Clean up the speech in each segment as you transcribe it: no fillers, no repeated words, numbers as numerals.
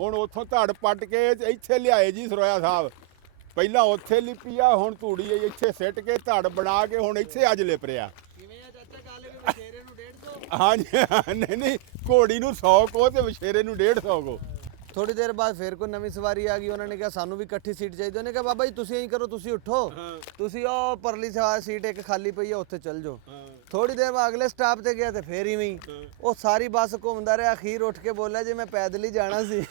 ਹੁਣ ਉੱਥੋਂ ਧੜ ਪੱਟ ਕੇ ਇੱਥੇ ਲਿਆਏ ਜੀ ਸਰੋਇਆ ਸਾਹਿਬ। ਪਹਿਲਾਂ ਉੱਥੇ ਲਿਪੀ ਆ, ਹੁਣ ਧੂੜੀ ਇੱਥੇ ਸਿੱਟ ਕੇ ਧੜ ਬਣਾ ਕੇ ਹੁਣ ਇੱਥੇ ਅੱਜ ਲਿਪ ਰਿਹਾ। ਕਿਵੇਂ ਆ ਚਾਚਾ ਗੱਲ ਵੀ ਵਛੇਰੇ ਨੂੰ 150? ਹਾਂਜੀ ਨਹੀਂ ਘੋੜੀ ਨੂੰ 100 ਕੋ ਤੇ ਵਛੇਰੇ ਨੂੰ 150 ਕੋ। ਥੋੜੀ ਦੇਰ ਬਾਅਦ ਫਿਰ ਕੋਈ ਨਵੀਂ ਸਵਾਰੀ ਆ ਗਈ, ਉਹਨਾਂ ਨੇ ਕਿਹਾ ਸਾਨੂੰ ਵੀ ਇਕੱਠੀ ਸੀਟ ਚਾਹੀਦੀ। ਉਹਨੇ ਕਿਹਾ ਬਾਬਾ ਜੀ ਤੁਸੀਂ ਐਂ ਕਰੋ, ਤੁਸੀਂ ਉੱਠੋ, ਤੁਸੀਂ ਉਹ ਪਰਲੀ ਸੀਟ ਇੱਕ ਖਾਲੀ ਪਈ ਆ ਉੱਥੇ ਚੱਲ ਜਾਓ। ਥੋੜੀ ਦੇਰ ਬਾਅਦ ਅਗਲੇ ਸਟਾਪ ਤੇ ਗਿਆ ਤੇ ਫੇਰ ਇਵੇਂ ਹੀ ਉਹ ਸਾਰੀ ਬੱਸ ਘੁੰਮਦਾ ਰਿਹਾ। ਅਖੀਰ ਉੱਠ ਕੇ ਬੋਲਿਆ ਜੇ ਮੈਂ ਪੈਦਲ ਹੀ ਜਾਣਾ ਸੀ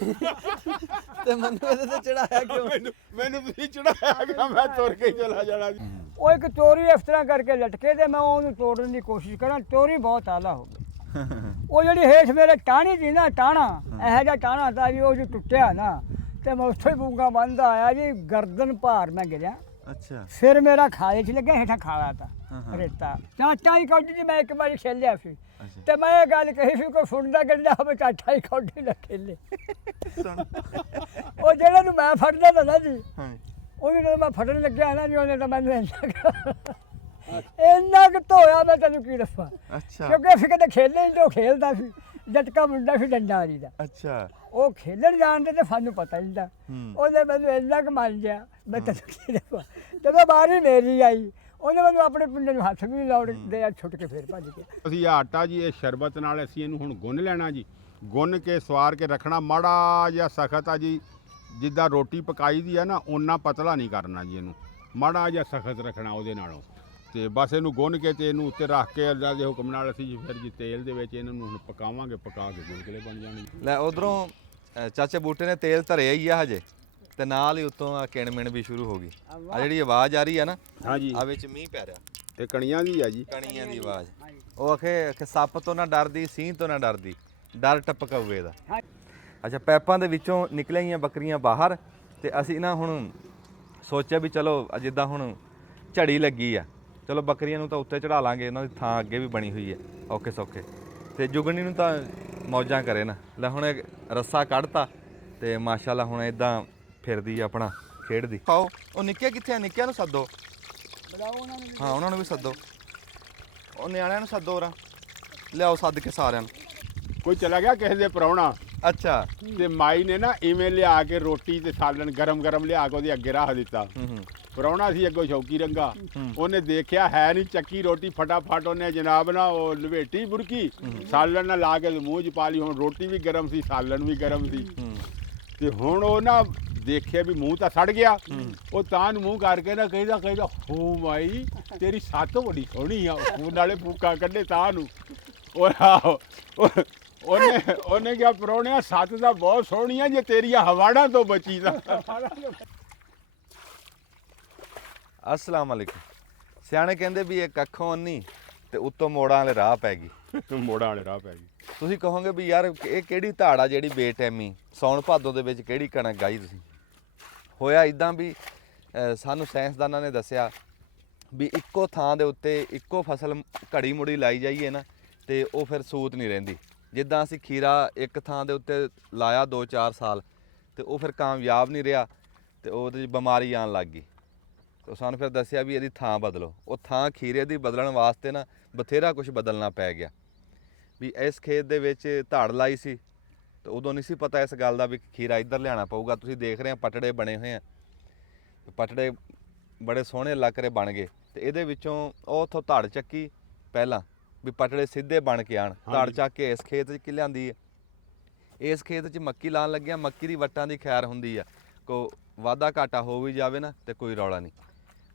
ਤੇ ਮੈਨੂੰ ਇਹਦੇ ਤੇ ਚੜਾਇਆ ਕਿਉਂ? ਮੈਨੂੰ ਤੁਸੀਂ ਚੜਾਇਆ ਕਿ ਮੈਂ ਤੁਰ ਕੇ ਚਲਾ ਜਾਣਾ ਜੀ। ਉਹ ਇੱਕ ਚੋਰੀ ਇਸ ਤਰ੍ਹਾਂ ਕਰਕੇ ਲਟਕੇ ਤੇ ਮੈਂ ਉਹਨੂੰ ਤੋੜਨ ਦੀ ਕੋਸ਼ਿਸ਼ ਕਰਾਂ, ਚੋਰੀ ਬਹੁਤ ਆਲਾ ਹੋ ਗਈ। ਉਹ ਜਿਹੜੀ ਹੇਠ ਮੇਰੇ ਟਾਹਣੀ ਸੀ ਨਾ, ਟਾਹਣਾ ਇਹੋ ਜਿਹਾ ਟਾਹਣਾ ਤਾਂ ਜੀ ਉਹ ਜੋ ਟੁੱਟਿਆ ਨਾ ਤੇ ਮੈਂ ਉੱਥੇ ਬੂੰਗਾ ਬੰਦ ਆਇਆ ਜੀ, ਗਰਦਨ ਭਾਰ ਮੈਂ ਗਿਰਿਆ। ਅੱਛਾ। ਫਿਰ ਮੇਰਾ ਖਾਲੇ 'ਚ ਲੱਗਿਆ, ਹੇਠਾਂ ਖਾਲਾ ਤਾਂ ਰੇਤਾ ਚਾਚਾ ਹੀ ਕੌਡੀ ਜੀ। ਮੈਂ ਇੱਕ ਵਾਰੀ ਖੇਲਿਆ ਸੀ ਤੇ ਮੈਂ ਇਹ ਗੱਲ ਕਹੀ ਸੀ ਕੋਈ ਸੁਣਦਾ ਕਹਿੰਦਾ ਹੋਵੇ ਚਾਚਾ ਹੀ ਕੌਡੀ ਨਾ ਖੇਲੇ। ਉਹ ਜਿਹੜੇ ਨੂੰ ਮੈਂ ਫੜਦਾ ਤਾਂ ਨਾ ਜੀ, ਉਹਨੂੰ ਜਦੋਂ ਮੈਂ ਫੜਨ ਲੱਗਿਆ ਨਾ ਜੀ, ਉਹਨੇ ਤਾਂ ਮੈਨੂੰ ਇੰਨਾ ਕੁ ਧੋਇਆ ਮੈਂ ਤੈਨੂੰ ਕੀ ਦੱਸਾਂ। ਅੱਛਾ। ਕਿਉਂਕਿ ਅਸੀਂ ਕਦੇ ਖੇਲੇ ਨਹੀਂ, ਉਹ ਖੇਲਦਾ ਸੀ, ਜਟਕਾ ਮੁੰਡਾ ਸੀ ਡੰਡਾਰੀ ਦਾ। ਅੱਛਾ। ਉਹ ਖੇਲਣ ਜਾਣਦੇ ਤੇ ਸਾਨੂੰ ਪਤਾ ਨਹੀਂ ਦਾ। ਉਹਨੇ ਮੈਨੂੰ ਇੰਨਾ ਕੁ ਮੰਨ ਗਿਆ, ਮੈਂ ਤੈਨੂੰ ਕੀ ਦੱਸਾਂ। ਜਦੋਂ ਬਾਰੀ ਮੇਰੀ ਆਈ ਉਹਨੇ ਮੈਨੂੰ ਆਪਣੇ ਪਿੰਡੇ ਨੂੰ ਹੱਥ ਵੀ ਲਾਉਣ ਦੇ, ਛੁੱਟ ਕੇ ਫੇਰ ਭੱਜ ਗਿਆ। ਅਸੀਂ ਆਟਾ ਜੀ ਇਹ ਸ਼ਰਬਤ ਨਾਲ ਅਸੀਂ ਇਹਨੂੰ ਹੁਣ ਗੁੰਨ ਲੈਣਾ ਜੀ। ਗੁੰਨ ਕੇ ਸਵਾਰ ਕੇ ਰੱਖਣਾ, ਮਾੜਾ ਜਿਹਾ ਸਖਤ ਆ ਜੀ, ਜਿੱਦਾਂ ਰੋਟੀ ਪਕਾਈ ਦੀ ਆ ਨਾ ਓਨਾ ਪਤਲਾ ਨਹੀਂ ਕਰਨਾ ਜੀ। ਇਹਨੂੰ ਮਾੜਾ ਜਿਹਾ ਸਖਤ ਰੱਖਣਾ ਉਹਦੇ ਨਾਲੋਂ, ਤੇ ਬਸ ਇਹਨੂੰ ਗੁੰਨ ਕੇ ਤੇ ਇਹਨੂੰ ਉੱਤੇ ਰੱਖ ਕੇ ਅੱਲਾ ਦੇ ਹੁਕਮ ਨਾਲ ਅਸੀਂ ਫਿਰ ਜੀ ਤੇਲ ਦੇ ਵਿੱਚ ਇਹਨਾਂ ਨੂੰ ਹੁਣ ਪਕਾਵਾਂਗੇ। ਪਕਾ ਕੇ ਗੁਲਗੁਲੇ ਬਣ ਜਾਣਗੇ। ਲੈ ਉਧਰੋਂ ਚਾਚੇ ਬੂਟੇ ਨੇ ਤੇਲ ਧਰਿਆ ਹੀ ਆ ਹਜੇ, ਤੇ ਨਾਲ ਹੀ ਉੱਤੋਂ ਆ ਕਿਣਮਿਣ ਵੀ ਸ਼ੁਰੂ ਹੋ ਗਈ। ਆ ਜਿਹੜੀ ਆਵਾਜ਼ ਆ ਰਹੀ ਆ ਨਾ, ਹਾਂਜੀ ਆ ਵਿੱਚ ਮੀਂਹ ਪੈ ਰਿਹਾ, ਇਹ ਕਣੀਆਂ ਦੀ ਆ ਜੀ, ਕਣੀਆਂ ਦੀ ਆਵਾਜ਼। ਉਹ ਆਖੇ ਸੱਪ ਤੋਂ ਨਾ ਡਰਦੀ, ਸੀਂਹ ਤੋਂ ਨਾ ਡਰਦੀ, ਡਰ ਟਪਕਾਵੇ ਦਾ। ਅੱਛਾ, ਪੈਪਾਂ ਦੇ ਵਿੱਚੋਂ ਨਿਕਲੀਆਂ ਬੱਕਰੀਆਂ ਬਾਹਰ, ਤੇ ਅਸੀਂ ਨਾ ਹੁਣ ਸੋਚਿਆ ਵੀ ਚਲੋ ਜਿੱਦਾਂ ਹੁਣ ਝੜੀ ਲੱਗੀ ਆ, ਚਲੋ ਬੱਕਰੀਆਂ ਨੂੰ ਤਾਂ ਉੱਤੇ ਚੜਾ ਲਾਂਗੇ, ਇਹਨਾਂ ਦੀ ਥਾਂ ਅੱਗੇ ਵੀ ਬਣੀ ਹੋਈ ਹੈ ਔਖੇ ਸੌਖੇ, ਤੇ ਜੁਗਣੀ ਨੂੰ ਤਾਂ ਮੌਜਾਂ ਕਰੇ ਨਾ। ਲੈ ਹੁਣ ਰੱਸਾ ਕੱਢਤਾ ਤੇ ਮਾਸ਼ਾਅੱਲਾ ਹੁਣ ਇਦਾਂ ਫਿਰਦੀ ਆਪਣਾ ਖੇਡਦੀ। ਆਓ ਉਹ ਨਿੱਕੇ ਕਿੱਥੇ ਆ? ਨਿੱਕਿਆਂ ਨੂੰ ਸੱਦੋ। ਹਾਂ ਉਹਨਾਂ ਨੂੰ ਵੀ ਸੱਦੋ, ਉਹ ਨਿਆਣਿਆਂ ਨੂੰ ਸੱਦੋ। ਉਰਾ ਲਿਆਓ ਸੱਦ ਕੇ ਸਾਰਿਆਂ ਨੂੰ। ਕੋਈ ਚਲਾ ਗਿਆ ਕਿਸੇ ਦੇ ਪ੍ਰਾਹੁਣਾ, ਅੱਛਾ। ਤੇ ਮਾਈ ਨੇ ਨਾ ਇਵੇਂ ਲਿਆ ਕੇ ਰੋਟੀ ਤੇ ਸਾਲਣ ਗਰਮ ਗਰਮ ਲਿਆ ਕੇ ਉਹਦੇ ਅੱਗੇ ਰੱਖ ਦਿੱਤਾ। ਪ੍ਰਾਹੁਣਾ ਸੀ ਅੱਗੋਂ ਸ਼ੌਕੀ ਰੰਗਾ, ਉਹਨੇ ਦੇਖਿਆ ਹੈ ਨਹੀਂ ਚੱਕੀ ਰੋਟੀ, ਫਟਾਫਟ ਉਹਨੇ ਜਨਾਬ ਨਾ ਉਹ ਲਵੇਟੀ ਬੁਰਕੀ, ਸਾਲਣ ਨਾਲ ਲਾ ਕੇ ਮੂੰਹ 'ਚ ਪਾ ਲਈ। ਹੁਣ ਰੋਟੀ ਵੀ ਗਰਮ ਸੀ, ਸਾਲਣ ਵੀ ਗਰਮ ਸੀ, ਤੇ ਹੁਣ ਉਹ ਨਾ ਦੇਖਿਆ ਵੀ ਮੂੰਹ ਤਾਂ ਸੜ ਗਿਆ। ਉਹ ਤਾਂ ਨੂੰ ਮੂੰਹ ਕਰਕੇ ਨਾ ਕਹਿੰਦਾ ਹੋ ਮਾਈ ਤੇਰੀ ਸੱਤ ਬੜੀ ਸੋਹਣੀ ਆ, ਉਹ ਨਾਲੇ ਫੂਕਾ ਕੱਢੇ ਤਾਂ ਨੂੰ। ਉਹਨੇ ਕਿਹਾ ਪ੍ਰਾਹੁਣਿਆ ਸੱਤ ਤਾਂ ਬਹੁਤ ਸੋਹਣੀ ਆ, ਜੇ ਤੇਰੀਆਂ ਹਵਾੜਾਂ ਤੋਂ ਬਚੀ ਤਾਂ। ਅਸਲਾਮ ਵਾਲੇਕੁਮ। ਸਿਆਣੇ ਕਹਿੰਦੇ ਵੀ ਇਹ ਕੱਖੋਂ ਅੰਨੀ ਤੇ ਉੱਤੋਂ ਮੋੜਾਂ ਵਾਲੇ ਰਾਹ ਪੈ ਗਈ। ਮੋੜਾਂ ਵਾਲੇ ਰਾਹ ਪੈ ਗਈ। ਤੁਸੀਂ ਕਹੋਗੇ ਵੀ ਯਾਰ ਇਹ ਕਿਹੜੀ ਧਾੜ ਆ ਜਿਹੜੀ ਬੇਟੈਮੀ ਸੌਣ ਭਾਦੋਂ ਦੇ ਵਿੱਚ ਕਿਹੜੀ ਕਣਕ ਗਾਈ ਤੁਸੀਂ? ਹੋਇਆ ਇਦਾਂ ਵੀ ਸਾਨੂੰ ਸਾਇੰਸਦਾਨਾਂ ਨੇ ਦੱਸਿਆ ਵੀ ਇੱਕੋ ਥਾਂ ਦੇ ਉੱਤੇ ਇੱਕੋ ਫਸਲ ਘੜੀ ਮੁੜੀ ਲਾਈ ਜਾਈਏ ਨਾ ਤੇ ਉਹ ਫਿਰ ਸੂਤ ਨਹੀਂ ਰਹਿੰਦੀ। ਜਿੱਦਾਂ ਅਸੀਂ ਖੀਰਾ ਇੱਕ ਥਾਂ ਦੇ ਉੱਤੇ ਲਾਇਆ 2-4 ਸਾਲ ਤੇ ਉਹ ਫਿਰ ਕਾਮਯਾਬ ਨਹੀਂ ਰਿਹਾ ਤੇ ਉਹਦੇ 'ਚ ਬਿਮਾਰੀ ਆਉਣ ਲੱਗ ਗਈ। ਤੇ ਸਾਨੂੰ ਫਿਰ ਦੱਸਿਆ ਵੀ ਇਹਦੀ ਥਾਂ ਬਦਲੋ। ਉਹ ਥਾਂ ਖੀਰੇ ਦੀ ਬਦਲਣ ਵਾਸਤੇ ਨਾ ਬਥੇਰਾ ਕੁਝ ਬਦਲਣਾ ਪੈ ਗਿਆ। ਵੀ ਇਸ ਖੇਤ ਦੇ ਵਿੱਚ ਧਾੜ ਲਾਈ ਸੀ ਤੇ ਉਦੋਂ ਨਹੀਂ ਸੀ ਪਤਾ ਇਸ ਗੱਲ ਦਾ ਵੀ ਖੀਰਾ ਇੱਧਰ ਲਿਆਉਣਾ ਪਊਗਾ। ਤੁਸੀਂ ਦੇਖ ਰਹੇ ਆ ਪਟੜੇ ਬਣੇ ਹੋਏ ਆ, ਪਟੜੇ ਬੜੇ ਸੋਹਣੇ ਲੱਗ ਰਹੇ ਬਣ ਗਏ, ਤੇ ਇਹਦੇ ਵਿੱਚੋਂ ਉਹ ਉੱਥੋਂ ਧਾੜ ਚੱਕੀ ਪਹਿਲਾਂ ਵੀ ਪਟੜੇ ਸਿੱਧੇ ਬਣ ਕੇ ਆਣ। ਧਾੜ ਚੱਕ ਕੇ ਇਸ ਖੇਤ 'ਚ ਕੀ ਲਿਆਂਦੀ ਹੈ? ਇਸ ਖੇਤ 'ਚ ਮੱਕੀ ਲਾਉਣ ਲੱਗਿਆ। ਮੱਕੀ ਦੀ ਵੱਟਾਂ ਦੀ ਖੈਰ ਹੁੰਦੀ ਆ, ਕੋ ਵਾਧਾ ਘਾਟਾ ਹੋ ਵੀ ਜਾਵੇ ਨਾ ਤੇ ਕੋਈ ਰੌਲਾ ਨਹੀਂ,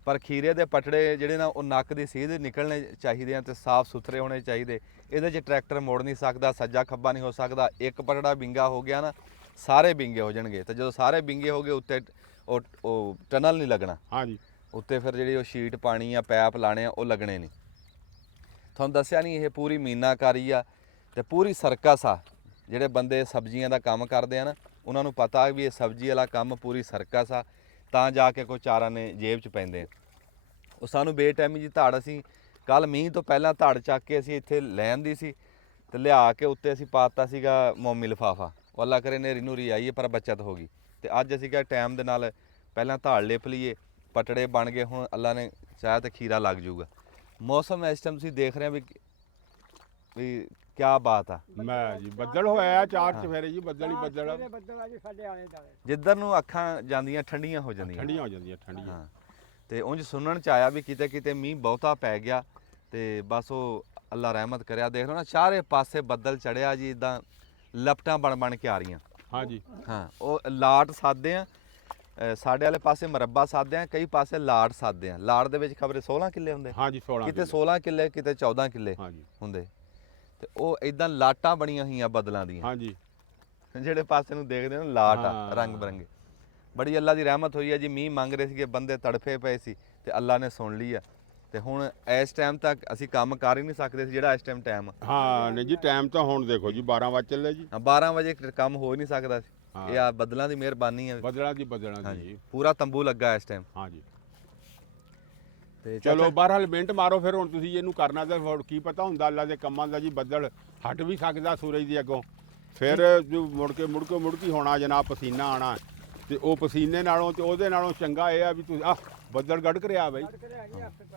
ਪਰ ਖੀਰੇ ਦੇ ਪਟੜੇ ਜਿਹੜੇ ਨਾ ਉਹ ਨੱਕ ਦੀ ਸੀਧ ਨਿਕਲਣੇ ਚਾਹੀਦੇ ਆ ਤੇ ਸਾਫ਼ ਸੁਥਰੇ ਹੋਣੇ ਚਾਹੀਦੇ। ਇਹਦੇ 'ਚ ਟਰੈਕਟਰ ਮੋੜ ਨਹੀਂ ਸਕਦਾ, ਸੱਜਾ ਖੱਬਾ ਨਹੀਂ ਹੋ ਸਕਦਾ। ਇੱਕ ਪਟੜਾ ਬਿੰਗਾ ਹੋ ਗਿਆ ਨਾ ਸਾਰੇ ਬਿੰਗੇ ਹੋ ਜਾਣਗੇ, ਤੇ ਜਦੋਂ ਸਾਰੇ ਬਿੰਗੇ ਹੋ ਗਏ ਉੱਤੇ ਉਹ ਟਨਲ ਨਹੀਂ ਲੱਗਣਾ। ਹਾਂਜੀ, ਉੱਤੇ ਫਿਰ ਜਿਹੜੀ ਉਹ ਸ਼ੀਟ ਪਾਣੀ ਆ, ਪੈਪ ਲਾਣੇ ਆ, ਉਹ ਲੱਗਣੇ ਨਹੀਂ। ਤੁਹਾਨੂੰ ਦੱਸਿਆ ਨਹੀਂ ਇਹ ਪੂਰੀ ਮੀਨਾਕਾਰੀ ਆ ਤੇ ਪੂਰੀ ਸਰਕਸ ਆ। ਜਿਹੜੇ ਬੰਦੇ ਸਬਜ਼ੀਆਂ ਦਾ ਕੰਮ ਕਰਦੇ ਆ ਨਾ ਉਹਨਾਂ ਨੂੰ ਪਤਾ ਵੀ ਇਹ ਸਬਜ਼ੀ ਵਾਲਾ ਕੰਮ ਪੂਰੀ ਸਰਕਸ ਆ, ਤਾਂ ਜਾ ਕੇ ਕੋਈ ਚਾਰਾਂ ਨੇ ਜੇਬ 'ਚ ਪੈਂਦੇ। ਉਹ ਸਾਨੂੰ ਬੇਟਾਈਮੀ ਜੀ ਧਾੜ ਅਸੀਂ ਕੱਲ ਮੀਂਹ ਤੋਂ ਪਹਿਲਾਂ ਧਾੜ ਚੱਕ ਕੇ ਅਸੀਂ ਇੱਥੇ ਲੈ ਆਂਦੀ ਸੀ ਤੇ ਲਿਆ ਕੇ ਉੱਤੇ ਅਸੀਂ ਪਾਤਾ ਸੀਗਾ ਮੋਮੀ ਲਿਫਾਫਾ। ਉਹ ਅੱਲਾ ਕਰੇ ਨੇਰੀ ਨੂਰੀ ਆਈ ਹੈ ਪਰ ਬੱਚਤ ਹੋ ਗਈ। ਤੇ ਅੱਜ ਅਸੀਂ ਕਿਹਾ ਟਾਈਮ ਦੇ ਨਾਲ ਪਹਿਲਾਂ ਧਾੜ ਲਿਪ ਲਈਏ, ਪਟੜੇ ਬਣ ਗਏ, ਹੁਣ ਅੱਲਾ ਨੇ ਚਾਹਿਆ ਤੇ ਖੀਰਾ ਲੱਗ ਜਾਊਗਾ। ਮੌਸਮ ਇਸ ਟਾਈਮ ਤੁਸੀਂ ਦੇਖ ਰਹੇ ਵੀ ਕਿਆ ਬਾਤ ਆ। ਮੈਂ ਜੀ ਬੱਦਲ ਹੋਇਆ ਚਾਰ ਚਫੇਰੇ ਜੀ, ਬੱਦਲ ਹੀ ਬੱਦਲ ਆ। ਬੱਦਲ ਆ ਜੀ ਸਾਡੇ ਆਲੇ ਦੁਆਲੇ। ਜਿੱਧਰ ਨੂੰ ਅੱਖਾਂ ਜਾਂਦੀਆਂ ਠੰਡੀਆਂ ਹੋ ਜਾਂਦੀਆਂ। ਠੰਡੀਆਂ ਹੋ ਜਾਂਦੀਆਂ ਠੰਡੀਆਂ। ਹਾਂ ਤੇ ਉਂਝ ਸੁਣਨ ਚ ਆਇਆ ਵੀ ਕਿਤੇ ਕਿਤੇ ਮੀਂਹ ਬਹੁਤਾ ਪੈ ਗਿਆ ਤੇ ਬਸ ਉਹ ਅੱਲਾ ਰਹਿਮਤ ਕਰਿਆ। ਦੇਖ ਲਓ ਨਾ ਚਾਰੇ ਪਾਸੇ ਬੱਦਲ ਚੜਿਆ ਜੀ, ਇਦਾਂ ਲਪਟਾਂ ਬਣ ਕੇ ਆ ਰਹੀਆਂ। ਹਾਂਜੀ ਹਾਂ ਉਹ ਲਾਟ ਸਾਦੇ ਆ, ਸਾਡੇ ਵਾਲੇ ਪਾਸੇ ਮਰੱਬਾ ਸਾਦੇ ਆ, ਕਈ ਪਾਸੇ ਲਾਟ ਸਾਦੇ ਆ। ਲਾਟ ਦੇ ਵਿੱਚ ਖਬਰੇ 16 ਕਿੱਲੇ ਹੁੰਦੇ, ਹਾਂਜੀ 16 ਕਿਤੇ 16 ਕਿੱਲੇ ਕਿਤੇ 14 ਕਿੱਲੇ ਹਾਂਜੀ ਹੁੰਦੇ ਤੇ ਉਹ ਇਦਾਂ ਲਾਟਾਂ ਬਣੀਆਂ ਹੋਈਆਂ ਬੱਦਲਾਂ ਦੀਆਂ। ਹਾਂਜੀ ਜਿਹੜੇ ਪਾਸੇ ਨੂੰ ਦੇਖਦੇ ਹੋ ਲਾਟ ਆ ਹਾਂ। ਰੰਗ ਬਰੰਗੇ। ਬੜੀ ਅੱਲਾ ਦੀ ਰਹਿਮਤ ਹੋਈ ਹੈ ਜੀ। ਮੀਂਹ ਮੰਗ ਰਹੇ ਸੀਗੇ ਬੰਦੇ, ਤੜਫੇ ਪਏ ਸੀ ਤੇ ਅੱਲਾ ਨੇ ਸੁਣ ਲਈ ਆ। ਤੇ ਹੁਣ ਇਸ ਟਾਈਮ ਤੱਕ ਅਸੀਂ ਕੰਮ ਕਰ ਹੀ ਨਹੀਂ ਸਕਦੇ ਸੀ ਜਿਹੜਾ ਇਸ ਟਾਈਮ ਹਾਂ ਨਹੀਂ ਜੀ ਟਾਈਮ ਤਾਂ ਹੁਣ ਦੇਖੋ ਜੀ 12 ਵਜੇ ਚੱਲੇ ਜੀ। 12 ਵਜੇ ਕੰਮ ਹੋ ਹੀ ਨਹੀਂ ਸਕਦਾ ਸੀ। ਹਾਂ। ਇਹ ਆ ਬੱਦਲਾਂ ਦੀ ਮਿਹਰਬਾਨੀ ਹੈ। ਬੱਦਲਾਂ ਦੀ ਜੀ। ਪੂਰਾ ਤੰਬੂ ਲੱਗਾ ਇਸ ਟਾਈਮ। ਹਾਂਜੀ ਤੇ ਚਲੋ ਬਹਰਹਾਲ ਮਿੰਟ ਮਾਰੋ ਫਿਰ। ਹੁਣ ਤੁਸੀਂ ਇਹਨੂੰ ਕਰਨਾ ਤਾਂ ਹੋਰ ਕੀ ਪਤਾ ਹੁੰਦਾ ਅੱਲਾ ਦੇ ਕੰਮਾਂ ਦਾ ਜੀ। ਬੱਦਲ ਹਟ ਵੀ ਸਕਦਾ ਸੂਰਜ ਦੀ ਅੱਗੋਂ, ਫਿਰ ਜੋ ਮੁੜ ਕੇ ਹੋਣਾ ਜਨਾਬ ਪਸੀਨਾ ਆਣਾ। ਤੇ ਉਹ ਪਸੀਨੇ ਨਾਲੋਂ ਤੇ ਉਹਦੇ ਨਾਲੋਂ ਚੰਗਾ ਇਹ ਆ ਵੀ ਤੁਸੀਂ ਆਹ ਬੱਦਲ ਗੜਕ ਰਿਹਾ ਬਈ। ਅੱਜ ਤੇ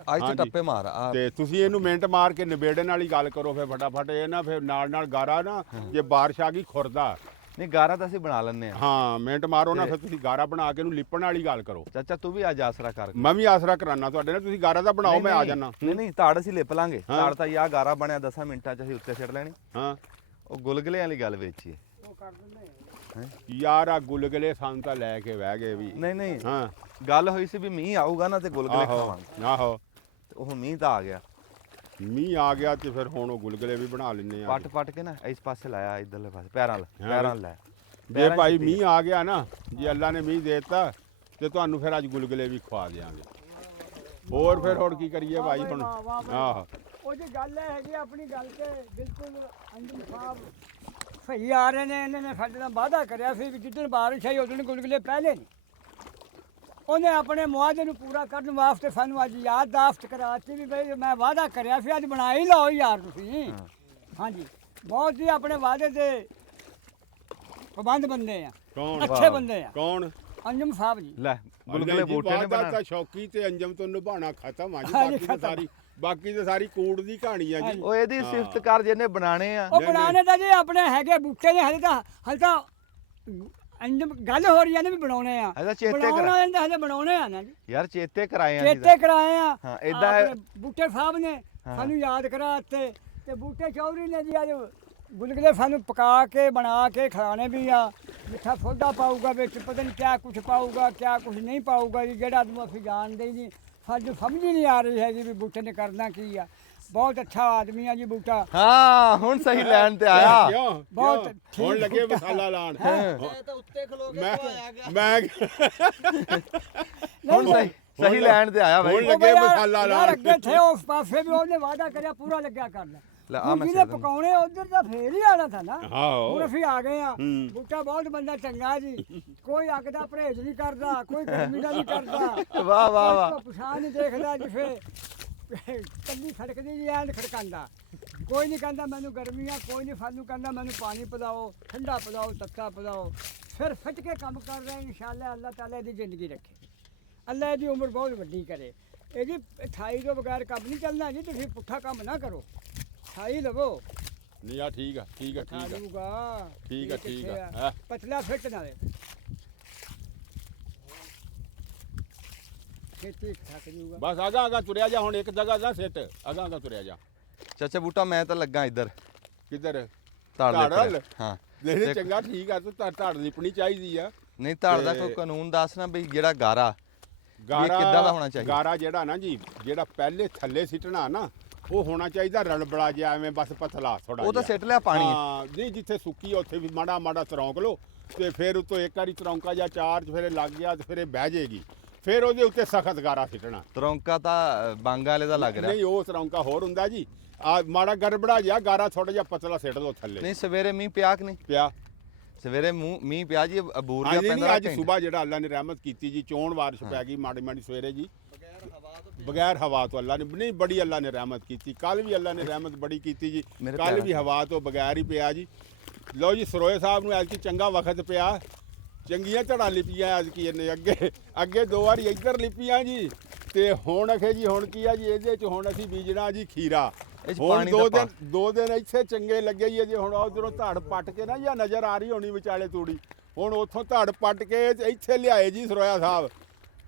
ਹਾਂਜੀ। ਟੱਪੇ ਮਾਰ ਆ। ਤੇ ਤੁਸੀਂ ਇਹਨੂੰ ਮਿੰਟ ਮਾਰ ਕੇ ਨਿਬੇੜਨ ਵਾਲੀ ਗੱਲ ਕਰੋ ਫਿਰ ਫਟਾਫਟ। ਇਹ ਨਾ ਫਿਰ ਨਾਲ ਗਾਰਾ ਨਾ ਜੇ ਬਾਰਿਸ਼ ਆ ਗਈ ਖੁਰਦਾ। ਨਹੀਂ ਗਾਰਾ ਤਾਂ ਅਸੀਂ ਬਣਾ ਲੈਂਦੇ ਆ। ਹਾਂ ਮਿੰਟ ਮਾਰੋ ਨਾ ਫਿਰ ਤੁਸੀਂ ਗਾਰਾ ਬਣਾ ਕੇ ਇਹਨੂੰ ਲਿਪਣ ਵਾਲੀ ਗੱਲ ਕਰੋ। ਚਾਚਾ ਤੂੰ ਵੀ ਅੱਜ ਆਸਰਾ ਕਰ। ਮੈਂ ਵੀ ਆਸਰਾ ਕਰਾਨਾ ਤੁਹਾਡੇ ਨਾਲ। ਤੁਸੀਂ ਗਾਰਾ ਦਾ ਬਣਾਓ, ਮੈਂ ਆ ਜਾਣਾ। ਨਹੀਂ ਧਾੜ ਅਸੀਂ ਲਿਪ ਲਾਂਗੇ। ਹਾਂ। ਧਾੜ ਤਾਂ ਯਾ ਗਾਰਾ ਬਣਿਆ 10 ਮਿੰਟਾਂ ਚ ਅਸੀਂ ਉੱਤੇ ਸਿੱਟ ਲੈਣੀ। ਹਾਂ ਉਹ ਗੁਲਗਲੇ ਵਾਲੀ ਗੱਲ ਵੇਚੀਏ। ਉਹ ਕਰ ਦਿੰਦੇ ਯਾਰ ਆ ਗੁਲਗਲੇ ਸਾਨੂੰ ਤਾਂ ਲੈ ਕੇ ਬਹਿ ਗਏ ਵੀ। ਨਹੀਂ ਹਾਂ ਗੱਲ ਹੋਈ ਸੀ ਵੀ ਮੀਂਹ ਆਊਗਾ ਨਾ ਤੇ ਗੁਲਗਲੇ ਆਹੋ ਖਾਵਾਂਗੇ। ਆਹੋ ਤੇ ਉਹ ਮੀਂਹ ਤਾਂ ਆ ਗਿਆ। ਮੀਂਹ ਆ ਗਿਆ ਤੇ ਫਿਰ ਹੁਣ ਉਹ ਗੁਲਗਲੇ ਵੀ ਬਣਾ ਲੈਣੇ ਆ। ਪੱਟ ਕੇ ਨਾ ਇਸ ਪਾਸੇ ਲਾਇਆ, ਇਧਰਲੇ ਪਾਸੇ ਪੈਰਾਂ ਲਾਇਆ। ਜੇ ਭਾਈ ਮੀਂਹ ਆ ਗਿਆ ਨਾ, ਜੇ ਅੱਲਾ ਨੇ ਮੀਂਹ ਦੇ ਦਿੱਤਾ ਤੇ ਤੁਹਾਨੂੰ ਫਿਰ ਅੱਜ ਗੁਲਗਲੇ ਵੀ ਖਵਾ ਦਿਆਂਗੇ। ਹੋਰ ਫਿਰ ਹੋਰ ਕੀ ਕਰੀਏ ਭਾਈ ਹੁਣ। ਆਹ ਉਹ ਜੀ ਗੱਲ ਇਹ ਹੈਗੀ ਆਪਣੀ ਗੱਲ ਤੇ ਬਿਲਕੁਲ ਅੰਜਮ ਸਾਹਿਬ ਸਹੀ ਆ ਰਹੇ ਨੇ। ਇਹਨਾਂ ਨੇ ਸਾਡੇ ਨਾਲ ਵਾਅਦਾ ਕਰਿਆ ਸੀ ਵੀ ਜਿੱਦਣ ਬਾਰਿਸ਼ ਆਈ ਉਦੋਂ ਗੁਲਗੁਲੇ ਪਹਿਲੇ ਨਹੀਂ। ਉਹਨੇ ਆਪਣੇ ਮੁਆਦੇ ਨੂੰ ਪੂਰਾ ਕਰਨ ਵਾਸਤੇ ਸਾਨੂੰ ਅੱਜ ਯਾਦਦਾਸ਼ਤ ਕਰਾਤੀ ਵੀ ਬਈ ਮੈਂ ਵਾਅਦਾ ਕਰਿਆ ਸੀ, ਅੱਜ ਬਣਾ ਹੀ ਲਓ ਯਾਰ ਤੁਸੀਂ। ਹਾਂਜੀ ਬਹੁਤ ਜੀ ਆਪਣੇ ਵਾਅਦੇ ਦੇ ਪਾਬੰਦ ਬੰਦੇ ਆ, ਕੌਣ ਅੱਛੇ ਬੰਦੇ ਆ। ਕੌਣ? ਅੰਜਮ ਸਾਹਿਬ ਜੀ। ਲੈ ਗੁਲਗਲੇ ਬੂਟੇ ਨੇ ਵਾਅਦਾ ਬਣਾ। ਤਾਂ ਸ਼ੌਕੀ ਤੇ ਅੰਜਮ ਤੋਂ ਨਿਭਾਉਣਾ ਖਤਮ ਆ ਜੀ। ਹਾਂਜੀ, ਬਾਕੀ ਤਾਂ ਸਾਰੀ ਕੂੜ ਦੀ ਕਹਾਣੀ ਆ ਜੀ। ਉਹ ਇਹਦੀ ਸਿਫਤ ਕਰ ਜਿਹਨੇ ਬਣਾਣੇ ਆ। ਉਹ ਬਣਾਣੇ ਤਾਂ ਜੀ ਆਪਣੇ ਹੈਗੇ ਬੂਟੇ ਨੇ। ਹਲੇ ਤਾਂ ਅੰਜਮ ਗੱਲ ਹੋ ਰਹੀ ਆ ਨੇ ਵੀ ਬਣਾਉਣੇ ਆ। ਇਹਦਾ ਚੇਤੇ ਬਣਾਉਣਾ ਇਹਦਾ ਹਲੇ ਬਣਾਉਣੇ ਆ ਨਾ ਜੀ। ਯਾਰ ਚੇਤੇ ਕਰਾਏ ਆ ਚੇਤੇ ਕਰਾਏ ਆ। ਹਾਂ, ਏਦਾਂ ਆਪਣੇ ਬੂਟੇ ਸਾਹਿਬ ਨੇ ਸਾਨੂੰ ਯਾਦ ਕਰਾਤੇ ਤੇ ਬੂਟੇ ਚੌਧਰੀ ਨੇ ਜੀ ਅੱਜ ਗੁਲਗੁਲੇ ਸਾਨੂੰ ਪਕਾ ਕੇ ਬਣਾ ਕੇ ਖਿਲਾਣੇ ਵੀ ਆ। ਮਿੱਠਾ ਸੋਡਾ ਪਾਊਗਾ ਵਿੱਚ, ਪਤਾ ਨਹੀਂ ਕਿਆ ਕੁਝ ਪਾਊਗਾ ਕਿਆ ਕੁਝ ਨਹੀਂ ਪਾਊਗਾ ਜੀ। ਜਿਹੜਾ ਆਦਮੀ ਅਸੀਂ ਜਾਣਦੇ ਹੀ ਨਹੀਂ, ਸਾਨੂੰ ਸਮਝ ਹੀ ਨਹੀਂ ਆ ਰਹੀ ਹੈਗੀ ਵੀ ਬੂਟੇ ਨੇ ਕਰਨਾ ਕੀ ਆ। ਬਹੁਤ ਅੱਛਾ ਆਦਮੀ ਆ ਜੀ ਬੂਟਾ। ਹਾਂ ਹੁਣ ਸਹੀ ਲੈਣ ਤੇ ਆਇਆ। ਕਿਉਂ ਬਹੁਤ ਹੁਣ ਲੱਗੇ ਮਸਾਲਾ ਲਾਣ। ਤਾਂ ਉੱਤੇ ਖਲੋ ਕੇ ਆਇਆ ਗਿਆ। ਮੈਂ ਹੁਣ ਸਹੀ ਲੈਣ ਤੇ ਆਇਆ ਹੁਣ ਬਾਈ। ਲੱਗੇ ਮਸਾਲਾ ਯਾਰ ਲਾਣ। ਅੱਗੇ ਥੇ ਉਸ ਪਾਸੇ ਵੀ ਉਹਨੇ ਵਾਅਦਾ ਕਰਿਆ ਪੂਰਾ ਲੱਗਿਆ ਕਰਨਾ। ਲੈ ਆ ਮੈਂ ਜਿਹਨੇ ਪਕਾਉਣੇ ਉਧਰ ਤਾਂ ਫੇਰ ਹੀ ਆਣਾ ਥਾ ਨਾ। ਆਹੋ ਹੁਣ ਅਸੀਂ ਆ ਗਏ ਆ। ਹੂੰ। ਬੂਟਾ ਬਹੁਤ ਬੰਦਾ ਚੰਗਾ ਜੀ। ਕੋਈ ਅੱਗ ਦਾ ਪਰਹੇਜ਼ ਨਹੀਂ ਕਰਦਾ, ਕੋਈ ਗਰਮੀ ਦਾ ਨਹੀਂ ਕਰਦਾ। ਵਾਹ ਵਾਹ ਵਾਹ। ਪਛਾਣ ਨਹੀਂ ਦੇਖਦਾ ਜਿਵੇਂ ਕੱਲੀ ਖੜਕਦੀ ਜੀ ਐਨ ਖੜਕਾਂਦਾ। ਕੋਈ ਨਹੀਂ ਕਹਿੰਦਾ ਮੈਨੂੰ ਗਰਮੀ ਆ, ਕੋਈ ਨਹੀਂ ਸਾਨੂੰ ਕਹਿੰਦਾ ਮੈਨੂੰ ਪਾਣੀ ਪਿਲਾਓ, ਠੰਡਾ ਪਿਲਾਓ, ਤੱਤਾ ਪਿਲਾਓ। ਫਿਰ ਫਿੱਟ ਕੇ ਕੰਮ ਕਰ ਰਹੇ ਇਨਸ਼ਾਅੱਲਾ। ਅੱਲਾਹ ਤਾਲਾ ਦੀ ਜ਼ਿੰਦਗੀ ਰੱਖੇ, ਅੱਲਾਹ ਦੀ ਉਮਰ ਬਹੁਤ ਵੱਡੀ ਕਰੇ। ਇਹ ਜੀ 28 ਤੋਂ ਬਗੈਰ ਕੰਮ ਨਹੀਂ ਚੱਲਣਾ ਜੀ। ਤੁਸੀਂ ਪੁੱਠਾ ਕੰਮ ਨਾ ਕਰੋ, 28 ਲਵੋ। ਨਹੀਂ ਆ ਠੀਕ ਆ ਠੀਕ ਆ ਠੀਕ ਆ ਆਜੂਗਾ ਠੀਕ ਆ ਠੀਕ ਆ। ਪਤਲਾ ਫਿੱਟ ਨਾਲੇ ਖੇਤੀ ਥੱਕ ਜੂਗਾ। ਬਸ ਆਗਾ ਤੁਰਿਆ ਜਾ ਹੁਣ ਇੱਕ ਜਗ੍ਹਾ ਦਾ ਸਿੱਟ। ਆਗਾ ਤੁਰਿਆ ਜਾ। ਚਾਚਾ ਬੂਟਾ ਮੈਂ ਤਾਂ ਲੱਗਾ ਇੱਧਰ ਕਿੱਧਰ? ਧਾੜ ਧਾੜ ਵੱਲ? ਦੇ। ਹਾਂ ਨਹੀਂ ਚੰਗਾ ਠੀਕ ਆ। ਤੂੰ ਧੜ ਲਿਪਣੀ ਚਾਹੀਦੀ ਆ। ਨਹੀਂ ਧਾੜ ਦਾ ਕੋਈ ਕਾਨੂੰਨ ਦੱਸ ਨਾ ਬਈ ਜਿਹੜਾ ਗਾਰਾ ਕਿੱਦਾਂ ਦਾ ਹੋਣਾ ਚਾਹੀਦਾ? ਗਾਰਾ ਜਿਹੜਾ ਨਾ ਜੀ, ਜਿਹੜਾ ਪਹਿਲੇ ਥੱਲੇ ਸਿੱਟਣਾ ਨਾ, ਉਹ ਹੋਣਾ ਚਾਹੀਦਾ ਰਲਬੜਾ ਜਿਹਾ, ਐਵੇਂ ਬਸ ਪਤਲਾ ਥੋੜਾ। ਉਹ ਤਾਂ ਸਿੱਟ ਲਿਆ ਪਾਣੀ। ਹਾਂ ਨਹੀਂ ਜਿੱਥੇ ਸੁੱਕੀ ਆ ਉੱਥੇ ਵੀ ਮਾੜਾ ਮਾੜਾ ਤਰੌਂਕ ਲਓ ਤੇ ਫਿਰ ਉਤੋਂ ਇੱਕ ਵਾਰੀ ਤਰੌਂਕਾ ਜਾਂ ਚਾਰ ਚ ਫਿਰ ਇਹ ਲੱਗ ਗਿਆ ਤੇ ਫਿਰ ਇਹ ਬਹਿ ਜਾਏਗੀ। ਫਿਰ ਉਹਦੇ ਉੱਤੇ ਸਖਤ ਗਾਰਾ ਸਿੱਟਣਾ। ਤਰੌਂਕਾ ਤਾਂ ਬਾਂਗਾ ਵਾਲੇ ਦਾ ਲੱਗ ਰਿਹਾ। ਨਹੀਂ ਉਹ ਤਰੌਂਕਾ ਹੋਰ ਹੁੰਦਾ ਜੀ। ਆ ਮਾੜਾ ਗੜਬੜਾ ਜਿਹਾ ਗਾਰਾ ਥੋੜਾ ਜਿਹਾ ਪਤਲਾ ਸਿੱਟ ਦੋ ਥੱਲੇ। ਨਹੀਂ ਸਵੇਰੇ ਮੀਂਹ ਪਿਆ ਕਿ ਨਹੀਂ ਪਿਆ ਸਵੇਰੇ ਮੀਂਹ ਪਿਆ ਜੀ। ਅਬੂਰ ਅੱਜ ਜਿਹਾ ਨਹੀਂ ਪੈਂਦਾ ਅੱਜ ਸਵੇਰ ਜਿਹੜਾ ਅੱਲਾ ਨੇ ਰਹਿਮਤ ਕੀਤੀ ਜੀ, ਚੋਣ ਬਾਰਿਸ਼ ਪੈ ਗਈ ਮਾੜੀ ਮਾੜੀ ਸਵੇਰੇ ਜੀ, ਬਗੈਰ ਹਵਾ ਤੋਂ। ਅੱਲਾ ਨੇ ਨਹੀਂ ਬੜੀ ਅੱਲਾ ਨੇ ਰਹਿਮਤ ਕੀਤੀ। ਕੱਲ ਵੀ ਅੱਲਾ ਨੇ ਰਹਿਮਤ ਬੜੀ ਕੀਤੀ ਜੀ। ਕੱਲ ਵੀ ਹਵਾ ਤੋਂ ਬਗੈਰ ਹੀ ਪਿਆ ਜੀ। ਲਓ ਜੀ ਸਰੋਏ ਸਾਹਿਬ ਨੂੰ ਐਤਕੀ ਚੰਗਾ ਵਕਤ ਪਿਆ। ਚੰਗੀਆਂ ਝੜਾਂ ਲਿਪੀਆਂ ਐਤਕੀ ਇਹਨੇ। ਅੱਗੇ 2 ਵਾਰੀ ਇੱਧਰ ਲਿਪੀਆਂ ਜੀ ਤੇ ਹੁਣ ਅਖੇ ਜੀ ਹੁਣ ਕੀ ਆ ਜੀ ਇਹਦੇ ਚ ਹੁਣ ਅਸੀਂ ਬੀਜਣਾ ਜੀ ਖੀਰਾ। ਇਹ 'ਚ ਹੁਣ ਪਾਣੀ ਦਾ 2 ਦਿਨ ਇੱਥੇ ਚੰਗੇ ਲੱਗੇ ਹੀ ਆ ਜੀ। ਹੁਣ ਉਧਰੋਂ ਧੜ ਪੱਟ ਕੇ ਨਾ ਜਾਂ ਨਜ਼ਰ ਆ ਰਹੀ ਹੋਣੀ ਵਿਚਾਲੇ ਤੂੜੀ, ਹੁਣ ਉੱਥੋਂ ਧੜ ਪੱਟ ਕੇ ਤੇ ਇੱਥੇ ਲਿਆਏ ਜੀ ਸਰੋਇਆ ਸਾਹਿਬ।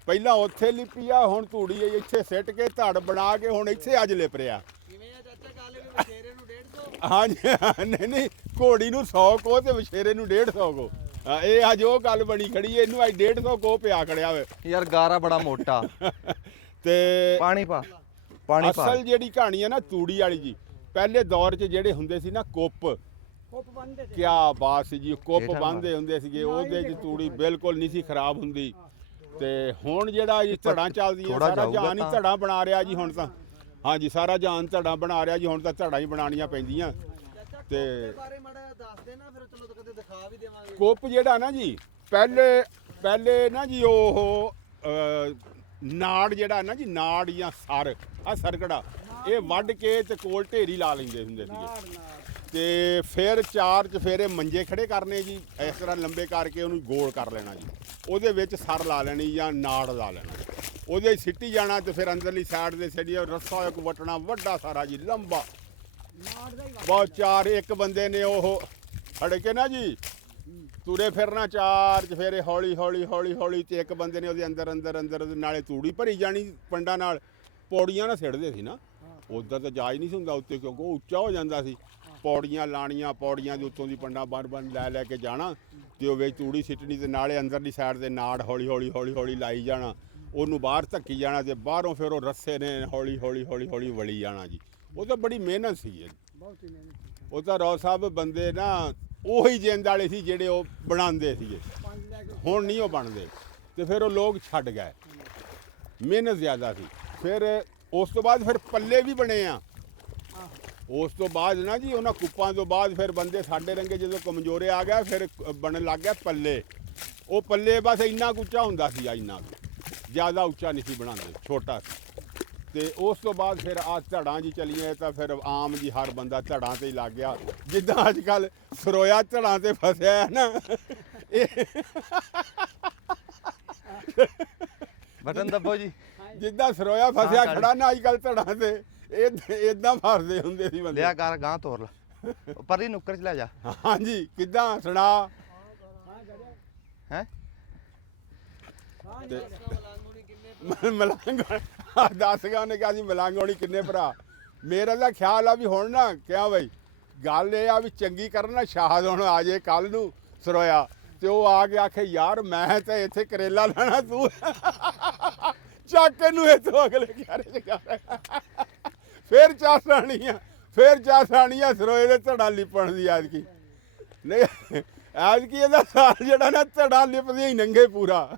ਪਹਿਲਾਂ ਉੱਥੇ ਲਿਪੀ ਆ, ਹੁਣ ਤੂੜੀ ਇੱਥੇ ਸਿੱਟ ਕੇ ਧੜ ਬਣਾ ਕੇ ਹੁਣ ਇੱਥੇ ਅੱਜ ਲਿਪ ਰਿਹਾ। ਕਿਵੇਂ ਆ ਚਾਚਾ ਗੱਲ ਵੀ ਵਛੇਰੇ ਨੂੰ 150? ਹਾਂਜੀ ਨਹੀਂ ਘੋੜੀ ਨੂੰ 100 ਕੋ ਤੇ ਵਿਸ਼ੇਰੇ ਨੂੰ 150 ਕੋ। ਇਹ ਅੱਜ ਉਹ ਗੱਲ ਬਣੀ ਖੜੀ ਹੈ, ਇਹਨੂੰ ਅੱਜ 150 ਕੋ ਪਿਆ ਖੜਿਆ ਵੇ। ਯਾਰ ਗਾਰਾ ਬੜਾ ਮੋਟਾ। ਤੇ ਪਾਣੀ ਪਾ ਪਾਣੀ ਪਾ। ਅਸਲ ਜਿਹੜੀ ਕਹਾਣੀ ਹੈ ਨਾ ਤੂੜੀ ਵਾਲੀ ਜੀ, ਪਹਿਲੇ ਦੌਰ 'ਚ ਜਿਹੜੇ ਹੁੰਦੇ ਸੀ ਨਾ ਕੁੱਪ, ਕੁੱਪ ਬੰਨਦੇ ਤੇ ਕਿਆ ਬਾਤ ਸੀ ਜੀ, ਕੁੱਪ ਹੇਠਾਂ ਬੰਨ੍ਹਦੇ ਹੁੰਦੇ ਸੀਗੇ, ਉਹਦੇ 'ਚ ਤੂੜੀ ਬਿਲਕੁਲ ਨਹੀਂ ਸੀ ਖਰਾਬ ਹੁੰਦੀ। ਤੇ ਹੁਣ ਜਿਹੜਾ ਜੀ ਧੜਾਂ ਚੱਲਦੀਆਂ, ਥੋੜ੍ਹਾ ਸਾਰਾ ਜਾਊਗਾ ਜਹਾਨ ਹੀ ਤਾਂ। ਧੜਾਂ ਬਣਾ ਰਿਹਾ ਜੀ ਹੁਣ ਤਾਂ। ਹਾਂਜੀ ਸਾਰਾ ਜਹਾਨ ਧੜਾਂ ਬਣਾ ਰਿਹਾ ਜੀ, ਹੁਣ ਤਾਂ ਧੜਾਂ ਹੀ ਬਣਾਉਣੀਆਂ ਪੈਂਦੀਆਂ। ਚਾਚਾ ਤੇ ਕੋਪੇ ਬਾਰੇ ਮਾੜਾ ਜਿਹਾ ਦੱਸ ਦੇ ਨਾ, ਫਿਰ ਚਲੋ ਤਾਂ ਕਦੇ ਦਿਖਾ ਵੀ ਦੇਵਾਂਗੇ। ਕੁੱਪ ਜਿਹੜਾ ਨਾ ਜੀ, ਪਹਿਲੇ ਨਾ ਜੀ ਉਹ ਨਾੜ ਜਿਹੜਾ ਨਾ ਜੀ, ਨਾੜ ਜਾਂ ਸਰ ਆ ਸਰਕੜਾ, ਇਹ ਵੱਢ ਕੇ ਤੇ ਕੋਲ ਢੇਰੀ ਲਾ ਲੈਂਦੇ ਹੁੰਦੇ ਸੀਗੇ। ਤੇ ਫਿਰ 4 ਚਫੇਰੇ ਮੰਜੇ ਖੜੇ ਕਰਨੇ ਜੀ, ਇਸ ਤਰ੍ਹਾਂ ਲੰਬੇ ਕਰਕੇ ਉਹਨੂੰ ਗੋਲ ਕਰ ਲੈਣਾ ਜੀ, ਉਹਦੇ ਵਿੱਚ ਸਰ ਲਾ ਲੈਣੀ ਜਾਂ ਨਾੜ ਲਾ ਲੈਣਾ, ਉਹਦੇ 'ਚ ਸਿੱਟੀ ਜਾਣਾ। ਤੇ ਫਿਰ ਅੰਦਰਲੀ ਸਾਈਡ ਦੇ ਸਿੱਟੀ ਰੱਸਾ ਇੱਕ ਵਟਣਾ ਵੱਡਾ ਸਾਰਾ ਜੀ ਲੰਬਾ, ਬਹੁਤ 4 ਇੱਕ ਬੰਦੇ ਨੇ ਉਹ ਫੜ ਕੇ ਨਾ ਜੀ ਤੁਰੇ ਫਿਰਨਾ 4 ਚਫੇਰੇ, ਹੌਲੀ ਹੌਲੀ ਹੌਲੀ ਹੌਲੀ, ਤੇ ਇੱਕ ਬੰਦੇ ਨੇ ਉਹਦੇ ਅੰਦਰ ਨਾਲੇ ਤੂੜੀ ਭਰੀ ਜਾਣੀ ਪੰਡਾਂ ਨਾਲ। ਪੌੜੀਆਂ ਨਾ ਸਿੱਟਦੇ ਸੀ ਨਾ, ਉੱਧਰ ਤਾਂ ਜਾ ਹੀ ਨਹੀਂ ਸੀ ਹੁੰਦਾ ਉੱਤੇ, ਕਿਉਂਕਿ ਉਹ ਉੱਚਾ ਹੋ ਜਾਂਦਾ ਸੀ। ਪੌੜੀਆਂ ਲਾਣੀਆਂ, ਪੌੜੀਆਂ ਦੇ ਉੱਤੋਂ ਦੀ ਪੰਡਾਂ ਬੰਨ ਲੈ ਕੇ ਜਾਣਾ, ਤੇ ਉਹ ਵਿੱਚ ਤੂੜੀ ਸਿੱਟਣੀ, ਤੇ ਨਾਲੇ ਅੰਦਰਲੀ ਸਾਈਡ ਦੇ ਨਾੜ ਹੌਲੀ ਹੌਲੀ ਲਾਈ ਜਾਣਾ, ਉਹਨੂੰ ਬਾਹਰ ਧੱਕੀ ਜਾਣਾ, ਤੇ ਬਾਹਰੋਂ ਫਿਰ ਉਹ ਰੱਸੇ ਨੇ ਹੌਲੀ ਹੌਲੀ ਵਲੀ ਜਾਣਾ ਜੀ। ਉਹ ਤਾਂ ਬੜੀ ਮਿਹਨਤ ਸੀ ਜੀ, ਬਹੁਤ ਹੀ ਮਿਹਨਤ। ਉਹ ਤਾਂ ਰੌ ਸਾਹਿਬ ਬੰਦੇ ਨਾ ਉਹੀ ਜਿੰਦ ਵਾਲੇ ਸੀ ਜਿਹੜੇ ਉਹ ਬਣਾਉਂਦੇ ਸੀਗੇ, ਹੁਣ ਨਹੀਂ ਉਹ ਬਣਦੇ। ਤੇ ਫਿਰ ਉਹ ਲੋਕ ਛੱਡ ਗਏ, ਮਿਹਨਤ ਜ਼ਿਆਦਾ ਸੀ। ਫਿਰ ਉਸ ਤੋਂ ਬਾਅਦ ਫਿਰ ਪੱਲੇ ਵੀ ਬਣੇ ਆ। ਉਸ ਤੋਂ ਬਾਅਦ ਨਾ ਜੀ ਉਹਨਾਂ ਕੁੱਪਾਂ ਤੋਂ ਬਾਅਦ ਫਿਰ ਬੰਦੇ ਸਾਡੇ ਰੰਗੇ ਜਦੋਂ ਕਮਜ਼ੋਰੇ ਆ ਗਿਆ, ਫਿਰ ਬਣਨ ਲੱਗ ਗਿਆ ਪੱਲੇ। ਉਹ ਪੱਲੇ ਬਸ ਇੰਨਾ ਕੁ ਉੱਚਾ ਹੁੰਦਾ ਸੀ, ਇੰਨਾ ਕੁ, ਜ਼ਿਆਦਾ ਉੱਚਾ ਨਹੀਂ ਸੀ ਬਣਾਉਂਦੇ, ਛੋਟਾ ਸੀ। ਤੇ ਉਸ ਤੋਂ ਬਾਅਦ ਫਿਰ ਆ ਧੜਾਂ ਜੀ ਚਲੀਆਂ, ਤਾਂ ਫਿਰ ਆਮ ਜੀ ਹਰ ਬੰਦਾ ਧੜਾਂ ਤੇ ਹੀ ਲੱਗ ਗਿਆ। ਜਿੱਦਾਂ ਅੱਜ ਕੱਲ ਸਰੋਇਆ ਧੜਾਂ ਤੇ ਫਸਿਆ ਹੈ ਨਾ, ਇਹ ਬਟਨ ਦੱਬੋ ਜੀ। ਜਿੱਦਾਂ ਸਰੋਇਆ ਫਸਿਆ ਖੜਾ ਨਾ ਅੱਜ ਕੱਲ ਧੜਾਂ ਤੇ, ਇਹ ਇਦਾਂ ਫਸਦੇ ਹੁੰਦੇ ਸੀ ਬੰਦੇ। ਲਿਆ ਕਰ ਗਾਂ ਤੋਰ ਲਾ, ਪਰੀ ਨੁੱਕਰ ਚ ਲੈ ਜਾ। ਹਾਂਜੀ ਕਿੱਦਾਂ ਸੁਣਾ ਹੈ ਤੇ ਮਲਾਂਗੂਣੀ ਕਿੰਨੇ ਮਲੰਗ ਦੱਸ ਗਿਆ ਉਹਨੇ ਕਿਹਾ ਜੀ ਮਲੰਗ ਹੋਣੀ ਕਿੰਨੇ ਭਰਾ। ਮੇਰਾ ਤਾਂ ਖਿਆਲ ਆ ਵੀ ਹੁਣ ਨਾ ਕਿਹਾ ਬਈ ਗੱਲ ਇਹ ਆ ਵੀ ਚੰਗੀ ਕਰਨਾ, ਸ਼ਾਹਦ ਹੁਣ ਆ ਜੇ ਕੱਲ ਨੂੰ ਸਰੋਇਆ, ਤੇ ਉਹ ਆ ਕੇ ਆਖੇ ਯਾਰ ਮੈਂ ਤਾਂ ਇੱਥੇ ਕਰੇਲਾ ਲੈਣਾ, ਤੂੰ ਚੱਕ ਇਹਨੂੰ ਇੱਥੋਂ ਅਗਲੇ ਘਰੇ ਚ ਕਰ। ਫਿਰ ਚਾਸਾਣੀਆਂ ਸਰੋਏ ਦੇ ਧੜਾ ਲਿਪਣ ਦੀ ਐਤਕੀ। ਨਹੀਂ ਐਤਕੀ ਇਹਦਾ ਸਾਲ ਜਿਹੜਾ ਨਾ ਧੜਾ ਲਿਪਦੀਆਂ ਹੀ ਨੰਗੇ ਪੂਰਾ।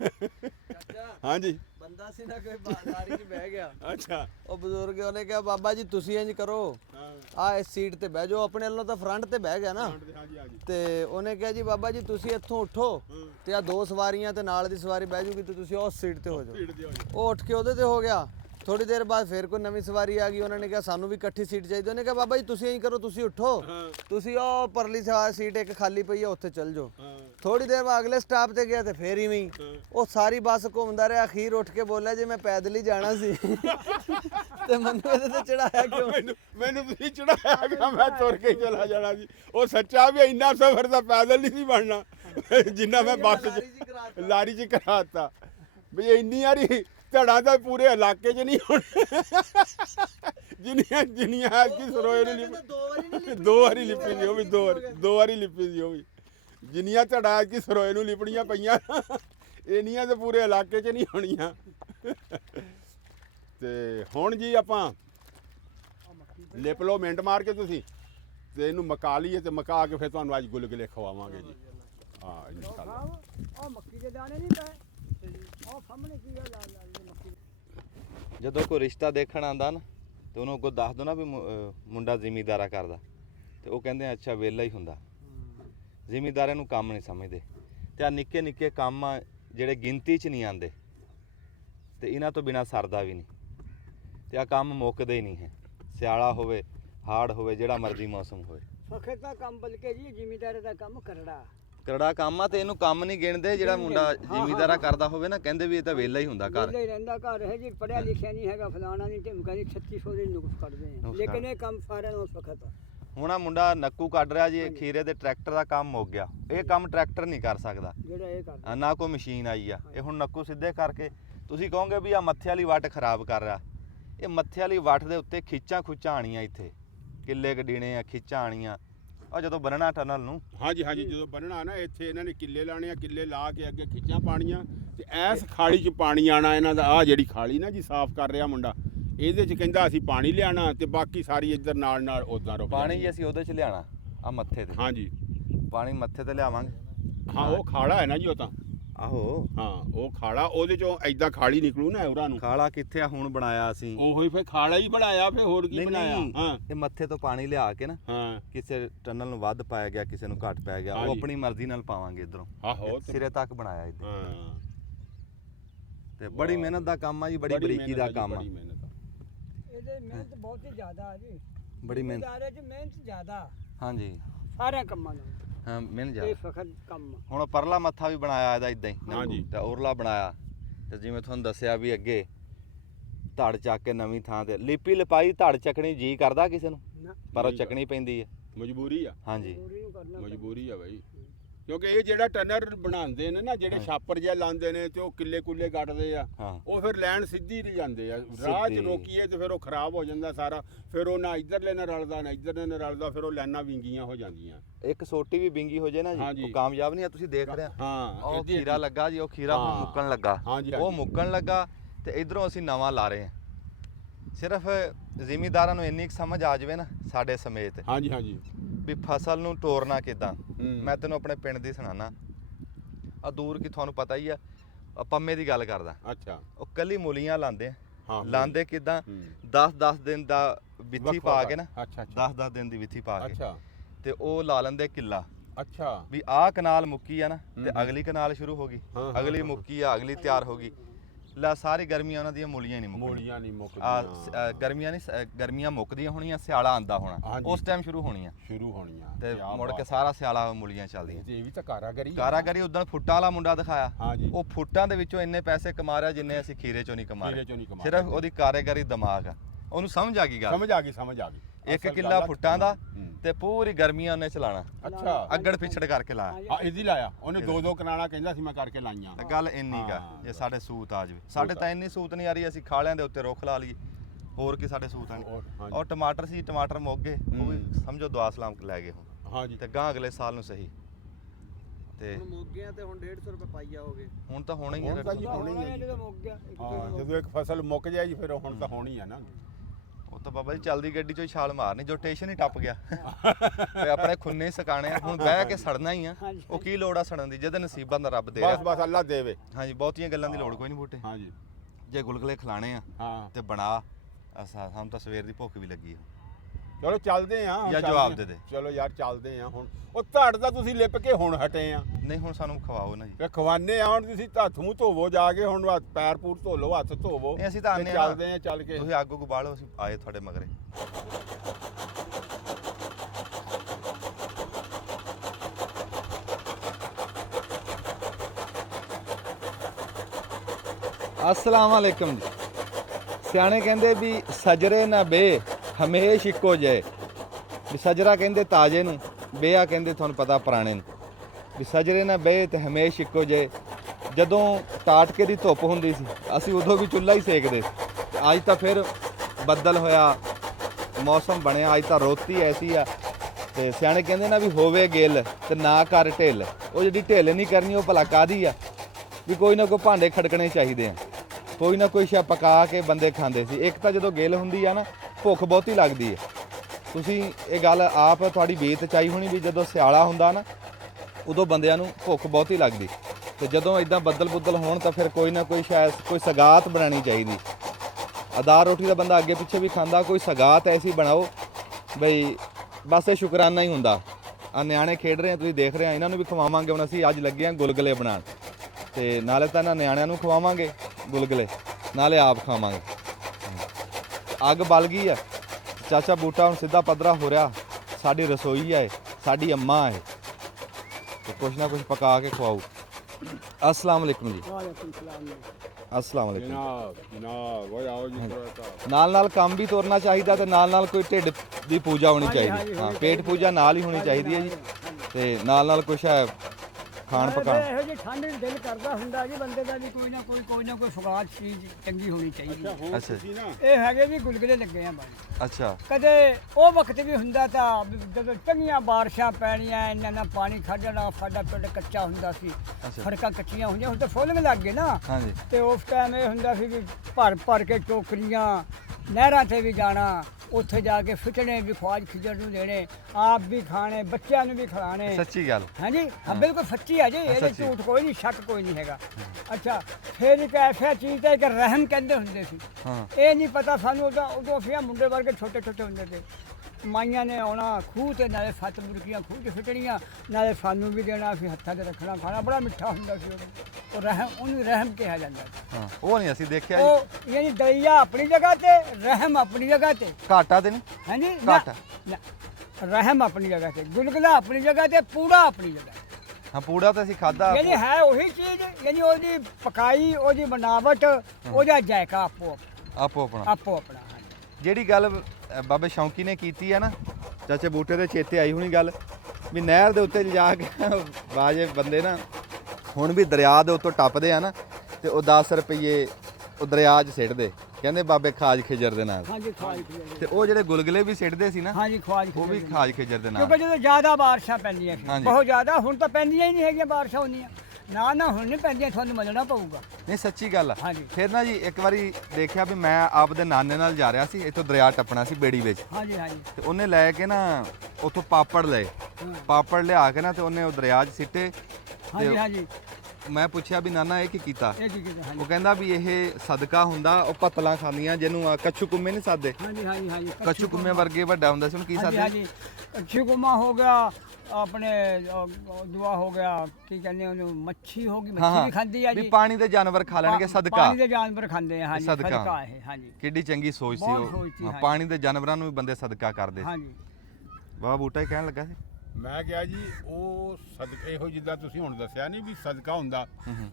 ਚਾਚਾ ਹਾਂਜੀ ਬੰਦਾ ਸੀ ਨਾ ਕੋਈ ਬਾਜ਼ਾਰੀ 'ਚ ਬਹਿ ਗਿਆ, ਅੱਛਾ ਉਹ ਬਜ਼ੁਰਗ ਉਹਨੇ ਕਿਹਾ ਬਾਬਾ ਜੀ ਤੁਸੀਂ ਇੰਜ ਕਰੋ, ਹਾਂ ਆ ਇਸ ਸੀਟ ਤੇ ਬਹਿ ਜਾਓ, ਆਪਣੇ ਵੱਲੋਂ ਤਾਂ ਫਰੰਟ ਤੇ ਬਹਿ ਗਿਆ ਨਾ। ਹਾਂਜੀ ਹਾਂਜੀ ਤੇ ਉਹਨੇ ਕਿਹਾ ਜੀ ਬਾਬਾ ਜੀ ਤੁਸੀਂ ਇੱਥੋਂ ਉੱਠੋ, ਤੇ ਆ 2 ਸਵਾਰੀਆਂ ਤੇ ਨਾਲ ਦੀ ਸਵਾਰੀ ਬਹਿ ਜੂਗੀ, ਤੇ ਤੁਸੀਂ ਉਸ ਸੀਟ ਤੇ ਹੋ ਜਾਓ। ਭੀੜ ਦੇ ਹੋ ਉਹ ਉੱਠ ਕੇ ਉਹਦੇ ਤੇ ਹੋ ਗਿਆ। ਥੋੜੀ ਦੇਰ ਬਾਅਦ ਫਿਰ ਕੋਈ ਨਵੀਂ ਸਵਾਰੀ ਆ ਗਈ, ਉਹਨਾਂ ਨੇ ਕਿਹਾ ਸਾਨੂੰ ਵੀ ਇਕੱਠੀ ਸੀਟ ਚਾਹੀਦੀ। ਉਹਨੇ ਕਿਹਾ ਬਾਬਾ ਜੀ ਤੁਸੀਂ ਇੰਜ ਕਰੋ, ਤੁਸੀਂ ਉੱਠੋ, ਤੁਸੀਂ ਉਹ ਪਰਲੀ ਸੀਟ ਇੱਕ ਖਾਲੀ ਪਈ ਆ ਉੱਥੇ ਚੱਲ ਜਾਓ। ਥੋੜੀ ਦੇਰ ਬਾਅਦ ਅਗਲੇ ਸਟਾਪ ਤੇ ਗਿਆ, ਤੇ ਫੇਰ ਇਵੇਂ ਹੀ ਉਹ ਸਾਰੀ ਬੱਸ ਘੁੰਮਦਾ ਰਿਹਾ। ਅਖੀਰ ਉੱਠ ਕੇ ਬੋਲਿਆ ਜੇ ਮੈਂ ਪੈਦਲ ਹੀ ਜਾਣਾ ਸੀ ਤੇ ਮੈਨੂੰ ਇਹਦੇ ਤੇ ਚੜਾਇਆ ਕਿਉਂ? ਮੈਨੂੰ ਤੁਸੀਂ ਚੜਾਇਆ ਗਿਆ, ਮੈਂ ਤੁਰ ਕੇ ਹੀ ਚਲਾ ਜਾਣਾ ਸੀ। ਉਹ ਸੱਚਾ ਵੀ ਇੰਨਾ ਸਫ਼ਰ ਤਾਂ ਪੈਦਲ ਨਹੀਂ ਸੀ ਬਣਨਾ ਜਿੰਨਾ ਮੈਂ ਬੱਸ 'ਚ ਲਾਰੀ 'ਚ ਕਰਾਤਾ। ਵੀ ਇੰਨੀ ਵਾਰੀ ਧੜਾਂ ਤਾਂ ਪੂਰੇ ਇਲਾਕੇ 'ਚ ਨਹੀਂ ਹੁਣ ਜਿੰਨੀਆਂ ਐਤਕੀ ਸਰੋਏ ਨੂੰ ਲਿਪੀ 2 ਵਾਰੀ ਲਿਪੀ ਸੀ, ਉਹ ਵੀ 2 ਵਾਰੀ ਲਿਪੀ ਸੀ ਉਹ ਵੀ। ਜਿੰਨੀਆਂ ਧੜਾਂ ਐਤਕੀ ਸਰੋਏ ਨੂੰ ਲਿਪਣੀਆਂ ਪਈਆਂ ਇੰਨੀਆਂ ਤਾਂ ਪੂਰੇ ਇਲਾਕੇ 'ਚ ਨਹੀਂ ਹੋਣੀਆਂ। ਤੇ ਹੁਣ ਜੀ ਆਪਾਂ ਲਿਪ ਲਓ ਮਿੰਟ ਮਾਰ ਕੇ ਤੁਸੀਂ, ਤੇ ਇਹਨੂੰ ਮਕਾ ਲਈਏ, ਤੇ ਮਕਾ ਕੇ ਫਿਰ ਤੁਹਾਨੂੰ ਅੱਜ ਗੁਲਗੁਲੇ ਖਵਾਵਾਂਗੇ ਜੀ। ਹਾਂ ਇਨਸ਼ਾਅੱਲਾ। ਉਹ ਮੱਕੀ ਦੇ ਦਾਣੇ ਨਹੀਂ ਪਏ, ਉਹ ਸਾਹਮਣੇ ਕੀ ਆ ਲਾਲ ਮੱਕੀ। ਜਦੋਂ ਕੋਈ ਰਿਸ਼ਤਾ ਦੇਖਣ ਆਂਦਾ ਨਾ, ਤੇ ਉਹਨੂੰ ਕੋਈ ਦੱਸ ਦੋ ਨਾ ਵੀ ਮੁੰਡਾ ਜ਼ਿਮੀਂਦਾਰਾ ਕਰਦਾ, ਤੇ ਉਹ ਕਹਿੰਦੇ ਅੱਛਾ ਵਿਹਲਾ ਹੀ ਹੁੰਦਾ। ਜ਼ਿਮੀਂਦਾਰਾਂ ਨੂੰ ਕੰਮ ਨਹੀਂ ਸਮਝਦੇ, ਤੇ ਆ ਨਿੱਕੇ ਨਿੱਕੇ ਕੰਮ ਆ ਜਿਹੜੇ ਗਿਣਤੀ 'ਚ ਨਹੀਂ ਆਉਂਦੇ, ਤੇ ਇਹਨਾਂ ਤੋਂ ਬਿਨਾਂ ਸਰਦਾ ਵੀ ਨਹੀਂ। ਤੇ ਆ ਕੰਮ ਮੁੱਕਦੇ ਹੀ ਨਹੀਂ ਹੈ, ਸਿਆਲਾ ਹੋਵੇ ਹਾੜ ਹੋਵੇ ਜਿਹੜਾ ਮਰਜ਼ੀ ਮੌਸਮ ਹੋਵੇ। ਸਖੇ ਦਾ ਕੰਮ ਬਲਕੇ ਜੀ ਜ਼ਿਮੀਦਾਰ ਦਾ ਕੰਮ ਕਰੜਾ। ਕਰੜਾ ਕੰਮ ਆ ਤੇ ਇਹਨੂੰ ਕੰਮ ਨਹੀਂ ਗਿਣਦੇ ਜਿਹੜਾ ਮੁੰਡਾ ਜ਼ਿਮੀਂਦਾਰਾ ਕਰਦਾ ਹੋਵੇ ਨਾ ਕਹਿੰਦੇ ਵੀ ਇਹ ਤਾਂ ਵਿਹਲਾ ਹੀ ਹੁੰਦਾ ਘਰ ਵਿਹਲਾ ਹੀ ਰਹਿੰਦਾ ਘਰ ਹੈ ਜੀ, ਪੜਿਆ ਲਿਖਿਆ ਨਹੀਂ ਹੈਗਾ, ਫਲਾਣਾ ਨਹੀਂ ਢਿਮਕਾ ਨਹੀਂ, 3600 ਦੇ ਨੁਕਸ ਕੱਢਦੇ ਆ, ਲੇਕਿਨ ਇਹ ਕੰਮ ਸਾਰਿਆਂ ਨੂੰ ਸਖਤ ਆ। ਹੁਣ ਆ ਮੁੰਡਾ ਨੱਕੂ ਕੱਢ ਰਿਹਾ ਜੀ ਖੀਰੇ ਦੇ ਟਰੈਕਟਰ ਦਾ ਕੰਮ ਮੁੱਕ ਗਿਆ। ਇਹ ਕੰਮ ਟਰੈਕਟਰ ਨਹੀਂ ਕਰ ਸਕਦਾ, ਜਿਹੜਾ ਇਹ ਕਰਦਾ ਨਾ ਕੋਈ ਮਸ਼ੀਨ ਆਈ ਆ। ਇਹ ਹੁਣ ਨੱਕੂ ਸਿੱਧੇ ਕਰਕੇ ਤੁਸੀਂ ਕਹੋਗੇ ਵੀ ਆ ਮੱਥੇ ਵਾਲੀ ਵੱਟ ਖਰਾਬ ਕਰ ਰਿਹਾ। ਇਹ ਮੱਥੇ ਵਾਲੀ ਵੱਟ ਦੇ ਉੱਤੇ ਖਿੱਚਾਂ ਖੁੱਚਾਂ ਆਣੀਆਂ, ਇੱਥੇ ਕਿੱਲੇ ਕਡੀਣੇ ਆ, ਖਿੱਚਾਂ ਆਣੀਆਂ ਆ ਜਦੋਂ ਬੰਨਣਾ ਟਨਲ ਨੂੰ। ਹਾਂਜੀ ਹਾਂਜੀ, ਜਦੋਂ ਬੰਨਣਾ ਨਾ ਇੱਥੇ ਇਹਨਾਂ ਨੇ ਕਿੱਲੇ ਲਾਣੇ ਆ, ਕਿੱਲੇ ਲਾ ਕੇ ਅੱਗੇ ਖਿੱਚਾਂ ਪਾਣੀਆਂ ਤੇ ਐਸ ਖਾਲੀ 'ਚ ਪਾਣੀ ਆਣਾ ਇਹਨਾਂ ਦਾ। ਆ ਜਿਹੜੀ ਖਾਲੀ ਨਾ ਜੀ ਸਾਫ਼ ਕਰ ਰਿਹਾ ਮੁੰਡਾ, ਇਹਦੇ 'ਚ ਕਹਿੰਦਾ ਅਸੀਂ ਪਾਣੀ ਲਿਆਣਾ ਤੇ ਬਾਕੀ ਸਾਰੀ ਇੱਧਰ ਨਾਲ ਨਾਲ ਉਦਾਂ ਰੁਕ ਪਾਣੀ ਜੀ ਅਸੀਂ ਉਹਦੇ 'ਚ ਲਿਆਣਾ ਆ ਮੱਥੇ ਤੇ। ਹਾਂਜੀ ਪਾਣੀ ਮੱਥੇ ਤੇ ਲਿਆਵਾਂਗੇ। ਹਾਂ ਉਹ ਖਾੜਾ ਹੈ ਨਾ ਜੀ, ਉਹ ਤਾਂ ਆਹੋ ਹਾਂ ਉਹ ਖਾੜਾ, ਉਹਦੇ 'ਚੋਂ ਐਦਾਂ ਖਾਲੀ ਨਿਕਲੂ ਨਾ ਉਹਨਾਂ ਨੂੰ। ਖਾਲਾ ਕਿੱਥੇ ਆ ਹੁਣ ਬਣਾਇਆ ਅਸੀਂ? ਉਹੀ ਫੇ ਖਾੜਾ ਹੀ ਬਣਾਇਆ, ਫੇ ਹੋਰ ਕੀ ਬਣਾਇਆ? ਹਾਂ ਇਹ ਮੱਥੇ ਤੋਂ ਪਾਣੀ ਲਿਆ ਕੇ ਨਾ ਹਾਂ ਕਿਸੇ ਟਨਲ ਨੂੰ ਵੱਧ ਪਾਇਆ ਗਿਆ, ਕਿਸੇ ਨੂੰ ਘੱਟ ਪਾਇਆ ਗਿਆ, ਉਹ ਹਾਂਜੀ। ਆਪਣੀ ਮਰਜ਼ੀ ਨਾਲ ਪਾਵਾਂਗੇ ਇਧਰੋਂ ਆਹੋ ਤੇ- ਸਿਰੇ ਤੱਕ ਬਣਾਇਆ ਇੱਥੇ। ਹਾਂ ਤੇ ਬੜੀ ਮਿਹਨਤ ਦਾ ਕੰਮ ਆ ਜੀ, ਬੜੀ ਬਰੀਕੀ ਦਾ ਕੰਮ ਆ। ਬੜੀ ਮਿਹਨਤ ਆ। ਇਹਦੇ ਮਿਹਨਤ ਬਹੁਤ ਹੀ ਜ਼ਿਆਦਾ ਆ ਜੀ, ਬੜੀ ਮਿਹਨਤ। ਜ਼ਿਆਦਾ ਚ ਮਿਹਨਤ ਜ਼ਿਆਦਾ ਹਾਂਜੀ ਸਾਰਿਆਂ ਕੰਮਾਂ ਨੂੰ। ਹਾਂ ਮਿਹਨਤ ਇਹ ਜ਼ਿਆਦਾ। ਫਖਰ ਕੰਮ ਆ। ਹੁਣ ਪਰਲਾ ਮੱਥਾ ਵੀ ਬਣਾਇਆ ਇਹਦਾ ਇਦਾਂ ਹੀ ਨੱਕੂ, ਹਾਂਜੀ। ਤੇ ਉਰਲਾ ਬਣਾਇਆ ਤੇ ਜਿਵੇਂ ਤੁਹਾਨੂੰ ਦੱਸਿਆ ਵੀ ਅੱਗੇ ਧੜ ਚੱਕ ਕੇ ਨਵੀਂ ਥਾਂ ਤੇ ਲਿਪੀ ਲਪਾਈ ਧੜ ਚੱਕਣੀ ਜੀ ਕਰਦਾ ਕਿਸੇ ਨੂੰ, ਨਾ ਪਰ ਉਹ ਨਹੀਂ ਚੱਕਣੀ ਪੈਂਦੀ ਹੈ। ਮਜਬੂਰੀ ਆ, ਹਾਂਜੀ ਪੂਰੀ ਨੂੰ ਕਰਨਾ ਪੈਂਦਾ। ਮਜਬੂਰੀ ਆ ਬਾਈ, ਕਿਉਂਕਿ ਇਹ ਜਿਹੜਾ ਟਨਰ ਬਣਾਉਂਦੇ ਨੇ ਨਾ, ਜਿਹੜੇ ਛਾਪਰ ਜਿਹਾ ਲਾਉਂਦੇ ਨੇ ਤੇ ਉਹ ਕਿੱਲੇ ਕੁੱਲੇ ਕੱਟਦੇ ਆ, ਹਾਂ ਉਹ ਫਿਰ ਲੈਣ ਸਿੱਧੀ ਨਹੀਂ ਜਾਂਦੇ ਆ। ਰਾਹ 'ਚ ਸਿੱਧੀ। ਰੋਕੀਏ ਤੇ ਫਿਰ ਉਹ ਖਰਾਬ ਹੋ ਜਾਂਦਾ ਸਾਰਾ, ਫਿਰ ਉਹ ਨਾ ਇੱਧਰਲੇ ਨਾਲ ਰਲਦਾ ਨਾ ਇੱਧਰਲੇ ਨਾਲ ਰਲਦਾ, ਫਿਰ ਉਹ ਲਾਈਨਾਂ ਵਿੰਗੀਆਂ ਹੋ ਜਾਂਦੀਆਂ। ਇੱਕ ਸੋਟੀ ਵੀ ਬਿੰਗੀ ਹੋ ਜੇ ਨਾ ਜੀ, ਹਾਂਜੀ। ਉਹ ਕਾਮਯਾਬ ਨਹੀਂ ਆ। ਤੁਸੀਂ ਦੇਖ ਰਹੇ ਆ ਹਾਂ ਉਹ ਇਹਦੀ- ਖੀਰਾ ਲੱਗਾ ਜੀ, ਉਹ ਖੀਰਾ ਹੁਣ ਹਾਂ। ਮੁੱਕਣ ਲੱਗਾ। ਹਾਂਜੀ, ਉਹ ਹਾਂਜੀ। ਮੁੱਕਣ ਲੱਗਾ ਤੇ ਇਧਰੋਂ ਅਸੀਂ ਨਵਾਂ ਲਾ ਰਹੇ ਹਾਂ। ਸਿਰਫ ਜ਼ਿਮੀਂਦਾਰਾਂ ਨੂੰ ਇੰਨੀ ਕੁ ਸਮਝ ਆ ਜਾਵੇ ਨਾ ਸਾਡੇ ਸਮੇਤ ਹਾਂਜੀ ਹਾਂਜੀ ਵੀ ਫਸਲ ਨੂੰ ਤੋਰਨਾ ਕਿਦਾਂ। ਹੂੰ। ਮੈਂ ਤੈਨੂੰ ਆਪਣੇ ਪਿੰਡ ਦੀ ਸੁਣਾਣਾ ਆ, ਦੂਰ ਕੀ ਤੁਹਾਨੂੰ ਪਤਾ ਹੀ ਆ, ਪੰਮੇ ਦੀ ਗੱਲ ਕਰਦਾ। ਅੱਛਾ ਉਹ ਕੱਲੀ ਮੂਲੀਆਂ ਲਾਉਂਦੇ ਆ। ਹਾਂ ਲਾਉਂਦੇ ਕਿਦਾਂ? ਹੂੰ। 10-10 ਦਿਨ ਦਾ ਵਿੱਥੀ ਵੱਖ ਪਾ ਵੱਖ। ਕੇ ਨਾ, ਅੱਛਾ ਅੱਛਾ 10-10 ਦਿਨ ਦੀ ਵਿੱਥੀ ਪਾ ਕੇ ਅੱਛਾ ਤੇ ਉਹ ਲਾ ਲੈਂਦੇ ਕਿੱਲਾ ਅੱਛਾ ਵੀ ਆਹ ਕਨਾਲ ਮੁੱਕੀ ਆ ਨਾ ਤੇ ਹੂੰ। ਅਗਲੀ ਕਨਾਲ ਸ਼ੁਰੂ ਹੋ ਗਈ, ਹਾਂ, ਹਾਂ, ਅਗਲੀ ਹਾਂ। ਮੁੱਕੀ ਆ, ਅਗਲੀ ਤਿਆਰ ਹੋ ਗਈ। ਲੈ ਸਾਰੀ ਗਰਮੀਆਂ ਉਹਨਾਂ ਦੀਆਂ ਮੂਲੀਆਂ ਹੀ ਨਹੀਂ ਮੁੱਕੀਆਂ। ਮੂਲੀਆਂ ਨਹੀਂ ਮੁੱਕਦੀਆਂ, ਗਰਮੀਆਂ ਨਹੀਂ, ਗਰਮੀਆਂ ਮੁੱਕਦੀਆਂ ਹੋਣੀਆਂ, ਸਿਆਲਾ ਆਂਦਾ ਹੋਣਾ, ਹਾਂਜੀ। ਉਸ ਟਾਈਮ ਸ਼ੁਰੂ ਹੋਣੀਆਂ ਸ਼ੁਰੂ ਹੋਣੀਆਂ ਤੇ ਕਿਆ ਮੁੜ ਕੇ ਬਾਤ। ਸਾਰਾ ਸਿਆਲਾ ਮੂਲੀਆਂ ਚੱਲਦੀਆਂ। ਇਹ ਵੀ ਤਾਂ ਕਾਰਾਗਰੀ ਆ। ਕਾਰਾਗਰੀ ਉਦੋਂ ਫੁੱਟਾਂ ਵਾਲਾ ਮੁੰਡਾ ਦਿਖਾਇਆ, ਹਾਂਜੀ ਉਹ ਫੁੱਟਾਂ ਦੇ ਵਿੱਚੋਂ ਇੰਨੇ ਪੈਸੇ ਕਮਾ ਰਿਹਾ ਜਿੰਨੇ ਅਸੀਂ ਖੀਰੇ ਚੋਂ ਨਹੀਂ ਕਮਾ ਖੀਰੇ ਰਹੇ। ਚੋਂ ਨਹੀਂ ਕਮਾ ਸਿਰਫ ਰਹੇ। ਉਹਦੀ ਕਾਰਾਗਰੀ ਦਿਮਾਗ ਆ, ਉਹਨੂੰ ਸਮਝ ਆ ਗਈ ਗੱਲ। ਸਮਝ ਆ ਗਈ ਸਮਝ ਆ ਗਈ। ਇੱਕ ਅਸਲ ਕਿੱਲਾ ਗੱਲ ਆ- ਫੁੱਟਾਂ ਦਾ ਹੂੰ। ਤੇ ਪੂਰੀ ਗਰਮੀਆਂ ਉਹਨੇ ਚਲਾਣਾ, ਅੱਛਾ ਅੱਗੜ ਪਿਛੜ ਕਰਕੇ ਲਾਇਆ। ਹਾਂ ਇਹਦੀ ਲਾਇਆ ਉਹਨੇ, ਦੋ ਦੋ ਕਨਾਲਾਂ ਕਹਿੰਦਾ ਸੀ ਮੈਂ ਕਰਕੇ ਲਾਈਆਂ। ਤੇ ਗੱਲ ਇੰਨੀ ਕਾ ਹਾਂ। ਜੇ ਸਾਡੇ ਸੂਤ ਆ ਜਾਵੇ। ਸਾਡੇ ਤਾਂ ਇੰਨੀ ਸੂਤ ਨਹੀਂ ਆ ਰਹੀ, ਅਸੀਂ ਖਾਲਿਆਂ ਦੇ ਉੱਤੇ ਰੁੱਖ ਲਾ ਲਈਏ, ਹੋਰ ਕੀ ਸਾਡੇ ਸੂਤ ਆਣੇ। ਹਾਂਜੀ। ਔਰ ਟਮਾਟਰ ਸੀ, ਟਮਾਟਰ ਮੁੱਕ ਗਏ, ਉਹ ਵੀ ਹੂੰ। ਸਮਝੋ ਦੁਆ ਸਲਾਮ ਲੈ ਗਏ ਹੁਣ, ਹਾਂਜੀ ਤੇ ਗਾਂ ਅਗਲੇ ਸਾਲ ਨੂੰ ਸਹੀ। ਤੇ ਹੁਣ ਮੁੱਕ ਗਿਆ ਤੇ ਹੁਣ 150 ਰੁਪਏ ਪਾਈਆ ਹੋ ਗਏ। ਹੁਣ ਤਾਂ ਹੋਣਾ ਹੀ ਹੁਣ ਤਾਂ ਜੀ ਹੈ। ਹੋਣੀ ਹੈ। ਜਦੋਂ ਮੁੱਕ ਗਿਆ ਇੱਕ ਹਾਂ ਦੋ ਜਦੋਂ ਇੱਕ ਫਸਲ ਮੁੱਕ ਜਾਏਗੀ ਫਿਰ ਹੁਣ ਤਾਂ ਹੋਣੀ ਆ ਨਾ। ਉਹ ਤਾਂ ਬਾਬਾ ਜੀ ਚੱਲਦੀ ਗੱਡੀ ਚੋਂ ਹੀ ਛਾਲ ਮਾਰਨੀ, ਜੋ ਸਟੇਸ਼ਨ ਹੀ ਟੱਪ ਗਿਆ ਤੇ ਆਪਣੇ ਖੁੰਨੇ ਸਕਾਣੇ ਆ, ਹੁਣ ਬਹਿ ਕੇ ਸੜਨਾ ਹੀ ਆ। ਹਾਂਜੀ। ਉਹ ਕੀ ਲੋੜ ਆ ਸੜਨ ਦੀ, ਜਿਹਦੇ ਨਸੀਬਾਂ ਦਾ ਰੱਬ ਦੇ ਬਸ ਰਿਹਾ। ਬਸ ਅੱਲਾ ਦੇਵੇ। ਹਾਂਜੀ, ਬਹੁਤੀਆਂ ਗੱਲਾਂ ਦੀ ਲੋੜ ਕੋਈ ਨਹੀਂ ਬੂਟੇ। ਹਾਂਜੀ ਜੇ ਗੁਲਗੁਲੇ ਖਿਲਾਣੇ ਆ ਹਾਂ ਤੇ ਬਣਾ, ਸਾਨੂੰ ਤਾਂ ਸਵੇਰ ਦੀ ਭੁੱਖ ਵੀ ਲੱਗੀ ਆ। ਚਲੋ ਚੱਲਦੇ ਆ ਜਾਂ ਜਵਾਬ ਦੇ ਦੇ। ਚਲੋ ਯਾਰ ਚੱਲਦੇ ਆ ਹੁਣ। ਉਹ ਧੜ ਦਾ ਤੁਸੀਂ ਲਿਪ ਕੇ ਹੁਣ ਹਟੇ ਆ, ਨਹੀਂ ਹੁਣ ਸਾਨੂੰ ਖਵਾਓ ਨਾ ਜੀ। ਤੇ ਖਵਾਨੇ ਆ ਹੁਣ। ਤੁਸੀਂ ਹੱਥ ਮੂੰਹ ਧੋਵੋ ਜਾ ਕੇ, ਹੁਣ ਪੈਰ ਪੂਰ ਧੋ ਲਓ, ਹੱਥ ਧੋਵੋ। ਨਹੀਂ, ਅਸੀਂ ਤਾਂ ਤੇ ਆਨੇ ਆ। ਚੱਲਦੇ ਆ ਚੱਲ ਕੇ। ਤੁਸੀਂ ਅੱਗ ਉਬਾਲੋ, ਅਸੀਂ ਆਏ ਤੁਹਾਡੇ ਮਗਰੇ। अस्सलाम वालेकुम जी। ਸਿਆਣੇ ਕਹਿੰਦੇ ਵੀ ਸਜਰੇ ਨਾ ਬੇ ਹਮੇਸ਼ ਇੱਕੋ ਜੇ। ਵੀ ਸਜਰਾ ਕਹਿੰਦੇ ਤਾਜ਼ੇ ਨੂੰ, ਬੇਆ ਕਹਿੰਦੇ ਤੁਹਾਨੂੰ ਪਤਾ ਪੁਰਾਣੇ ਨੂੰ। ਵੀ ਸਜਰੇ ਨਾ ਬੇ ਤੇ ਹਮੇਸ਼ ਇੱਕੋ ਜੇ। ਜਦੋਂ ਤਾਟਕੇ ਦੀ ਧੁੱਪ ਹੁੰਦੀ ਸੀ ਅਸੀਂ ਉਦੋਂ ਵੀ ਚੁੱਲ੍ਹਾ ਹੀ ਸੇਕਦੇ ਸੀ। ਅੱਜ ਤਾਂ ਫਿਰ ਬੱਦਲ ਹੋਇਆ, ਮੌਸਮ ਬਣਿਆ, ਅੱਜ ਤਾਂ ਰੋਤੀ ਐਸੀ ਆ। ਤੇ ਸਿਆਣੇ ਕਹਿੰਦੇ ਨਾ ਵੀ ਹੋਵੇ ਗਿੱਲ ਤੇ ਨਾ ਕਰ ਢਿੱਲ। ਉਹ ਜਿਹੜੀ ਢਿੱਲ ਨਹੀਂ ਕਰਨੀ ਉਹ ਭਲਾ ਕਾਹਦੀ ਆ? ਵੀ ਕੋਈ ਨਾ ਕੋਈ ਭਾਂਡੇ ਖੜਕਣੇ ਚਾਹੀਦੇ ਆ, ਕੋਈ ਨਾ ਕੋਈ ਸ਼ਾ ਪਕਾ ਕੇ ਬੰਦੇ ਖਾਂਦੇ ਸੀ। ਇੱਕ ਤਾਂ ਜਦੋਂ ਗਿੱਲ ਹੁੰਦੀ ਆ ਨਾ, ਭੁੱਖ ਬਹੁਤੀ ਲੱਗਦੀ ਹੈ। ਤੁਸੀਂ ਇਹ ਗੱਲ ਆਪ ਤੁਹਾਡੀ ਬੀਤ ਚਾਈ ਹੋਣੀ ਵੀ ਜਦੋਂ ਸਿਆਲਾ ਹੁੰਦਾ ਨਾ ਉਦੋਂ ਬੰਦਿਆਂ ਨੂੰ ਭੁੱਖ ਬਹੁਤੀ ਲੱਗਦੀ, ਤੇ ਜਦੋਂ ਇਦਾਂ ਬੱਦਲ ਬੁੱਦਲ ਹੋਣ ਤਾਂ ਫਿਰ ਕੋਈ ਨਾ ਕੋਈ ਸ਼ਾਇਦ ਕੋਈ ਸਗਾਤ ਬਣਾਉਣੀ ਚਾਹੀਦੀ। ਅਦਾਰ ਰੋਟੀ ਦਾ ਬੰਦਾ ਅੱਗੇ ਪਿੱਛੇ ਵੀ ਖਾਂਦਾ, ਕੋਈ ਸਗਾਤ ਐਸੀ ਬਣਾਓ ਬਈ ਬਸ ਇਹ ਸ਼ੁਕਰਾਨਾ ਹੀ ਹੁੰਦਾ। ਆ ਨਿਆਣੇ ਖੇਡ ਰਹੇ ਆ, ਤੁਸੀਂ ਦੇਖ ਰਹੇ ਆ, ਇਹਨਾਂ ਨੂੰ ਵੀ ਖਵਾਵਾਂਗੇ। ਹੁਣ ਅਸੀਂ ਅੱਜ ਲੱਗੇ ਆ ਗੁਲਗੁਲੇ ਬਣਾਉਣ, ਤੇ ਨਾਲੇ ਤਾਂ ਇਹਨਾਂ ਨਿਆਣਿਆਂ ਨੂੰ ਖਵਾਵਾਂਗੇ ਗੁਲਗੁਲੇ, ਨਾਲੇ ਆਪ ਖਾਵਾਂਗੇ। ਅੱਗ ਬਲ ਗਈ ਆ, ਚਾਚਾ ਬੂਟਾ ਹੁਣ ਸਿੱਧਾ ਪੱਧਰਾ ਹੋ ਰਿਹਾ। ਸਾਡੀ ਰਸੋਈ ਆ ਇਹ, ਸਾਡੀ ਅੰਮਾ ਹੈ। ਤੇ ਕੁਛ ਨਾ ਕੁਛ ਪਕਾ ਕੇ ਖਵਾਓ। अस्सलाम वालेकुम जी। ਵਾਲੇਕੁਮ ਸਲਾਮ ਜੀ। अस्सलाम वालेकुम। ਜਨਾਬ ਓਏ ਆਓ ਜੀ ਨਾਲ ਨਾਲ ਕੰਮ ਵੀ ਤੋਰਨਾ ਚਾਹੀਦਾ ਤੇ ਨਾਲ ਨਾਲ ਕੋਈ ਢਿੱਡ ਦੀ ਪੂਜਾ ਹੋਣੀ ਹਾਂਜੀ, ਚਾਹੀਦੀ। ਹਾਂਜੀ, ਹਾਂ ਹੋਣੀ ਪੇਟ ਪੂਜਾ ਨਾਲ ਹੀ ਹੋਣੀ ਚਾਹੀਦੀ ਹੈ ਜੀ ਤੇ ਨਾਲ ਨਾਲ ਕੁਛ ਹੈ ਖਾਣ ਨਾਲੇ ਪਕਾਣ। ਇਹੋ ਜਿਹੀ ਠੰਡ ਵਿੱਚ ਦਿਲ ਕਰਦਾ ਹੁੰਦਾ ਜੀ ਬੰਦੇ ਦਾ ਵੀ ਕੋਈ ਨਾ ਕੋਈ ਸਵਾਦ ਚੀਜ਼ ਚੰਗੀ ਹੋਣੀ ਚਾਹੀਦੀ ਹੈ। ਹੁਣ ਅੱਛਾ ਤੁਸੀਂ ਨਾ ਇਹ ਹੈਗੇ ਵੀ ਗੁਲਗੁਲੇ ਲੱਗੇ ਆ ਬਾਈ। ਅੱਛਾ ਕਦੇ ਉਹ ਵਕਤ ਵੀ ਹੁੰਦਾ ਤਾਂ ਵੀ ਜਦੋਂ ਚੰਗੀਆਂ ਬਾਰਿਸ਼ਾਂ ਪੈਣੀਆਂ ਇੰਨਾ ਨਾ ਪਾਣੀ ਖੜ ਜਾਣਾ ਸਾਡਾ ਪਿੰਡ ਕੱਚਾ ਹੁੰਦਾ ਸੀ ਅੱਛਾ। ਸੜਕਾਂ ਕੱਚੀਆਂ ਹੁੰਦੀਆਂ ਹੁਣ ਤਾਂ ਫੁੱਲ ਲੱਗ ਗਏ ਨਾ ਹਾਂਜੀ ਤੇ ਉਸ ਟਾਈਮ ਇਹ ਹੁੰਦਾ ਸੀ ਵੀ ਭਰ ਭਰ ਕੇ ਟੋਕਰੀਆਂ ਨਹਿਰਾਂ ਤੇ ਵੀ ਜਾਣਾ ਉੱਥੇ ਜਾ ਕੇ ਫਿਟਣੇ ਵੀ ਖਵਾਜ ਖਿਜਰ ਨੂੰ ਦੇਣੇ ਆਪ ਵੀ ਖਾਣੇ ਬੱਚਿਆਂ ਨੂੰ ਵੀ ਖਿਲਾਣੇ ਸੱਚੀ ਗੱਲ। ਹਾਂਜੀ ਹਾਂ ਬਿਲਕੁਲ ਸੱਚੀ ਹੈ ਜੀ ਇਹਦੇ ਸੱਚੀ। ਝੂਠ ਕੋਈ ਨਹੀਂ ਸ਼ੱਕ ਕੋਈ ਨਹੀਂ ਹੈਗਾ ਅੱਛਾ ਫਿਰ ਇੱਕ ਐਸਾ ਚੀਜ਼ ਹੈ ਕਿ ਰਹਿਮ ਕਹਿੰਦੇ ਹੁੰਦੇ ਸੀ ਹਾਂ ਇਹ ਨਹੀਂ ਪਤਾ ਸਾਨੂੰ ਉਦੋਂ ਅਸੀਂ ਮੁੰਡੇ ਵਰਗੇ ਛੋਟੇ ਛੋਟੇ ਹੁੰਦੇ ਤੇ ਮਾਈਆਂ ਨੇ ਆਉਣਾ ਖੂਹ ਤੇ ਨਾਲੇ 7 ਮੁਰਗੀਆਂ ਖੂਹ 'ਚ ਫਿੱਟਣੀਆਂ ਨਾਲੇ ਸਾਨੂੰ ਵੀ ਦੇਣਾ ਅਸੀਂ ਹੱਥਾਂ 'ਤੇ ਰੱਖਣਾ ਖਾਣਾ ਬੜਾ ਮਿੱਠਾ ਹੁੰਦਾ ਸੀ ਉਹ ਰਹਿਮ ਉਹਨੂੰ ਰਹਿਮ ਕਿਹਾ ਜਾਂਦਾ ਸੀ। ਹਾਂ ਉਹ ਨਹੀਂ ਅਸੀਂ ਦੇਖਿਆ ਜੀ। ਉਹ ਯਾਨੀ ਦਰਿਆ ਆਪਣੀ ਜਗ੍ਹਾ ਤੇ ਰਹਿਮ ਆਪਣੀ ਜਗ੍ਹਾ ਤੇ ਘਾਟਾ ਤੇ ਨਹੀਂ। ਹਾਂਜੀ ਘਾਟਾ। ਰਹਿਮ ਆਪਣੀ ਜਗ੍ਹਾ ਤੇ ਗੁਲਗੁਲਾ ਆਪਣੀ ਜਗ੍ਹਾ ਤੇ ਪੂੜਾ ਆਪਣੀ ਜਗ੍ਹਾ ਤੇ। ਹਾਂ ਪੂੜਾ ਤਾਂ ਅਸੀਂ ਖਾਦਾ। ਯਾਨੀ ਹੈ ਉਹੀ ਚੀਜ਼ ਯਾਨੀ ਉਹਦੀ ਪਕਾਈ ਉਹਦੀ ਬਣਾਵਟ ਉਹਦਾ ਜਾਇਕਾ ਆਪੋ ਆਪੋ ਆਪਣਾ। ਆਪਣਾ ਹਾਂਜੀ। ਜਿਹੜੀ ਗੱਲ ਬਾਬੇ ਸ਼ੌਂਕੀ ਨੇ ਕੀਤੀ ਹੈ ਨਾ ਚਾਚੇ ਬੂਟੇ ਦੇ ਚੇਤੇ ਆਈ ਹੋਣੀ ਗੱਲ ਵੀ ਨਹਿਰ ਦੇ ਉੱਤੇ ਜਾ ਕੇ ਬਾਜੇ ਬੰਦੇ ਨਾ ਹੁਣ ਵੀ ਦਰਿਆ ਦੇ ਉੱਤੋਂ ਟੱਪਦੇ ਆ ਨਾ ਤੇ ਉਹ 10 ਰੁਪਏ ਉਹ ਦਰਿਆ 'ਚ ਸਿੱਟਦੇ ਕਹਿੰਦੇ ਬਾਬੇ ਖਾਜ ਖਿਜਰ ਦੇ ਨਾਲ। ਹਾਂਜੀ ਖਵਾਜ ਖਿਜਰ ਤੇ ਉਹ ਜਿਹੜੇ ਗੁਲਗੁਲੇ ਵੀ ਸਿੱਟਦੇ ਸੀ ਨਾ ਹਾਂਜੀ ਖਵਾਜ ਉਹ ਵੀ ਖਿਜਰ ਖਾਜ ਖਿਜਰ ਦੇ ਨਾਲ। ਕਿਉਂਕਿ ਜਦੋਂ ਜ਼ਿਆਦਾ ਬਾਰਿਸ਼ਾਂ ਪੈਂਦੀਆਂ ਸੀ ਹਾਂਜੀ। ਬਹੁਤ ਜ਼ਿਆਦਾ ਹੁਣ ਤਾਂ ਪੈਂਦੀਆਂ ਹੀ ਨਹੀਂ ਹੈਗੀਆਂ ਬਾਰਿਸ਼ਾਂ ਹੁੰਦੀਆਂ ਨਾ ਹੁਣ ਨਹੀਂ ਪੈਂਦੀਆਂ ਤੁਹਾਨੂੰ ਮੰਨਣਾ ਪਊਗਾ। ਨਹੀਂ ਸੱਚੀ ਗੱਲ ਆ। ਹਾਂਜੀ। ਫਿਰ ਨਾ ਜੀ ਇੱਕ ਵਾਰੀ ਦੇਖਿਆ ਵੀ ਮੈਂ ਆਪਦੇ ਨਾਨੇ ਨਾਲ ਜਾ ਰਿਹਾ ਸੀ ਇੱਥੋਂ ਦਰਿਆ ਟੱਪਣਾ ਸੀ ਬੇੜੀ ਵਿੱਚ ਹਾਂਜੀ ਹਾਂਜੀ ਤੇ ਉਹਨੇ ਲੈ ਕੇ ਨਾ ਉੱਥੋਂ ਪਾਪੜ ਲਏ ਪਾਪੜ ਲਿਆ ਕੇ ਨਾ ਤੇ ਉਹਨੇ ਉਹ ਦਰਿਆ 'ਚ ਸਿੱਟੇ ਹਾਂਜੀ ਹਾਂਜੀ ਮੈਂ ਪੁੱਛਿਆ ਵੀ ਨਾਨਾ ਇਹ ਕੀ ਕੀਤਾ ਇਹ ਕੀ ਕਿਤੇ ਹਾਂਜੀ ਉਹ ਕਹਿੰਦਾ ਵੀ ਇਹ ਸਦਕਾ ਹੁੰਦਾ ਉਹ ਪਤਲਾ ਖਾਂਦੀਆਂ ਜਿਹਨੂੰ ਕੱਛੂ ਕੁੰਮੇ ਨਹੀਂ ਸਾਦੇ ਹਾਂਜੀ ਹਾਂਜੀ ਹਾਂਜੀ ਕੱਛੂ ਕੁੰਮੇ ਵਰਗੇ ਵੱਡਾ ਹੁੰਦਾ ਸੀ ਉਹਨੂੰ ਕੀ ਹਾਂਜੀ ਸਾਦੇ ਹਾਂਜੀ ਕੱਚੀ ਗੁਮਾ ਹੋ ਗਿਆ ਆਪਣੇ ਦੁਆ ਹੋ ਗਿਆ ਕੀ ਕਹਿੰਦੇ ਉਹਨੂੰ ਮੱਛੀ ਹੋ ਗਈ ਮੱਛੀ ਵੀ ਖਾਂਦੀ ਆ ਵੀ ਜੀ ਪਾਣੀ ਦੇ ਜਾਨਵਰ ਖਾ ਲੈਣਗੇ ਸਦਕਾ ਪਾਣੀ ਦੇ ਜਾਨਵਰ ਖਾਂਦੇ ਆ ਹਾਂਜੀ ਸਦਕਾ। ਸਦਕਾ ਇਹ ਹਾਂਜੀ ਕਿੱਡੀ ਚੰਗੀ ਸੋਚ ਸੀ ਬਹੁਤ ਉਹ ਸੋਚ ਸੀ, ਹਾਂ, ਹਾਂਜੀ। ਪਾਣੀ ਦੇ ਜਾਨਵਰਾਂ ਨੂੰ ਵੀ ਬੰਦੇ ਸਦਕਾ ਕਰਦੇ ਸੀ। ਹਾਂਜੀ ਬਾਬਾ ਬੂਟਾ ਹੀ ਕਹਿਣ ਲੱਗਾ ਸੀ। ਮੈਂ ਕਿਹਾ ਜੀ ਉਹ ਸਦਕਾ ਇਹੋ ਜਿੱਦਾਂ ਤੁਸੀਂ ਹੁਣ ਦੱਸਿਆ ਨਹੀਂ ਵੀ ਸਦਕਾ ਹੁੰਦਾ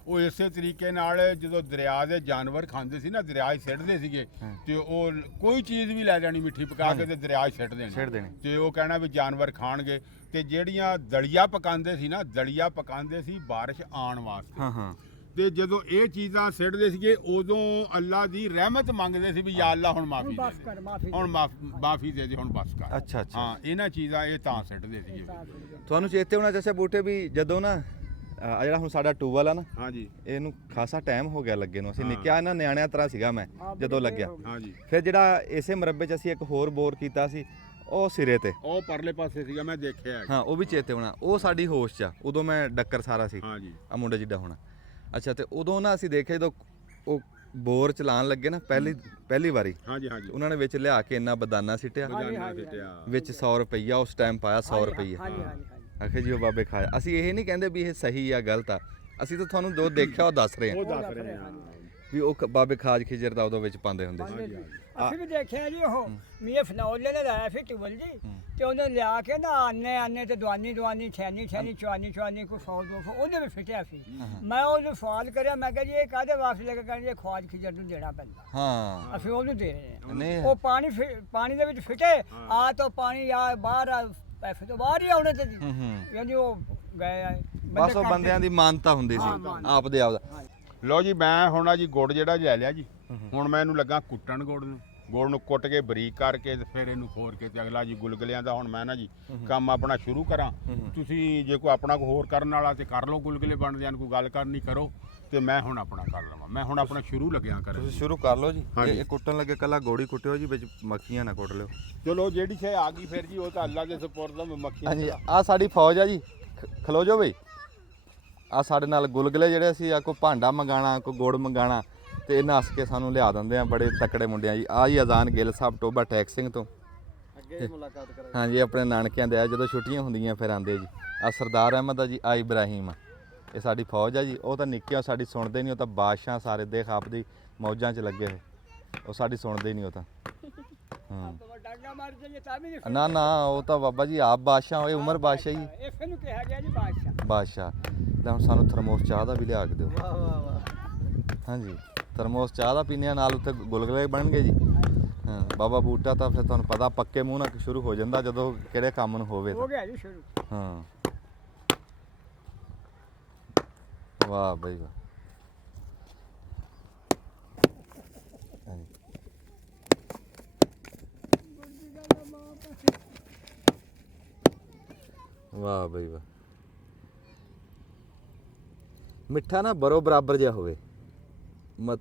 ਉਹ ਇਸੇ ਤਰੀਕੇ ਨਾਲ ਜਦੋਂ ਦਰਿਆ ਦੇ ਜਾਨਵਰ ਖਾਂਦੇ ਸੀ ਨਾ ਦਰਿਆ 'ਚ ਸਿੱਟਦੇ ਸੀਗੇ ਤੇ ਉਹ ਕੋਈ ਚੀਜ਼ ਵੀ ਲੈ ਜਾਣੀ ਮਿੱਠੀ ਪਕਾ ਕੇ ਤੇ ਦਰਿਆ 'ਚ ਸਿੱਟ ਸਿੱਟ ਦੇਣੀ। ਤੇ ਉਹ ਕਹਿਣਾ ਵੀ ਜਾਨਵਰ ਖਾਣਗੇ ਤੇ ਜਿਹੜੀਆਂ ਦਲੀਆ ਪਕਾਉਂਦੇ ਸੀ ਨਾ ਦਲੀਆ ਪਕਾਉਂਦੇ ਸੀ ਬਾਰਿਸ਼ ਆਉਣ ਵਾਸਤੇ ਹਾਂ ਹਾਂ ਤੇ ਜਦੋਂ ਇਹ ਚੀਜ਼ਾਂ ਸਿੱਟਦੇ ਸੀਗੇ ਉਦੋਂ ਅੱਲਾ ਦੀ ਰਹਿਮਤ ਮੰਗਦੇ ਸੀ ਵੀ ਯਾ ਅੱਲਾ ਹੁਣ ਮਾਫੀ ਬਸ ਦੇ ਕਰ ਦੇ ਮਾਫੀ ਹੁਣ ਮਾਫੀ ਦੇ ਦੇ ਹੁਣ ਬਸ ਕਰ ਅੱਛਾ ਅੱਛਾ ਹਾਂ ਇਹਨਾਂ ਚੀਜ਼ਾਂ ਇਹ ਤਾਂ ਸਿੱਟਦੇ ਸੀਗੇ ਤੁਹਾਨੂੰ ਚੇਤੇ ਹੋਣਾ ਚਾਚਾ ਬੂਟੇ ਵੀ ਜਦੋਂ ਨਾ ਆ ਜਿਹੜਾ ਹੁਣ ਸਾਡਾ ਟੂਬਲ ਆ ਨਾ ਹਾਂਜੀ ਇਹਨੂੰ ਖਾਸਾ ਟਾਈਮ ਹੋ ਗਿਆ ਲੱਗੇ ਨੂੰ ਅਸੀਂ ਨਿੱਕਿਆ ਨਾ ਨਿਆਣਿਆਂ ਤਰ੍ਹਾਂ ਸੀਗਾ ਮੈਂ ਜਦੋਂ ਲੱਗਿਆ ਹਾਂਜੀ ਫਿਰ ਜਿਹੜਾ ਇਸੇ ਮੁਰੱਬੇ 'ਚ ਅਸੀਂ ਇੱਕ ਹੋਰ ਬੋਰ ਕੀਤਾ ਸੀ ਉਹ ਸਿਰੇ ਤੇ ਉਹ ਪਰਲੇ ਪਾਸੇ ਸੀਗਾ ਮੈਂ ਦੇਖਿਆ ਹਾਂ ਉਹ ਵੀ ਚੇਤੇ ਹੋਣਾ ਉਹ ਸਾਡੀ ਹੋਸ਼ 'ਚ ਆ ਉਦੋਂ ਮੈਂ ਡੱਕਰ ਸਾਰਾ ਸੀ ਹਾਂਜੀ ਆ ਮੁੰਡੇ ਜਿੱਡਾ ਹੋਣਾ ਅੱਛਾ ਤੇ ਉਦੋਂ ਨਾ ਅਸੀਂ ਦੇਖਿਆ ਜਦੋਂ ਉਹ ਬੋਰ ਚਲਾਉਣ ਲੱਗੇ ਨਾ ਪਹਿਲੀ ਵਾਰੀ ਹਾਂਜੀ ਹਾਂਜੀ ਉਹਨਾਂ ਨੇ ਵਿੱਚ ਲਿਆ ਕੇ ਇੰਨਾ ਬਦਾਨਾ ਸਿੱਟਿਆ ਬਜਾਨਾ ਸਿੱਟਿਆ ਵਿੱਚ 100 ਰੁਪਈਆ ਉਸ ਟਾਈਮ ਪਾਇਆ 100 ਰੁਪਈਆ ਹਾਂਜੀ ਹਾਂਜੀ ਆਖੇ ਜੀ ਉਹ ਬਾਬੇ ਖਾਇਆ ਅਸੀਂ ਇਹ ਨਹੀਂ ਕਹਿੰਦੇ ਵੀ ਇਹ ਸਹੀ ਆ ਗਲਤ ਆ ਅਸੀਂ ਤਾਂ ਤੁਹਾਨੂੰ ਜੋ ਦੇਖਿਆ ਉਹ ਦੱਸ ਰਹੇ ਉਹ ਹਾਂ ਦੱਸ ਰਹੇ ਹਾਂ ਵੀ ਉਹ ਬਾਬੇ ਖਾਜ ਖਿਜਰ ਦਾ ਉਹਦੇ ਵਿੱਚ ਪਾਉਂਦੇ ਹੁੰਦੇ ਸੀ ਅਸੀਂ ਵੀ ਦੇਖਿਆ ਜੀ ਉਹ ਮੀਆਂ ਫਨੌਲੇ ਨੇ ਲਾਇਆ ਸੀ ਟਿਊਬਲ ਜੀ ਤੇ ਉਹਨੇ ਲਿਆ ਕੇ ਨਾ ਆਨੇ ਤੇ ਦਵਾਨੀ ਛੈਨੀ ਚਵਾਨੀ ਕੋ 100 200 ਉਹਦੇ ਵਿੱਚ ਫਿੱਟਿਆ ਸੀ ਮੈਂ ਉਹਨੂੰ ਸਵਾਲ ਕਰਿਆ ਮੈਂ ਕਿਹਾ ਜੀ ਇਹ ਕਾਹਦੇ ਵਾਸਤੇ ਲੈ ਕੇ ਕਹਿੰਦੇ ਖਾਜ ਖਿਜਰ ਨੂੰ ਦੇਣਾ ਪੈਂਦਾ ਹਾਂ ਅਸੀਂ ਉਹਨੂੰ ਦੇ ਰਹੇ ਹਾਂ ਨਹੀਂ ਉਹ ਪਾਣੀ ਦੇ ਵਿੱਚ ਫਿੱਟੇ ਆ ਤਾਂ ਪਾਣੀ ਆ ਬਾਹਰ ਪੈਸੇ ਤੋਂ ਬਾਹਰ ਹੀ ਆਉਣੇ ਤੇ ਜੀ ਯਾਨੀ ਉਹ ਗਏ ਆ ਬਸ ਉਹ ਬੰਦਿਆਂ ਦੀ ਮਾਨਤਾ ਹੁੰਦੀ ਸੀ ਆਪ ਦੇ ਆਪ ਦਾ ਲਓ ਜੀ ਮੈਂ ਹੁਣ ਆ ਜੀ ਗੁੜ ਜਿਹੜਾ ਲੈ ਲਿਆ ਜੀ ਹੁਣ ਮੈਂ ਇਹਨੂੰ ਲੱਗਾ ਕੁੱਟਣ ਗੁੜ ਨੂੰ ਕੁੱਟ ਕੇ ਬਰੀਕ ਕਰਕੇ ਤੇ ਫਿਰ ਇਹਨੂੰ ਖੋਰ ਕੇ ਤੇ ਅਗਲਾ ਜੀ ਗੁਲਗੁਲਿਆਂ ਦਾ ਹੁਣ ਮੈਂ ਨਾ ਜੀ ਕੰਮ ਆਪਣਾ ਸ਼ੁਰੂ ਕਰਾਂ ਤੁਸੀਂ ਜੇ ਕੋਈ ਆਪਣਾ ਕੋਈ ਹੋਰ ਕਰਨ ਵਾਲਾ ਤੇ ਕਰ ਲਓ ਗੁਲਗੁਲੇ ਬਣਦਿਆਂ ਨੂੰ ਕੋਈ ਗੱਲ ਕਰਨੀ ਕਰੋ ਤੇ ਮੈਂ ਹੁਣ ਆਪਣਾ ਕਰ ਲਵਾਂ ਮੈਂ ਹੁਣ ਆਪਣਾ ਸ਼ੁਰੂ ਲੱਗਿਆ ਕਰਨ ਤੁਸੀਂ ਸ਼ੁਰੂ ਕਰ ਲਓ ਜੀ ਹਾਂਜੀ। ਇਹ ਕੁੱਟਣ ਲੱਗੇ ਕੱਲਾ ਗੋੜੀ ਕੁੱਟਿਓ ਜੀ ਵਿੱਚ ਮੱਖੀਆਂ ਨਾ ਕੁੱਟ ਲਿਓ ਚਲੋ ਜਿਹੜੀ ਸ਼ੈ ਆ ਗਈ ਫਿਰ ਜੀ ਉਹ ਤਾਂ ਅੱਲਾ ਦੇ ਸਪੁਰਦ ਮੱਖੀਆਂ ਹਾਂਜੀ ਆ ਸਾਡੀ ਫੌਜ ਆ ਜੀ ਖਲੋ ਜਾਓ ਬਈ ਆ ਸਾਡੇ ਨਾਲ ਗੁਲਗੁਲੇ ਜਿਹੜੇ ਅਸੀਂ ਆ ਕੋਈ ਭਾਂਡਾ ਮੰਗਾਣਾ ਕੋਈ ਗੁੜ ਮੰਗਾਣਾ ਤੇ ਇਹਨਾਂ ਹੱਸ ਕੇ ਸਾਨੂੰ ਲਿਆ ਦਿੰਦੇ ਆ ਬੜੇ ਤਕੜੇ ਮੁੰਡਿਆਂ ਜੀ ਆ ਜੀ ਅਜ਼ਾਨ ਗਿੱਲ ਸਾਹਿਬ ਟੋਬਾ ਟੈਕ ਸਿੰਘ ਤੋਂ ਅੱਗੇ ਮੁਲਾਕਾਤ ਕਰਾਂਗੇ ਹਾਂਜੀ ਆਪਣੇ ਨਾਨਕਿਆਂ ਦੇ ਆ ਜਦੋਂ ਛੁੱਟੀਆਂ ਹੁੰਦੀਆਂ ਫਿਰ ਆਂਦੇ ਜੀ ਆ ਸਰਦਾਰ ਅਹਿਮਦ ਆ ਜੀ ਆ ਇਬਰਾਹੀਮ ਆ ਇਹ ਸਾਡੀ ਫੌਜ ਆ ਜੀ ਉਹ ਤਾਂ ਨਿੱਕਿਆਂ ਸਾਡੀ ਸੁਣਦੇ ਨਹੀਂ ਉਹ ਤਾਂ ਬਾਦਸ਼ਾਹ ਸਾਰੇ ਦੇਖ ਆਪਦੀ ਮੌਜਾਂ 'ਚ ਲੱਗੇ ਹੋਏ ਉਹ ਸਾਡੀ ਸੁਣਦੇ ਨਹੀਂ ਉਹ ਤਾਂ ਡਾਂਗਾ ਮਾਰ ਜੇ ਤਾਂ ਵੀ ਨਹੀਂ ਨਾ ਨਾ ਉਹ ਤਾਂ ਬਾਬਾ ਜੀ ਆਪ ਬਾਦਸ਼ਾਹ ਹੋਏ ਉਮਰ ਬਾਦਸ਼ਾਹ ਹੀ ਇਹ ਫਿਰ ਕਿਹਾ ਗਿਆ ਜੀ ਬਾਦਸ਼ਾਹ ਬਾਦਸ਼ਾਹ। ਲੈ ਹੁਣ ਸਾਨੂੰ ਥਰਮੋਸ ਚਾਹ ਦਾ ਵੀ ਲਿਆ ਕੇ ਦਿਓ। ਵਾਹ ਵਾਹ ਵਾਹ। ਹਾਂਜੀ ਥਰਮੋਸ ਚਾਹ ਦਾ ਪੀਨੇ ਆ, ਨਾਲ ਉੱਤੇ ਗੁਲਗੁਲੇ ਬਣਨਗੇ ਜੀ। ਹਾਂ ਬਾਬਾ ਬੂਟਾ ਤਾਂ ਫਿਰ ਤੁਹਾਨੂੰ ਪਤਾ ਪੱਕੇ ਮੂੰਹ ਨਾਲ ਸ਼ੁਰੂ ਹੋ ਜਾਂਦਾ ਜਦੋਂ ਕਿਹੜੇ ਕੰਮ ਨੂੰ ਹੋਵੇ ਹੋ ਤਾਂ। ਗਿਆ ਜੀ ਸ਼ੁਰੂ। ਹਾਂ ਵਾਹ ਬਈ ਵਾਹ। ਹਾਂਜੀ। ਵਾਹ ਬਈ ਵਾਹ। ਮਿੱਠਾ ਨਾ ਬਰੋ ਬਰਾਬਰ ਜਿਹਾ ਹੋਵੇ,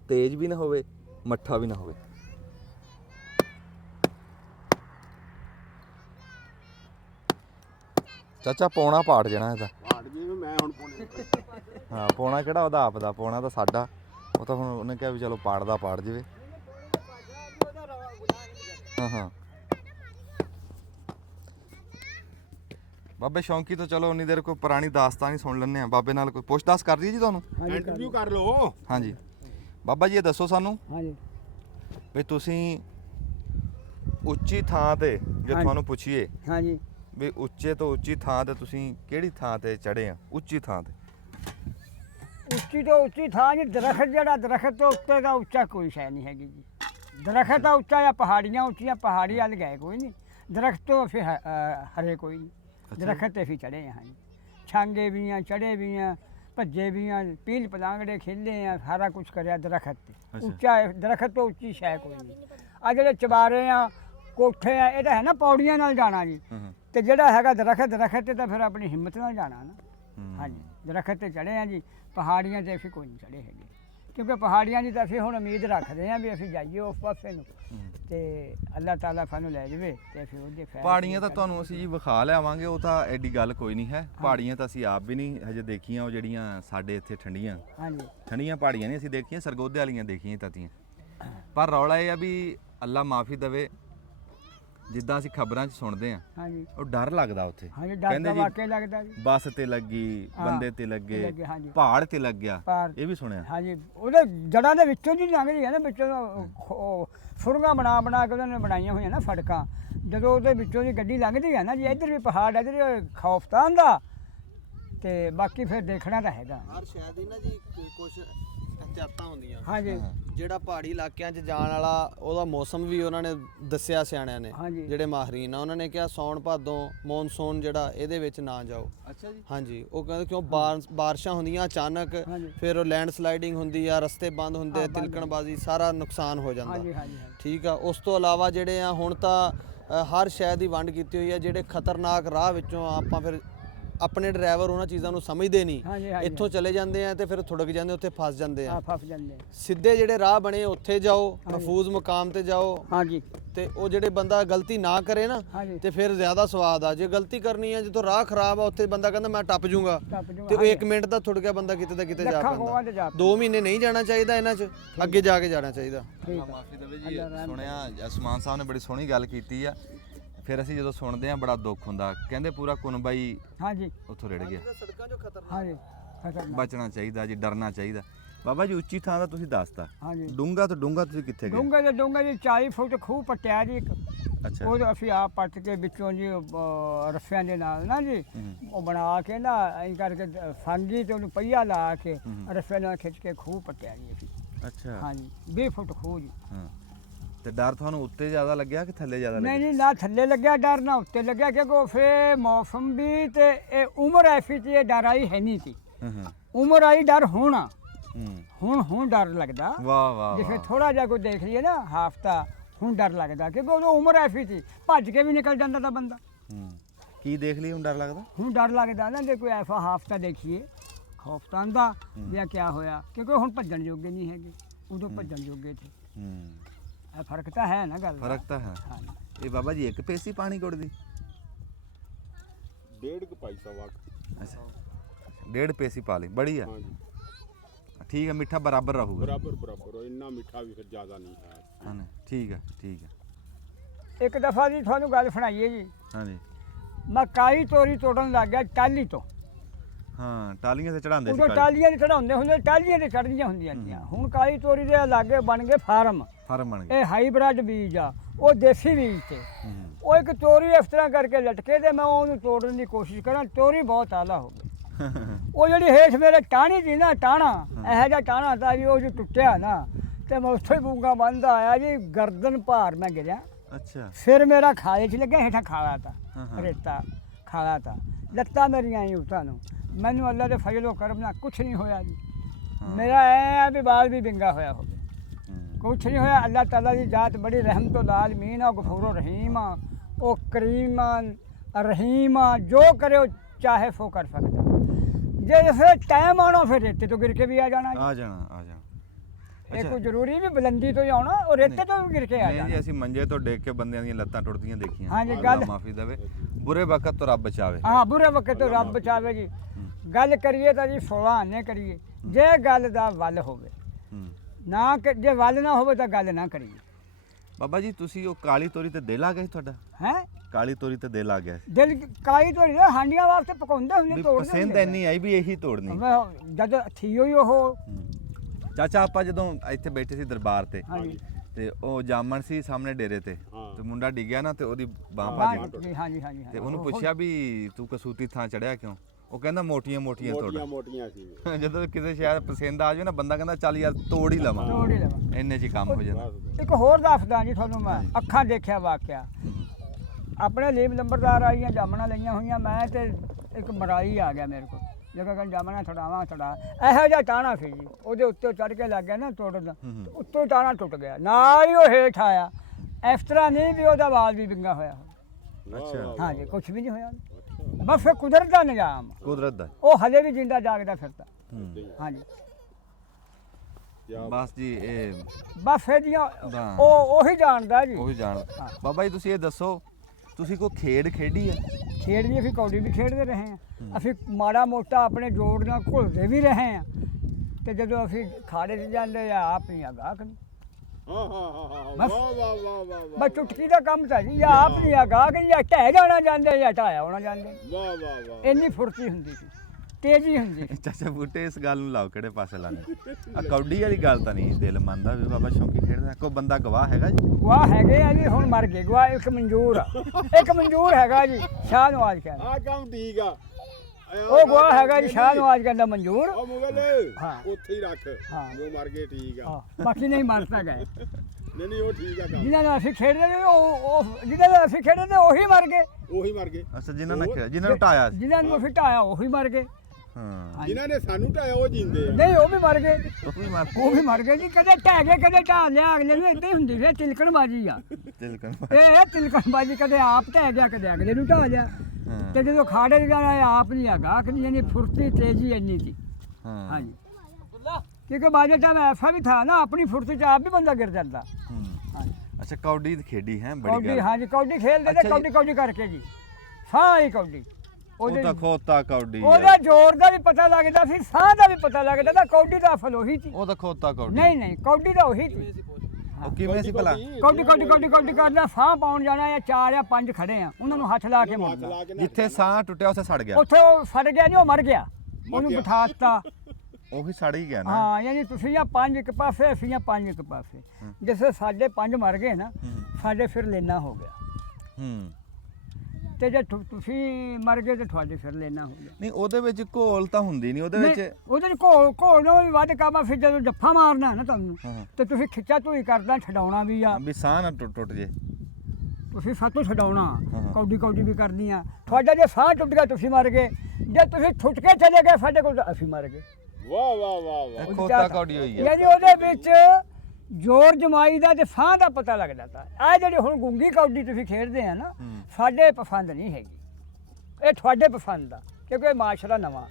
ਤੇਜ਼ ਵੀ ਨਾ ਹੋਵੇ, ਮੱਠਾ ਵੀ ਨਾ ਹੋਵੇ। ਚਾਚਾ ਪੌਣਾ ਪਾੜ ਜਾਣਾ ਇਹਦਾ। ਪਾੜ ਗਈ ਵੀ ਮੈਂ ਹੁਣ ਪਾਉਣੇ ਹਾਂ ਪੌਣਾ ਕਿਹੜਾ ਉਹਦਾ ਆਪ ਦਾ, ਪੌਣਾ ਤਾਂ ਸਾਡਾ। ਉਹ ਤਾਂ ਹੁਣ ਉਹਨੇ ਕਿਹਾ ਵੀ ਚਲੋ ਪਾੜਦਾ ਪਾੜ ਜਾਵੇ। ਹਾਂ ਹਾਂ ਬਾਬੇ ਸ਼ੌਂਕੀ ਤੋਂ ਚਲੋ ਉਨੀ ਦੇਰ ਕੋਈ ਪੁਰਾਣੀ ਦਾਸਤਾਨ ਹੀ ਸੁਣ ਲੈਂਦੇ ਆ। ਬਾਬੇ ਨਾਲ ਕੋਈ ਪੁੱਛ-ਦੱਸ ਕਰ ਦਈਏ ਜੀ ਤੁਹਾਨੂੰ? ਇੰਟਰਵਿਊ ਕਰ ਲਓ। ਹਾਂਜੀ ਬਾਬਾ ਜੀ ਇਹ ਦੱਸੋ ਸਾਨੂੰ ਹਾਂਜੀ ਵੀ ਤੁਸੀਂ ਉੱਚੀ ਥਾਂ ਤੇ ਜੇ ਹਾਂਜੀ। ਤੁਹਾਨੂੰ ਪੁੱਛੀਏ ਹਾਂਜੀ ਵੀ ਉੱਚੇ ਤੋਂ ਉੱਚੀ ਥਾਂ ਤੇ ਤੁਸੀਂ ਕਿਹੜੀ ਥਾਂ ਤੇ ਚੜ੍ਹੇ ਆ? ਉੱਚੀ ਥਾਂ ਤੇ। ਉੱਚੀ ਤੋਂ ਉੱਚੀ ਥਾਂ ਜੀ ਦਰਖਤ ਜਿਹੜਾ ਦਰਖਤ ਤੋਂ ਉੱਤੇ ਦਾ ਉੱਚਾ ਕੋਈ ਸ਼ੈ ਨਹੀਂ ਹੈਗੀ ਜੀ। ਦਰਖਤ ਦਾ ਉੱਚਾ ਜਾਂ ਪਹਾੜੀਆਂ ਉੱਚੀਆਂ, ਪਹਾੜੀ ਵੱਲ ਗਏ ਕੋਈ ਨਹੀਂ, ਦਰਖਤ ਤੋਂ ਫਿਰ ਹਰੇ ਕੋਈ ਨਹੀਂ। ਦਰਖਤ ਤੇ ਅਸੀਂ ਚੜ੍ਹੇ ਹਾਂ ਜੀ, ਛਾਂਗੇ ਵੀ ਆ, ਚੜ੍ਹੇ ਵੀ ਆ, ਭੱਜੇ ਵੀ ਆ, ਪੀਲ ਪਲਾਂਗੜੇ ਖੇਲੇ ਆ, ਸਾਰਾ ਕੁਝ ਕਰਿਆ ਦਰਖਤ ਤੇ। ਉੱਚਾ ਦਰਖਤ ਤੋਂ ਉੱਚੀ ਸ਼ੈ ਕੋਈ ਨਹੀਂ। ਆ ਜਿਹੜੇ ਚਬਾਰੇ ਆ, ਕੋਠੇ ਆ, ਇਹ ਤਾਂ ਹੈ ਨਾ ਪੌੜੀਆਂ ਨਾਲ ਜਾਣਾ ਜੀ। ਤੇ ਜਿਹੜਾ ਹੈਗਾ ਦਰਖਤ ਤੇ ਤਾਂ ਫਿਰ ਆਪਣੀ ਹਿੰਮਤ ਨਾਲ ਜਾਣਾ ਨਾ। ਹਾਂਜੀ ਦਰਖਤ ਤੇ ਚੜ੍ਹੇ ਆ ਜੀ, ਪਹਾੜੀਆਂ ਤੇ ਅਸੀਂ ਕੋਈ ਨਹੀਂ ਚੜ੍ਹੇ ਹੈਗੇ, ਕਿਉਂਕਿ ਪਹਾੜੀਆਂ ਦੀ ਤਾਂ ਅਸੀਂ ਹੁਣ ਉਮੀਦ ਰੱਖਦੇ ਹਾਂ ਵੀ ਅਸੀਂ ਜਾਈਏ ਉਸ ਪਾਸੇ ਨੂੰ ਤੇ ਅੱਲਾਹ ਤਾਲਾ ਸਾਨੂੰ ਲੈ ਜਾਵੇ ਤੇ ਫਿਰ ਉਹਦੇ ਫੈਸਲੇ। ਪਹਾੜੀਆਂ ਤਾਂ ਤੁਹਾਨੂੰ ਅਸੀਂ ਜੀ ਵਿਖਾ ਲਿਆਵਾਂਗੇ, ਉਹ ਤਾਂ ਐਡੀ ਗੱਲ ਕੋਈ ਨਹੀਂ ਹੈ। ਪਹਾੜੀਆਂ ਤਾਂ ਅਸੀਂ ਆਪ ਵੀ ਨਹੀਂ ਹਜੇ ਦੇਖੀਆਂ, ਉਹ ਜਿਹੜੀਆਂ ਸਾਡੇ ਇੱਥੇ ਠੰਡੀਆਂ ਪਹਾੜੀਆਂ ਨਹੀਂ ਅਸੀਂ ਦੇਖੀਆਂ, ਸਰਗੋਧੇ ਵਾਲੀਆਂ ਦੇਖੀਆਂ ਤਾਤੀਆਂ। ਪਰ ਰੌਲਾ ਇਹ ਆ ਵੀ ਅੱਲਾ ਮਾਫੀ ਦੇਵੇ, ਜਿੱਦਾਂ ਅਸੀਂ ਖਬਰਾਂ 'ਚ ਸੁਣਦੇ ਆ ਹਾਂਜੀ ਉਹ ਡਰ ਲੱਗਦਾ ਉੱਥੇ। ਹਾਂਜੀ ਡਰ ਤਾਂ ਵਾਕਿਆ ਲੱਗਦਾ ਜੀ। ਬੱਸ ਤੇ ਲੱਗੀ, ਬੰਦੇ ਤੇ ਲੱਗੇ, ਲੱਗੇ, ਹਾਂਜੀ। ਪਹਾੜ ਤੇ ਲੱਗ ਗਿਆ, ਪਰ ਇਹ ਵੀ ਸੁਣਿਆ। ਹਾਂਜੀ ਉਹਦੇ ਜੜ੍ਹਾਂ ਦੇ ਵਿੱਚੋਂ ਦੀ ਲੰਘਦੀ ਹੈ ਨਾ, ਵਿੱਚੋਂ ਫੁਰਗਾ ਬਣਾ ਕੇ ਉਹਨਾਂ ਨੇ ਬਣਾਈਆਂ ਹੋਈਆਂ ਨਾ ਸੜਕਾਂ। ਜਦੋਂ ਉਹਦੇ ਵਿੱਚੋਂ ਦੀ ਗੱਡੀ ਲੰਘਦੀ ਹੈ ਨਾ ਜੀ, ਇੱਧਰ ਵੀ ਪਹਾੜ, ਇੱਧਰ ਵੀ ਖੌਫਸਤਾਨ ਦਾ, ਤੇ ਬਾਕੀ ਫਿਰ ਦੇਖਣਾ ਤਾਂ ਹੈਗਾ। ਹਰ ਸ਼ਹਿਰ ਦੀ ਨਾ ਜੀ ਕੁਝ ਅਹਤਿਆਤਾਂ ਹੁੰਦੀਆਂ। ਹਾਂਜੀ ਜਿਹੜਾ ਪਹਾੜੀ ਇਲਾਕਿਆਂ 'ਚ ਜਾਣ ਵਾਲਾ ਉਹਦਾ ਮੌਸਮ ਵੀ ਉਹਨਾਂ ਨੇ ਦੱਸਿਆ ਸਿਆਣਿਆਂ ਨੇ, ਹਾਂਜੀ। ਜਿਹੜੇ ਮਾਹਰੀਨ ਆ ਉਹਨਾਂ ਨੇ ਕਿਹਾ ਸੌਣ ਭਾਦੋਂ ਮੌਨਸੂਨ ਜਿਹੜਾ ਇਹਦੇ ਵਿੱਚ ਨਾ ਜਾਓ। ਅੱਛਾ ਜੀ। ਹਾਂਜੀ ਉਹ ਕਹਿੰਦੇ ਕਿਉਂ ਬਾਰਿਸ਼ਾਂ ਹੁੰਦੀਆਂ ਅਚਾਨਕ, ਹਾਂਜੀ। ਫਿਰ ਉਹ ਲੈਂਡ ਸਲਾਈਡਿੰਗ ਹੁੰਦੀ ਆ, ਰਸਤੇ ਬੰਦ ਹੁੰਦੇ, ਬੰਦ ਤਿਲਕਣਬਾਜ਼ੀ, ਸਾਰਾ ਨੁਕਸਾਨ ਹੋ ਜਾਂਦਾ। ਹਾਂਜੀ ਹਾਂਜੀ ਠੀਕ ਆ। ਉਸ ਤੋਂ ਇਲਾਵਾ ਜਿਹੜੇ ਆ ਹੁਣ ਤਾਂ ਹਰ ਸ਼ਹਿਰ ਦੀ ਵੰਡ ਕੀਤੀ ਹੋਈ ਆ, ਜਿਹੜੇ ਖਤਰਨਾਕ ਰਾਹ ਵਿੱਚੋਂ ਆਪਾਂ ਫਿਰ ਆਪਣੇ ਡਰਾਈਵਰ ਉਹਨਾਂ ਚੀਜ਼ਾਂ ਨੂੰ ਸਮਝਦੇ ਹਾਂਜੀ, ਨਹੀਂ, ਹਾਂਜੀ। ਇੱਥੋਂ ਚਲੇ ਜਾਂਦੇ ਆ ਤੇ ਫਿਰ ਥੁੜਕ ਜਾਂਦੇ, ਉੱਥੇ ਫਸ ਜਾਂਦੇ ਆ। ਫਸ ਜਾਂਦੇ। ਸਿੱਧੇ ਜਿਹੜੇ ਰਾਹ ਬਣੇ ਉੱਥੇ ਜਾਓ, ਮਹਿਫੂਜ਼ ਮੁਕਾਮ ਤੇ ਜਾਓ, ਹਾਂਜੀ ਤੇ ਉਹ ਜਿਹੜੇ ਬੰਦਾ ਗਲਤੀ ਨਾ ਕਰੇ ਨਾ ਹਾਂਜੀ ਤੇ ਫਿਰ ਜ਼ਿਆਦਾ ਸਵਾਦ ਆ। ਜੇ ਗਲਤੀ ਕਰਨੀ ਹੈ, ਜਦੋਂ ਰਾਹ ਖਰਾਬ ਆ ਉੱਥੇ ਬੰਦਾ ਕਹਿੰਦਾ ਮੈਂ ਟੱਪ ਜੂੰਗਾ, ਟੱਪ ਜੂੰਗਾ, ਤੇ ਉਹ ਹਾਂਜੀ। 1 ਮਿੰਟ ਦਾ ਥੁੜ ਗਿਆ ਬੰਦਾ ਕਿਤੇ ਦਾ ਕਿਤੇ ਜਾ ਲੱਖਾਂ ਖੋਆਂ ਤੇ ਜਾ ਪੈਂਦਾ। 2 ਮਹੀਨੇ ਨਹੀਂ ਜਾਣਾ ਚਾਹੀਦਾ ਇਹਨਾਂ 'ਚ, ਅੱਗੇ ਜਾ ਕੇ ਜਾਣਾ ਚਾਹੀਦਾ। ਠੀਕ ਆ। ਮਾਫੀ ਦੇਵੇ ਜੀ, ਸੁਣਿਆ ਅਸਮਾਨ ਸਾਹਿਬ ਨੇ ਬੜੀ ਸੋਹਣੀ ਗੱਲ ਕੀਤੀ ਆ। ਫਿਰ ਅਸੀਂ ਜਦੋਂ ਸੁਣਦੇ ਆ ਬੜਾ ਦੁੱਖ ਹੁੰਦਾ। ਕਹਿੰਦੇ ਪੂਰਾ ਕੁਨਬਾ ਹੀ ਹਾਂਜੀ ਉੱਥੋਂ ਰਿੜ ਗਿਆ। ਸੜਕਾਂ 'ਚੋਂ ਖਤਰਨਾਕ। ਹਾਂਜੀ ਖਤਰਨਾਕ। ਬਚਣਾ ਚਾਹੀਦਾ ਜੀ, ਡਰਨਾ ਚਾਹੀਦਾ। ਬਾਬਾ ਜੀ ਉੱਚੀ ਥਾਂ ਦਾ ਤੁਸੀਂ ਦੱਸਤਾ, ਹਾਂਜੀ ਡੂੰਗਾ ਤੋਂ ਡੂੰਗਾ ਤੁਸੀਂ ਕਿੱਥੇ ਗਏ? ਡੂੰਘਾ ਜੀ 40 ਫੁੱਟ ਖੂਹ ਪੱਟਿਆ ਜੀ ਇੱਕ। ਅੱਛਾ ਉਹ ਅਸੀਂ ਆਪ ਪੱਟ ਕੇ ਵਿੱਚੋਂ ਜੀ ਰੱਸਿਆਂ ਦੇ ਨਾਲ ਨਾ ਜੀ ਉਹ ਬਣਾ ਕੇ ਨਾ ਐਂ ਕਰਕੇ ਸਾਂਝੀ ਤੇ ਉਹਨੂੰ ਪਹੀਆ ਲਾ ਕੇ ਰੱਸਿਆਂ ਨਾਲ ਖਿੱਚ ਕੇ ਖੂਹ ਪੱਟਿਆ ਜੀ ਅਸੀਂ। ਅੱਛਾ ਹਾਂਜੀ 20 ਫੁੱਟ ਖੂਹ ਜੀ। ਹਾਂ ਤੇ ਡਰ ਤੁਹਾਨੂੰ ਉੱਤੇ ਜ਼ਿਆਦਾ ਲੱਗਿਆ ਕਿ ਥੱਲੇ ਜ਼ਿਆਦਾ ਨਹੀਂ ਲੱਗਿਆ? ਜੀ ਨਾ ਥੱਲੇ ਲੱਗਿਆ ਡਰ, ਨਾ ਉੱਤੇ ਲੱਗਿਆ, ਕਿਉਂਕਿ ਫੇ ਮੌਸਮ ਵੀ ਤੇ ਇਹ ਉਮਰ ਐਸੀ ਸੀ, ਇਹ ਡਰ ਆਈ ਹੈ ਨਹੀਂ ਸੀ। ਹਾਂ ਉਮਰ ਆਈ ਡਰ ਹੋਣਾ, ਹੂੰ ਹੁਣ ਡਰ ਲੱਗਦਾ। ਵਾਹ ਵਾਹ ਜਿਵੇਂ ਵਾਹ। ਥੋੜਾ ਜਿਹਾ ਕੋਈ ਦੇਖ ਲਈਏ ਨਾ ਹਫ਼ਤਾ, ਹੁਣ ਡਰ ਲੱਗਦਾ, ਕਿਉਂਕਿ ਉਦੋਂ ਉਮਰ ਐਸੀ ਸੀ, ਭੱਜ ਕੇ ਵੀ ਨਿਕਲ ਜਾਂਦਾ ਤਾਂ ਬੰਦਾ। ਕੀ ਦੇਖ ਲਈ ਹੁਣ ਡਰ ਲੱਗਦਾ? ਹੁਣ ਡਰ ਲੱਗਦਾ ਨਾ, ਜੇ ਕੋਈ ਐਸਾ ਹਫ਼ਤਾ ਦੇਖੀਏ ਖੌਫਸਤਾਨ ਦਾ ਜਾਂ ਕਿਆ ਹੋਇਆ, ਕਿਉਂਕਿ ਹੁਣ ਭੱਜਣ ਜੋਗੇ ਨਹੀਂ ਹੈਗੇ, ਉਦੋਂ ਭੱਜਣ ਜੋਗੇ ਸੀ। ਇਹ ਫਰਕ ਤਾਂ ਹੈ ਨਾ ਗੱਲ ਦਾ। ਫਰਕ ਤਾਂ ਹੈ। ਹਾਂਜੀ ਇਹ ਬਾਬਾ ਜੀ ਇੱਕ ਪੇਸੀ ਪਾਣੀ ਗੁੜਦੀ? 1.5 ਪੈਸਾ ਵਕ। ਅੱਛਾ 1.5 ਪੇਸੀ ਪਾ ਲਈ, ਬੜੀ ਆ। ਹਾਂਜੀ ਠੀਕ ਹੈ, ਮਿੱਠਾ ਬਰਾਬਰ ਰਹੂਗਾ। ਬਰਾਬਰ ਇੰਨਾ ਮਿੱਠਾ ਵੀ ਫਿਰ ਜ਼ਿਆਦਾ ਨਹੀਂ ਹੈ। ਹਾਂ ਠੀਕ ਹੈ ਠੀਕ ਹੈ। ਇੱਕ ਦਫਾ ਜੀ ਤੁਹਾਨੂੰ ਗੱਲ ਸੁਣਾਈਏ ਜੀ। ਹਾਂਜੀ ਮੈਂ ਕਾਈ ਤੋਰੀ ਤੋੜਨ ਲੱਗ ਗਿਆ ਟਾਹਲੀ ਤੋਂ। ਹਾਂ ਟਾਲੀਆਂ ਤੇ ਚੜਾਉਂਦੇ ਸੀ ਉਦੋਂ ਕਾਲੀ ਟਾਲੀਆਂ ਤੇ ਚੜਾਉਂਦੇ ਹੁੰਦੇ, ਟਾਲੀਆਂ ਤੇ ਚੜ੍ਹਦੀਆਂ ਹੁੰਦੀਆਂ ਸੀਆਂ। ਹੁਣ ਕਾਲੀ ਤੋਰੀ ਦੇ ਲਾਗੇ ਬਣ ਗਏ ਫਾਰਮ। ਫਾਰਮ ਬਣ ਗਏ। ਇਹ ਹਾਈਬ੍ਰਿਡ ਬੀਜ ਆ, ਉਹ ਦੇਸੀ ਬੀਜ ਤੇ ਉਹ ਇੱਕ ਤੋਰੀ ਇਸ ਤਰ੍ਹਾਂ ਕਰਕੇ ਲਟਕੇ ਤੇ ਮੈਂ ਉਹਨੂੰ ਤੋੜਨ ਦੀ ਕੋਸ਼ਿਸ਼ ਕਰਾਂ, ਤੋਰੀ ਬਹੁਤ ਆਲਾ ਹੋ ਗਈ। ਉਹ ਜਿਹੜੀ ਹੇਠ ਮੇਰੇ ਟਾਹਣੀ ਸੀ ਨਾ, ਟਾਹਣਾ ਇਹੋ ਜਿਹਾ ਟਾਹਣਾ ਤਾਂ ਜੀ ਉਹ ਜੋ ਟੁੱਟਿਆ ਨਾ ਤੇ ਮੈਂ ਉੱਥੇ ਬੂੰਗਾ ਬੰਦਾ ਆਇਆ ਜੀ, ਗਰਦਨ ਭਾਰ ਮੈਂ ਗਿਰਿਆ। ਅੱਛਾ ਸਿਰ ਮੇਰਾ ਖਾਲੇ 'ਚ ਲੱਗਿਆ, ਹੇਠਾਂ ਖਾਲਾ ਤਾ ਹਾਂ। ਰੇਤਾ ਖਾਲਾ ਤਾ, ਲੱਤਾਂ ਮੇਰੀਆਂ ਹੀ ਉਤਾਂ ਨੂੰ। ਮੈਨੂੰ ਅੱਲਾ ਦੇ ਫਜ਼ਲ ਕਰਮ ਨਾਲ ਕੁਛ ਨਹੀਂ ਹੋਇਆ ਜੀ। ਮੇਰਾ ਐ ਵੀ ਬਾਲ ਵੀ ਵਿੰਗਾ ਹੋਇਆ ਹੋਵੇ, ਕੁਛ ਨਹੀਂ ਹੋਇਆ। ਅੱਲਾਹ ਤਾਲਾ ਦੀ ਜ਼ਾਤ ਬੜੀ ਰਹਿਮਤੋ ਲਾਲਮੀਨ ਆ, ਗਫੂਰੋ ਰਹੀਮ ਆ, ਉਹ ਕਰੀਮ ਆ, ਰਹੀਮ ਆ, ਜੋ ਕਰੇ ਉਹ ਚਾਹੇ ਸੋ ਕਰ ਸਕਦਾ। ਜੇ ਫਿਰ ਟਾਈਮ ਆਉਣਾ ਫਿਰ ਰੇਤੇ ਤੋਂ ਗਿਰ ਕੇ ਵੀ ਆ ਜਾਣਾ ਜੀ। ਆ ਜਾਣਾ ਆ ਜਾਣਾ। ਇਹ ਕੋਈ ਜ਼ਰੂਰੀ ਵੀ ਬੁਲੰਦੀ ਤੋਂ ਹੀ ਆਉਣਾ, ਉਹ ਰੇਤੇ ਤੋਂ ਵੀ ਗਿਰ ਕੇ ਆ ਨਹੀਂ ਜਾਣਾ। ਜੀ ਅਸੀਂ ਮੰਜੇ ਤੋਂ ਡੇਗ ਕੇ ਬੰਦਿਆਂ ਦੀਆਂ ਲੱਤਾਂ ਟੁੱਟਦੀਆਂ ਦੇਖੀਆਂ। ਹਾਂਜੀ, ਅੱਲਾਹ ਗੱਲ- ਮਾਫੀ ਦੇਵੇ, ਬੁਰੇ ਵਕਤ ਤੋਂ ਰੱਬ ਬਚਾਵੇ। ਹਾਂ, ਬੁਰੇ ਵਕਤ ਤੋਂ ਰੱਬ ਬਚਾਵੇ ਜੀ। ਗੱਲ ਕਰੀਏ ਤਾਂ ਜੀ 16 ਆਨੇ ਕਰੀਏ, ਜੇ ਗੱਲ ਦਾ ਵੱਲ ਹੋਵੇ ਹੂੰ। ਨਾ ਜੇ ਵੱਲ ਨਾ ਹੋਵੇ ਤਾਂ ਗੱਲ ਨਾ ਕਰੀਏ। ਬਾਬਾ ਜੀ ਤੁਸੀਂ ਉਹ ਕਾਲੀ ਤੋਰੀ ਤੇ ਦਿਲ ਆ ਗਿਆ ਸੀ ਤੁਹਾਡਾ? ਹੈ ਕਾਲੀ ਤੋਰੀ ਤੇ ਦਿਲ ਆ ਗਿਆ ਸੀ ਦਿਲ ਕਾਲੀ ਤੋਂ ਨਹੀਂ ਹਾਂਡੀਆਂ ਵਾਸਤੇ ਪਕਾਉਂਦੇ ਹੁੰਦੇ, ਵੀ ਤੋੜਦੇ ਪਸੰਦ ਹੁੰਦੇ। ਇੰਨੀ ਆਈ ਵੀ ਇਹੀ ਤੋੜਨੀ। ਜਦ ਥੀ ਹੋਈ ਉਹ ਹੂੰ। ਚਾਚਾ ਆਪਾਂ ਜਦੋਂ ਇੱਥੇ ਬੈਠੇ ਸੀ ਦਰਬਾਰ ਤੇ ਹਾਂਜੀ ਤੇ ਉਹ ਜਾਮਣ ਸੀ ਸਾਹਮਣੇ ਡੇਰੇ ਤੇ ਹਾਂ। ਤੇ ਮੁੰਡਾ ਡਿੱਗਿਆ ਨਾ ਤੇ ਉਹਦੀ ਬਾਹ ਭੱਜ ਗਈ। ਜੀ, ਹਾਂਜੀ ਹਾਂਜੀ ਤੇ ਉਹਨੂੰ ਪੁੱਛਿਆ ਵੀ ਤੂੰ ਕਸੂਤੀ ਥਾਂ ਚੜਿਆ ਕਿਉਂ? ਉਹ ਕਹਿੰਦਾ ਮੋਟੀਆਂ ਮੋਟੀਆਂ ਮੋਟੀਆਂ ਤੋੜ। ਮੋਟੀਆਂ ਸੀ। ਜਦੋਂ ਕਿਸੇ ਸ਼ਾਇਦ ਪਸੰਦ ਆ ਜਾਵੇ ਨਾ ਬੰਦਾ ਕਹਿੰਦਾ ਚੱਲ ਯਾਰ ਤੋੜ ਹੀ ਲਵਾਂ, ਤੋੜ ਹੀ ਲਵਾਂ। ਇੰਨੇ 'ਚ ਹੀ ਕੰਮ ਹੋ ਜਾਂਦਾ। ਇੱਕ ਹੋਰ ਦੱਸਦਾ ਜੀ ਤੁਹਾਨੂੰ ਮੈਂ, ਅੱਖਾਂ ਦੇਖਿਆ ਵਾਕਿਆ। ਆਪਣੇ ਲੀਬ ਨੰਬਰਦਾਰ ਆਈਆਂ ਜਾਮਣਾ ਲਈਆਂ ਹੋਈਆਂ, ਮੈਂ ਤੇ ਇੱਕ ਮਰਾਈ ਆ ਗਿਆ ਮੇਰੇ ਕੋਲ, ਜਗਾ ਕਹਿੰਦਾ ਜਾਮਣਾ ਛਡਾਵਾਂ ਛਡਾ। ਇਹੋ ਜਿਹਾ ਟਾਣਾ ਸੀ ਜੀ, ਉਹਦੇ ਉੱਤੇ ਚੜ ਕੇ ਲੱਗ ਗਿਆ ਨਾ ਤੋੜਨ, ਉੱਤੋਂ ਹੀ ਟਾਣਾ ਟੁੱਟ ਗਿਆ, ਨਾਲ ਹੀ ਉਹ ਹੇਠ ਆਇਆ। ਇਸ ਤਰ੍ਹਾਂ ਨਹੀਂ ਵੀ ਉਹਦਾ ਵਾਲ ਵੀ ਵਿੰਗਾ ਹੋਇਆ। ਅੱਛਾ ਹਾਂਜੀ, ਕੁਛ ਵੀ ਨਹੀਂ ਹੋਇਆ। ਬਸ ਫਿਰ ਕੁਦਰਤ ਦਾ ਨਿਜ਼ਾਮ, ਕੁਦਰਤ ਦਾ। ਉਹ ਹਲੇ ਵੀ ਜਿੰਦਾ ਜਾਗਦਾ ਫਿਰਦਾ। ਹੂੰ। ਹਾਂਜੀ, ਬਸ ਜੀ ਇਹ ਬਸ ਫਿਰ ਦੀਆਂ ਹਾਂ। ਉਹ ਉਹੀ ਜਾਣਦਾ ਜੀ। ਉਹੀ ਜਾਣ। ਹਾਂ। ਬਾਬਾ ਜੀ ਤੁਸੀਂ ਇਹ ਦੱਸੋ, ਤੁਸੀਂ ਕੋਈ ਖੇਡ ਖੇਡੀ ਹੈ? ਖੇਡ ਵੀ ਅਸੀਂ ਕੌਡੀ ਵੀ ਖੇਡਦੇ ਰਹੇ ਹਾਂ। ਅਸੀਂ ਮਾੜਾ ਮੋਟਾ ਆਪਣੇ ਜੋੜ ਨਾਲ ਘੁਲਦੇ ਵੀ ਰਹੇ ਹਾਂ। ਤੇ ਜਦੋਂ ਅਸੀਂ ਖਾੜੇ 'ਚ ਜਾਂਦੇ ਆ ਆਪ ਨਹੀਂ ਆਗਾਹ ਨਹੀਂ। ਹਾਂ ਹਾਂ ਹਾਂ ਹਾਂ। ਬਸ। ਵਾਹ ਵਾਹ ਵਾਹ ਵਾਹ ਬਸ ਚੁਟਕੀ ਦਾ ਕੰਮ ਤਾਂ ਜੀ, ਜਾਂ ਆਪ ਨਹੀਂ ਆਗਾਹ ਕਿ ਜਾਂ ਢਹਿ ਜਾਣਾ ਜਾਂਦੇ ਜਾਂ ਢਾਇਆ ਹੋਣਾ ਜਾਂਦੇ। ਵਾਹ ਵਾਹ ਵਾਹ। ਇੰਨੀ ਫੁਰਤੀ ਹੁੰਦੀ ਸੀ, ਤੇਜ਼ੀ ਹੁੰਦੀ ਸੀ। ਚਾਚਾ ਬੂਟੇ ਇਸ ਗੱਲ ਨੂੰ ਲਾਓ ਕਿਹੜੇ ਪਾਸੇ ਲਾਣੇ? ਆ ਕੌਡੀ ਵਾਲੀ ਗੱਲ ਤਾਂ ਨਹੀਂ ਦਿਲ ਮੰਨਦਾ ਵੀ ਬਾਬਾ ਸ਼ੌਂਕੀ ਖੇਡਦਾ। ਕੋਈ ਬੰਦਾ ਗਵਾਹ ਹੈਗਾ ਜੀ? ਗਵਾਹ ਹੈਗੇ ਆ ਜੀ, ਹੁਣ ਮਰ ਗਏ ਗਵਾਹ। ਇੱਕ ਮਨਜ਼ੂਰ ਆ, ਇੱਕ ਮਨਜ਼ੂਰ ਹੈਗਾ ਜੀ, ਸ਼ਾਹ ਨਵਾਜ਼ ਕਹਿੰਦਾ। ਆ ਕੰਮ ਠੀਕ ਆ। ਉਹ ਗਵਾਹ ਹੈਗਾ ਜੀ, ਸ਼ਾਹ ਨਵਾਜ਼ ਕਹਿੰਦਾ ਮਨਜ਼ੂਰ। ਉਹ ਮੁਗਲ ਹਾਂ। ਉੱਥੇ ਹੀ ਰੱਖ। ਹਾਂ। ਜੋ ਮਰ ਗਏ ਠੀਕ ਆ। ਬਾਕੀ ਨਹੀਂ ਮਰ ਤਾਂ ਗਏ। ਨਹੀਂ ਨਹੀਂ ਉਹ ਠੀਕ ਆ ਕੰਮ। ਜਿਨ੍ਹਾਂ ਨਾਲ ਅਸੀਂ ਖੇਡਦੇ ਨੇ ਉਹ ਜਿਨ੍ਹਾਂ ਨਾਲ ਅਸੀਂ ਖੇਡਦੇ ਤੇ ਉਹੀ ਮਰ ਗਏ। ਉਹੀ ਮਰ ਗਏ। ਅੱਛਾ ਜਿਨ੍ਹਾਂ ਨੇ ਖੇਡਿਆ, ਜਿਨ੍ਹਾਂ ਨੂੰ ਢਾਇਆ ਸੀ। ਜਿਨ੍ਹਾਂ ਨੂੰ ਅਸੀਂ ਢਾਇਆ ਉਹੀ ਮਰ ਗਏ। ਹਾਂ ਹਾਂਜੀ। ਜਿਨ੍ਹਾਂ ਨੇ ਸਾਨੂੰ ਢਾਇਆ ਉਹ ਜਿੰਦੇ ਆ। ਨਹੀਂ, ਉਹ ਵੀ ਮਰ ਗਏ। ਉਹ ਵੀ ਮਾਰ ਉਹ ਵੀ ਮਰ ਗਏ ਜੀ। ਕਦੇ ਢਹਿ ਗਏ, ਕਦੇ ਢਾਹ ਲਿਆ। ਅਗਲੇ ਨੂੰ ਏਦਾਂ ਹੀ ਹੁੰਦੀ ਸੀ, ਤਿਲਕਣਬਾਜ਼ੀ ਆ। ਦਿਲ ਕਰ। ਇਹ ਤਿਲਕਣਬਾਜ਼ੀ, ਕਦੇ ਆਪ ਢਹਿ ਗਿਆ, ਕਦੇ ਅਗਲੇ ਨੂੰ ਢਾਹ ਲਿਆ। ਹਾਂ ਤੇ ਜਦੋਂ ਖਾੜੇ 'ਚ ਜਾਣਾ ਆਪ ਨਹੀਂ ਹੈਗਾ ਕਿ ਯਾਨੀ ਫੁਰਤੀ ਤੇਜ਼ੀ ਇੰਨੀ ਸੀ। ਹਾਂ ਹਾਂਜੀ, क्योंकि बाजे टाइम ऐसा भी था ना, अपनी फुर्ती से आप भी बंदा गिर जाता। हाँ अच्छा कौडी खेडी है बड़ी कौडी, गल। हाँ जी कौडी खेलते थे। अच्छा कौडी कौडी करके जी सारी कौडी ਉਹ ਤਾਂ ਖੋਤਾ ਕੌਡੀ ਹੈ। ਉਹਦਾ ਜ਼ੋਰ ਦਾ ਵੀ ਪਤਾ ਲੱਗਦਾ ਸੀ, ਸਾਹ ਦਾ ਵੀ ਪਤਾ ਲੱਗਦਾ ਤਾਂ ਕੌਡੀ ਦਾ ਅਸਲ ਉਹੀ ਸੀ। ਉਹ ਤਾਂ ਖੋਤਾ ਕੌਡੀ। ਨਹੀਂ ਨਹੀਂ, ਕੌਡੀ ਦਾ ਉਹੀ ਸੀ। ਉਹ ਕਿਵੇਂ ਸੀ ਭਲਾ? ਕੌਡੀ ਕੌਡੀ ਕੌਡੀ ਕੌਡੀ ਕਰਦਾ, ਸਾਹ ਪਾਉਣ ਜਾਣਾ ਜਾਂ 4 ਜਾਂ 5 ਖੜੇ ਆ, ਉਹਨਾਂ ਨੂੰ ਹੱਥ ਲਾ ਕੇ ਮੁੜਨਾ। ਜਿੱਥੇ ਸਾਹ ਟੁੱਟਿਆ ਉੱਥੇ ਸੜ ਗਿਆ। ਉੱਥੇ ਉਹ ਫੜ ਗਿਆ ਨਹੀਂ, ਉਹ ਮਰ ਗਿਆ, ਉਹਨੂੰ ਬਿਠਾ ਦਿੱਤਾ। ਉਹੀ ਸੜ ਹੀ ਗਿਆ ਨਾ। ਹਾਂ, ਯਾਨੀ ਤੁਸੀਂ ਜਾਂ 5 ਇੱਕ ਪਾਸੇ, ਅਸੀਂ ਜਾਂ 5 ਇੱਕ ਪਾਸੇ। ਜਿਵੇਂ ਸਾਡੇ 5 ਮਰ ਗਏ ਨਾ, ਸਾਡੇ ਫਿਰ ਲੈਣਾ ਹੋ ਗਿਆ। ਹੂੰ ਤੇ ਜੇ ਤੁਸੀਂ ਮਰ ਗਏ ਤੇ ਤੁਹਾਡੇ ਫਿਰ ਲੈਣਾ ਹੋ ਗਿਆ। ਨਹੀਂ ਉਹਦੇ ਵਿੱਚ ਘੋਲ ਤਾਂ ਹੁੰਦੀ ਨਹੀਂ ਉਹਦੇ ਵਿੱਚ। ਉਹਦੇ ਚ ਘੋਲ ਘੋਲ ਨਾਲ ਵੀ ਵੱਧ ਕੰਮ ਆ। ਫਿਰ ਜਦੋਂ ਜੱਫਾ ਮਾਰਨਾ ਨਾ ਤੁਹਾਨੂੰ, ਹਾਂ। ਤੇ ਤੁਸੀਂ ਖਿੱਚਾ ਧੂਈ ਕਰਦਾ, ਛਡਾਉਣਾ ਵੀ ਆ। ਵੀ ਸਾਹ ਨਾ ਟੁੱਟ ਜੇ। ਤੁਸੀਂ ਸਾਤੋਂ ਛਡਾਉਣਾ, ਹਾਂ। ਕੌਡੀ ਕੌਡੀ ਵੀ ਕਰਨੀ ਆ। ਤੁਹਾਡਾ ਜੇ ਸਾਹ ਟੁੱਟ ਗਿਆ ਤੁਸੀਂ ਮਰ ਗਏ, ਜੇ ਤੁਸੀਂ ਛੁੱਟ ਕੇ ਚਲੇ ਗਏ ਸਾਡੇ ਕੋਲ ਤਾਂ ਅਸੀਂ ਮਰ ਗਏ। ਵਾਹ ਵਾਹ ਵਾਹ ਵਾਹ। ਇਹ ਖੋਤਾ ਕੌਡੀ ਹੋਈ ਹੈ। ਯਾਨੀ ਉਹਦੇ ਵਿੱਚ ਜ਼ੋਰ ਜਮਾਈ ਦਾ ਤੇ ਸਾਹ ਦਾ ਪਤਾ ਲੱਗਦਾ ਤਾ। ਆ ਜਿਹੜੀ ਹੁਣ ਗੁੰਗੀ ਕੌਡੀ ਤੁਸੀਂ ਖੇਡਦੇ ਆ ਨਾ, ਸਾਡੇ ਪਸੰਦ ਨਹੀਂ ਹੈਗੀ, ਇਹ ਤੁਹਾਡੇ ਪਸੰਦ ਦਾ, ਕਿਉਂਕਿ ਇਹ ਮਾਸ਼ਰਾ ਨਵਾਂ।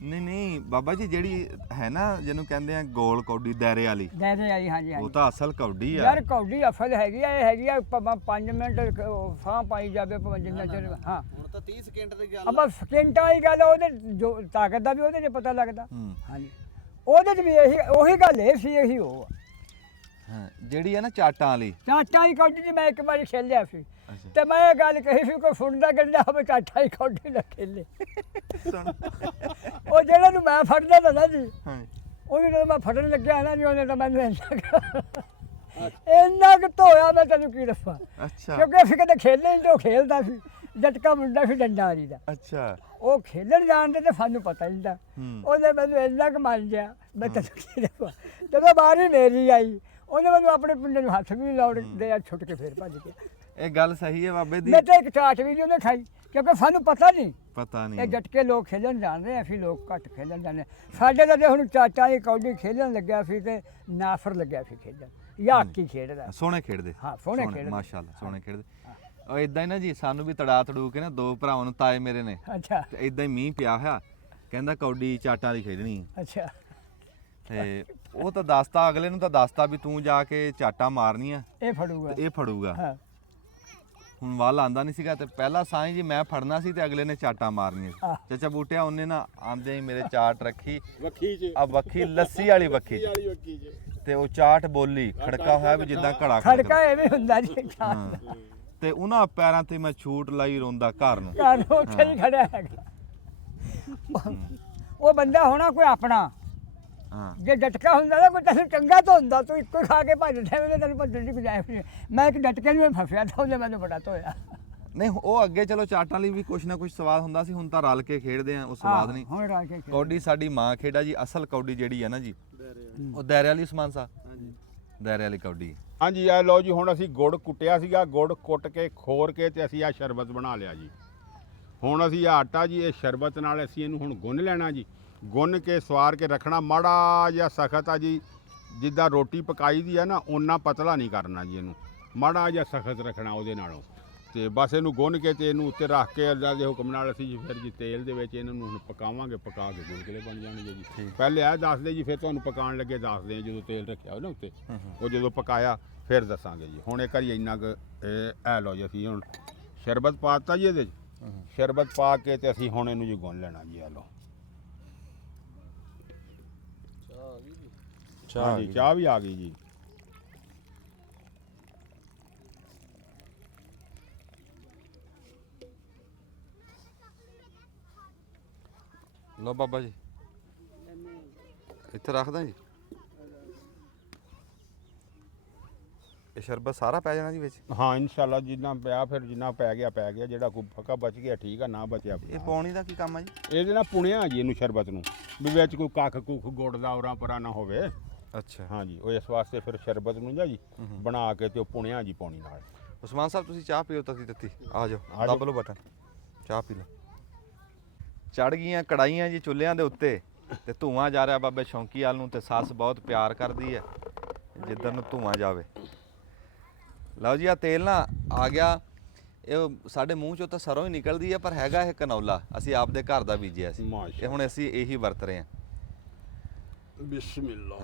ਨਹੀਂ ਨਹੀਂ ਬਾਬਾ ਜੀ ਜਿਹੜੀ ਹੈ ਨਾ ਜਿਹਨੂੰ ਕਹਿੰਦੇ ਆ ਗੋਲ ਕੌਡੀ ਦਾਇਰੇ ਵਾਲੀ, ਦੇ ਦੇ ਆਈ। ਹਾਂਜੀ ਉਹ ਹਾਂਜੀ ਤਾਂ ਅਸਲ ਕੌਡੀ ਆ। ਯਾਰ ਕੌਡੀ ਅਫਲ ਹੈਗੀ ਆ, ਇਹ ਹੈਗੀ ਆ 5 ਮਿੰਟ ਸਾਹ ਪਾਈ ਜਾਵੇ ਭਾਵੇਂ ਜਿੰਨਾ ਚਿਰ। ਹਾਂ ਹੁਣ ਤਾਂ 30 ਸਕਿੰਟ ਦੀ ਗੱਲ ਆਪਾਂ ਸਕਿੰਟਾਂ ਵਾਲੀ ਗੱਲ ਆ, ਉਹਦੇ ਜੋ ਤਾਕਤ ਦਾ ਵੀ ਉਹਦੇ 'ਚ ਪਤਾ ਲੱਗਦਾ। ਹੂੰ ਹਾਂਜੀ, ਉਹਦੇ 'ਚ ਵੀ ਇਹੀ ਉਹੀ ਗੱਲ ਇਹ ਸੀ, ਇਹੀ ਉਹ ਆ। ਹਾਂ ਜਿਹੜੀ ਹੈ ਨਾ ਚਾਟਾਂ ਵਾਲੀ। ਚਾਟਾਂ ਦੀ ਕੌਡੀ 'ਚ ਮੈਂ ਇੱਕ ਵਾਰੀ ਖੇਲਿਆ ਸੀ। ਤੇ ਮੈਂ ਇਹ ਗੱਲ ਕਹੀ ਸੀ ਕੋਈ ਸੁਣਦਾ ਗੰਡਾ ਹੋਵੇ ਚਾਠਾ ਹੀ ਕੌਡੀ ਨਾ ਖੇਲੇ ਉਹ ਜਿਹੜਾ ਨੂੰ ਮੈਂ ਫੜਦਾ ਤਾਂ ਨਾ ਜੀ ਉਹਨੂੰ ਜਦੋਂ ਮੈਂ ਫੜਨ ਲੱਗਿਆ ਨਾ ਜੀ ਉਹਨੇ ਤਾਂ ਮੈਨੂੰ ਇੰਨਾ ਕੁ ਧੋਇਆ ਮੈਂ ਤੈਨੂੰ ਕੀ ਦੱਸਾਂ। ਅੱਛਾ ਕਿਉਂਕਿ ਅਸੀਂ ਕਦੇ ਖੇਲੇ ਨਹੀਂ, ਉਹ ਖੇਲਦਾ ਸੀ ਜਟਕਾ ਮੁੰਡਾ ਸੀ ਡੰਡਾਰੀ ਦਾ। ਅੱਛਾ ਉਹ ਖੇਲਣ ਜਾਣਦੇ ਤੇ ਸਾਨੂੰ ਪਤਾ ਨਹੀਂ ਦਾ। ਉਹਨੇ ਮੈਨੂੰ ਇੰਨਾ ਕੁ ਮੰਨ ਗਿਆ ਮੈਂ ਤੈਨੂੰ ਕੀ ਦੱਸਾਂ। ਜਦੋਂ ਬਾਰੀ ਮੇਰੀ ਆਈ ਉਹਨੇ ਮੈਨੂੰ ਆਪਣੇ ਪਿੰਡੇ ਨੂੰ ਹੱਥ ਵੀ ਲਾਉਣ ਦੇ ਛੁੱਟ ਕੇ ਫੇਰ ਭੱਜ ਗਿਆ। ਇਹ ਗੱਲ ਸਹੀ ਹੈ ਬਾਬੇ ਦੀ। ਮੈਂ ਤਾਂ ਇੱਕ ਚਾਟ ਵੀ ਨਹੀਂ ਉਹਨੇ ਖਾਈ ਕਿਉਂਕਿ ਸਾਨੂੰ ਪਤਾ ਨਹੀਂ ਪਤਾ ਇਹ ਨਹੀਂ ਜਟਕੇ ਲੋਕ ਖੇਲਣ ਜਾਣਦੇ, ਅਸੀਂ ਲੋਕ ਘੱਟ ਖੇਲਣ ਜਾਂਦੇ। ਸਾਡੇ ਤਾਂ ਜੇ ਹੁਣ ਚਾਚਾ ਦੀ ਕੌਡੀ ਖੇਲਣ ਲੱਗਿਆ ਸੀ ਤੇ ਨਾਫਰ ਲੱਗਿਆ ਸੀ ਖੇਲਣ ਜਾਂ ਹਾਕੀ ਖੇਡਦਾ। ਸੋਹਣੇ ਖੇਡਦੇ। ਹਾਂ ਸੋਹਣੇ ਖੇਡਦੇ ਮਾਸ਼ਾਅੱਲਾ ਸੋਹਣੇ ਖੇਡਦੇ। ਉਹ ਇਦਾਂ ਹੀ ਨਾ ਜੀ ਸਾਨੂੰ ਵੀ ਤੜਾ ਤੜੂ ਕੇ ਨਾ ਦੋ ਭਰਾਵਾਂ ਨੂੰ ਤਾਏ ਮੇਰੇ ਨੇ ਅੱਛਾ ਤੇ ਇਦਾਂ ਹੀ ਮੀਂਹ ਪਿਆ ਹੋਇਆ ਕਹਿੰਦਾ ਕੌਡੀ ਚਾਟਾਂ ਦੀ ਖੇਡਣੀ ਅੱਛਾ ਤੇ ਉਹ ਤਾਂ ਦੱਸਤਾ ਅਗਲੇ ਨੂੰ ਤਾਂ ਦੱਸਤਾ ਵੀ ਤੂੰ ਜਾ ਕੇ ਚਾਟਾਂ ਮਾਰਨੀਆਂ ਇਹ ਫੜੂਗਾ ਤੇ ਇਹ ਫੜੂਗਾ। ਹਾਂ ਹੁਣ ਵੱਲ ਆਂਦਾ ਨਹੀਂ ਸੀਗਾ ਤੇ ਪਹਿਲਾਂ ਸਾਈਂ ਜੀ ਮੈਂ ਫੜਨਾ ਸੀ ਤੇ ਅਗਲੇ ਨੇ ਚਾਟਾਂ ਮਾਰਨੀਆਂ ਆਹ। ਚਾਚਾ ਬੂਟਿਆ ਉਹਨੇ ਨਾ ਆਂਦੇ ਹੀ ਮੇਰੇ ਚਾਟ ਰੱਖੀ ਵੱਖੀ 'ਚ ਆ ਵੱਖੀ ਲੱਸੀ ਵਾਲੀ ਵੱਖੀ 'ਚ ਵਾਲੀ ਵੱਖੀ 'ਚ ਤੇ ਉਹ ਚਾਟ ਬੋਲੀ ਖੜਕਾ ਹੋਇਆ ਵੀ ਜਿੱਦਾਂ ਘੜਾ ਖੜਕਾ ਐਵੇਂ ਹੁੰਦਾ ਜੀ ਹਾਂ। ਤੇ ਉਹਨਾਂ ਪੈਰਾਂ ਤੇ ਮੈਂ ਛੂਟ ਲਾਈ ਰੋਂਦਾ ਘਰ ਨੂੰ। ਘਰ ਉੱਥੇ ਹੀ ਖੜਾ ਹੈਗਾ। ਉਹ ਬੰਦਾ ਹੋਣਾ ਕੋਈ ਆਪਣਾ। ਹਾਂ ਜੇ ਡਟਕਾ ਹੁੰਦਾ ਨਾ ਕੋਈ ਤੈਨੂੰ ਚੰਗਾ ਤਾਂ ਹੁੰਦਾ, ਤੂੰ ਇੱਕੋ ਹੀ ਖਾ ਕੇ ਭੱਜ ਜਾਵੇਂ, ਤੈਨੂੰ ਭੱਜਣ ਦੀ ਗੁੰਜਾਇਸ਼ ਨਹੀਂ। ਮੈਂ ਇੱਕ ਡਟਕੇ ਨੂੰ ਫਸਿਆ ਤਾਂ ਉਹਨੇ ਮੈਨੂੰ ਬੜਾ ਧੋਇਆ। ਨਹੀਂ ਉਹ ਅੱਗੇ ਚਲੋ ਚਾਟਾਂ ਲਈ ਵੀ ਕੁਛ ਨਾ ਕੁਛ ਸਵਾਦ ਹੁੰਦਾ ਸੀ, ਹੁਣ ਤਾਂ ਰਲ ਕੇ ਖੇਡਦੇ ਆ ਉਹ ਸਵਾਦ ਨਹੀਂ। ਹੁਣ ਰਲ ਕੇ ਕੌਡੀ ਸਾਡੀ ਮਾਂ ਖੇਡਾ ਜੀ। ਅਸਲ ਕੌਡੀ ਜਿਹੜੀ ਹੈ ਨਾ ਜੀ ਉਹ ਦਾਇਰੇ ਵਾਲੀ ਸਮਾਨ ਸਾ ਦਾਇਰੇ ਵਾਲੀ ਕੌਡੀ। ਹਾਂਜੀ ਇਹ ਲਓ ਜੀ ਹੁਣ ਅਸੀਂ ਗੁੜ ਕੁੱਟਿਆ ਸੀਗਾ, ਗੁੜ ਕੁੱਟ ਕੇ ਖੋਰ ਕੇ ਤੇ ਅਸੀਂ ਆ ਸ਼ਰਬਤ ਬਣਾ ਲਿਆ ਜੀ। ਹੁਣ ਅਸੀਂ ਇਹ ਆਟਾ ਜੀ ਇਹ ਸ਼ਰਬਤ ਨਾਲ ਅਸੀਂ ਇਹਨੂੰ ਹੁਣ ਗੁੰਨ ਲੈਣਾ ਜੀ। ਗੁੰਨ ਕੇ ਸਵਾਰ ਕੇ ਰੱਖਣਾ, ਮਾੜਾ ਜਿਹਾ ਸਖਤ ਆ ਜੀ ਜਿੱਦਾਂ ਰੋਟੀ ਪਕਾਈ ਦੀ ਆ ਨਾ ਓਨਾ ਪਤਲਾ ਨਹੀਂ ਕਰਨਾ ਜੀ, ਇਹਨੂੰ ਮਾੜਾ ਜਿਹਾ ਸਖਤ ਰੱਖਣਾ ਉਹਦੇ ਨਾਲੋਂ। ਤੇ ਬਸ ਇਹਨੂੰ ਗੁੰਨ ਕੇ ਤੇ ਇਹਨੂੰ ਉੱਤੇ ਰੱਖ ਕੇ ਅੱਲਾ ਦੇ ਹੁਕਮ ਨਾਲ ਅਸੀਂ ਜੀ ਫਿਰ ਜੀ ਤੇਲ ਦੇ ਵਿੱਚ ਇਹਨਾਂ ਨੂੰ ਹੁਣ ਪਕਾਵਾਂਗੇ। ਪਕਾ ਕੇ ਗੁਲਗੁਲੇ ਬਣ ਜਾਣਗੇ ਜੀ। ਪਹਿਲੇ ਇਹ ਦੱਸਦੇ ਜੀ ਫਿਰ ਤੁਹਾਨੂੰ ਪਕਾਉਣ ਲੱਗੇ ਦੱਸਦੇ ਆ ਜਦੋਂ ਤੇਲ ਰੱਖਿਆ ਹੋਇਆ ਨਾ ਉੱਤੇ, ਉਹ ਜਦੋਂ ਪਕਾਇਆ ਫਿਰ ਦੱਸਾਂਗੇ ਜੀ। ਹੁਣ ਇੱਕ ਵਾਰੀ ਇੰਨਾ ਕੁ ਇਹ ਲਓ ਜੀ ਅਸੀਂ ਹੁਣ ਸ਼ਰਬਤ ਪਾਤਾ ਜੀ ਇਹਦੇ 'ਚ। ਸ਼ਰਬਤ ਪਾ ਕੇ ਤੇ ਅਸੀਂ ਹੁਣ ਇਹਨੂੰ ਜੀ ਗੁੰਨ ਲੈਣਾ ਜੀ। ਇਹ ਲਓ ਹਾਂਜੀ ਚਾਹ ਵੀ ਆ ਗਈ ਜੀ। ਲਓ ਬਾਬਾ ਜੀ ਇੱਥੇ ਰੱਖਦਾ ਜੀ। ਇਹ ਸ਼ਰਬਤ ਸਾਰਾ ਪੈ ਜਾਣਾ ਜੀ ਵਿੱਚ। ਹਾਂ ਇਨਸ਼ਾਅੱਲਾ ਜਿੰਨਾ ਪਿਆ ਫਿਰ ਜਿੰਨਾ ਪੈ ਗਿਆ ਪੈ ਗਿਆ, ਜਿਹੜਾ ਕੋਈ ਫੱਕਾ ਬਚ ਗਿਆ ਠੀਕ ਆ, ਨਾ ਬਚਿਆ ਇਹ ਪਾਉਣੀ ਦਾ ਕੀ ਕੰਮ ਆ ਜੀ? ਇਹਦੇ ਨਾਲ ਪੁਣਿਆ ਜੀ ਇਹਨੂੰ ਸ਼ਰਬਤ ਨੂੰ ਵੀ ਵਿੱਚ ਕੋਈ ਕੱਖ ਕੁੱਖ ਗੁੜ ਦਾ ਉਰਾਂ ਪਰਾਂ ਨਾ ਹੋਵੇ। ਅੱਛਾ ਹਾਂਜੀ ਉਹ ਇਸ ਵਾਸਤੇ ਫਿਰ ਸ਼ਰਬਤ ਨੂੰ ਜੀ ਬਣਾ ਕੇ ਤੇ ਉਹ ਪੁਣਿਆ ਜੀ ਪਾਉਣੀ ਨਾਲ। ਉਸਮਾਨ ਸਾਹਿਬ ਤੁਸੀਂ ਚਾਹ ਪੀਓ ਤਤੀ ਤਤੀ। ਆ ਜਾਓ ਆ ਜਾਓ। ਦੱਬ ਲਓ ਬਟਨ ਚਾਹ ਪੀ ਲਓ। ਚੜ ਗਈਆਂ ਕੜਾਈਆਂ ਜੀ ਚੁੱਲ੍ਹਿਆਂ ਦੇ ਉੱਤੇ ਤੇ ਧੂਆਂ ਜਾ ਰਿਹਾ ਬਾਬੇ ਸ਼ੌਂਕੀ ਵਾਲ ਨੂੰ ਤੇ ਸੱਸ ਬਹੁਤ ਪਿਆਰ ਕਰਦੀ ਹੈ ਜਿੱਧਰ ਨੂੰ ਧੂਆਂ ਜਾਵੇ। ਲਓ ਜੀ ਆ ਤੇਲ ਨਾ ਆ ਗਿਆ। ਇਹ ਸਾਡੇ ਮੂੰਹ ਚੋਂ ਤਾਂ ਸਰੋਂ ਹੀ ਨਿਕਲਦੀ ਹੈ ਪਰ ਹੈਗਾ ਇਹ ਕਨੌਲਾ, ਅਸੀਂ ਆਪਦੇ ਘਰ ਦਾ ਬੀਜਿਆ ਸੀ। ਮਾਸ਼ਾ ਇਹ ਹੁਣ ਅਸੀਂ ਇਹੀ ਵਰਤ ਰਹੇ ਹਾਂ। ਬਿਸਮਿਲ੍ਲਾ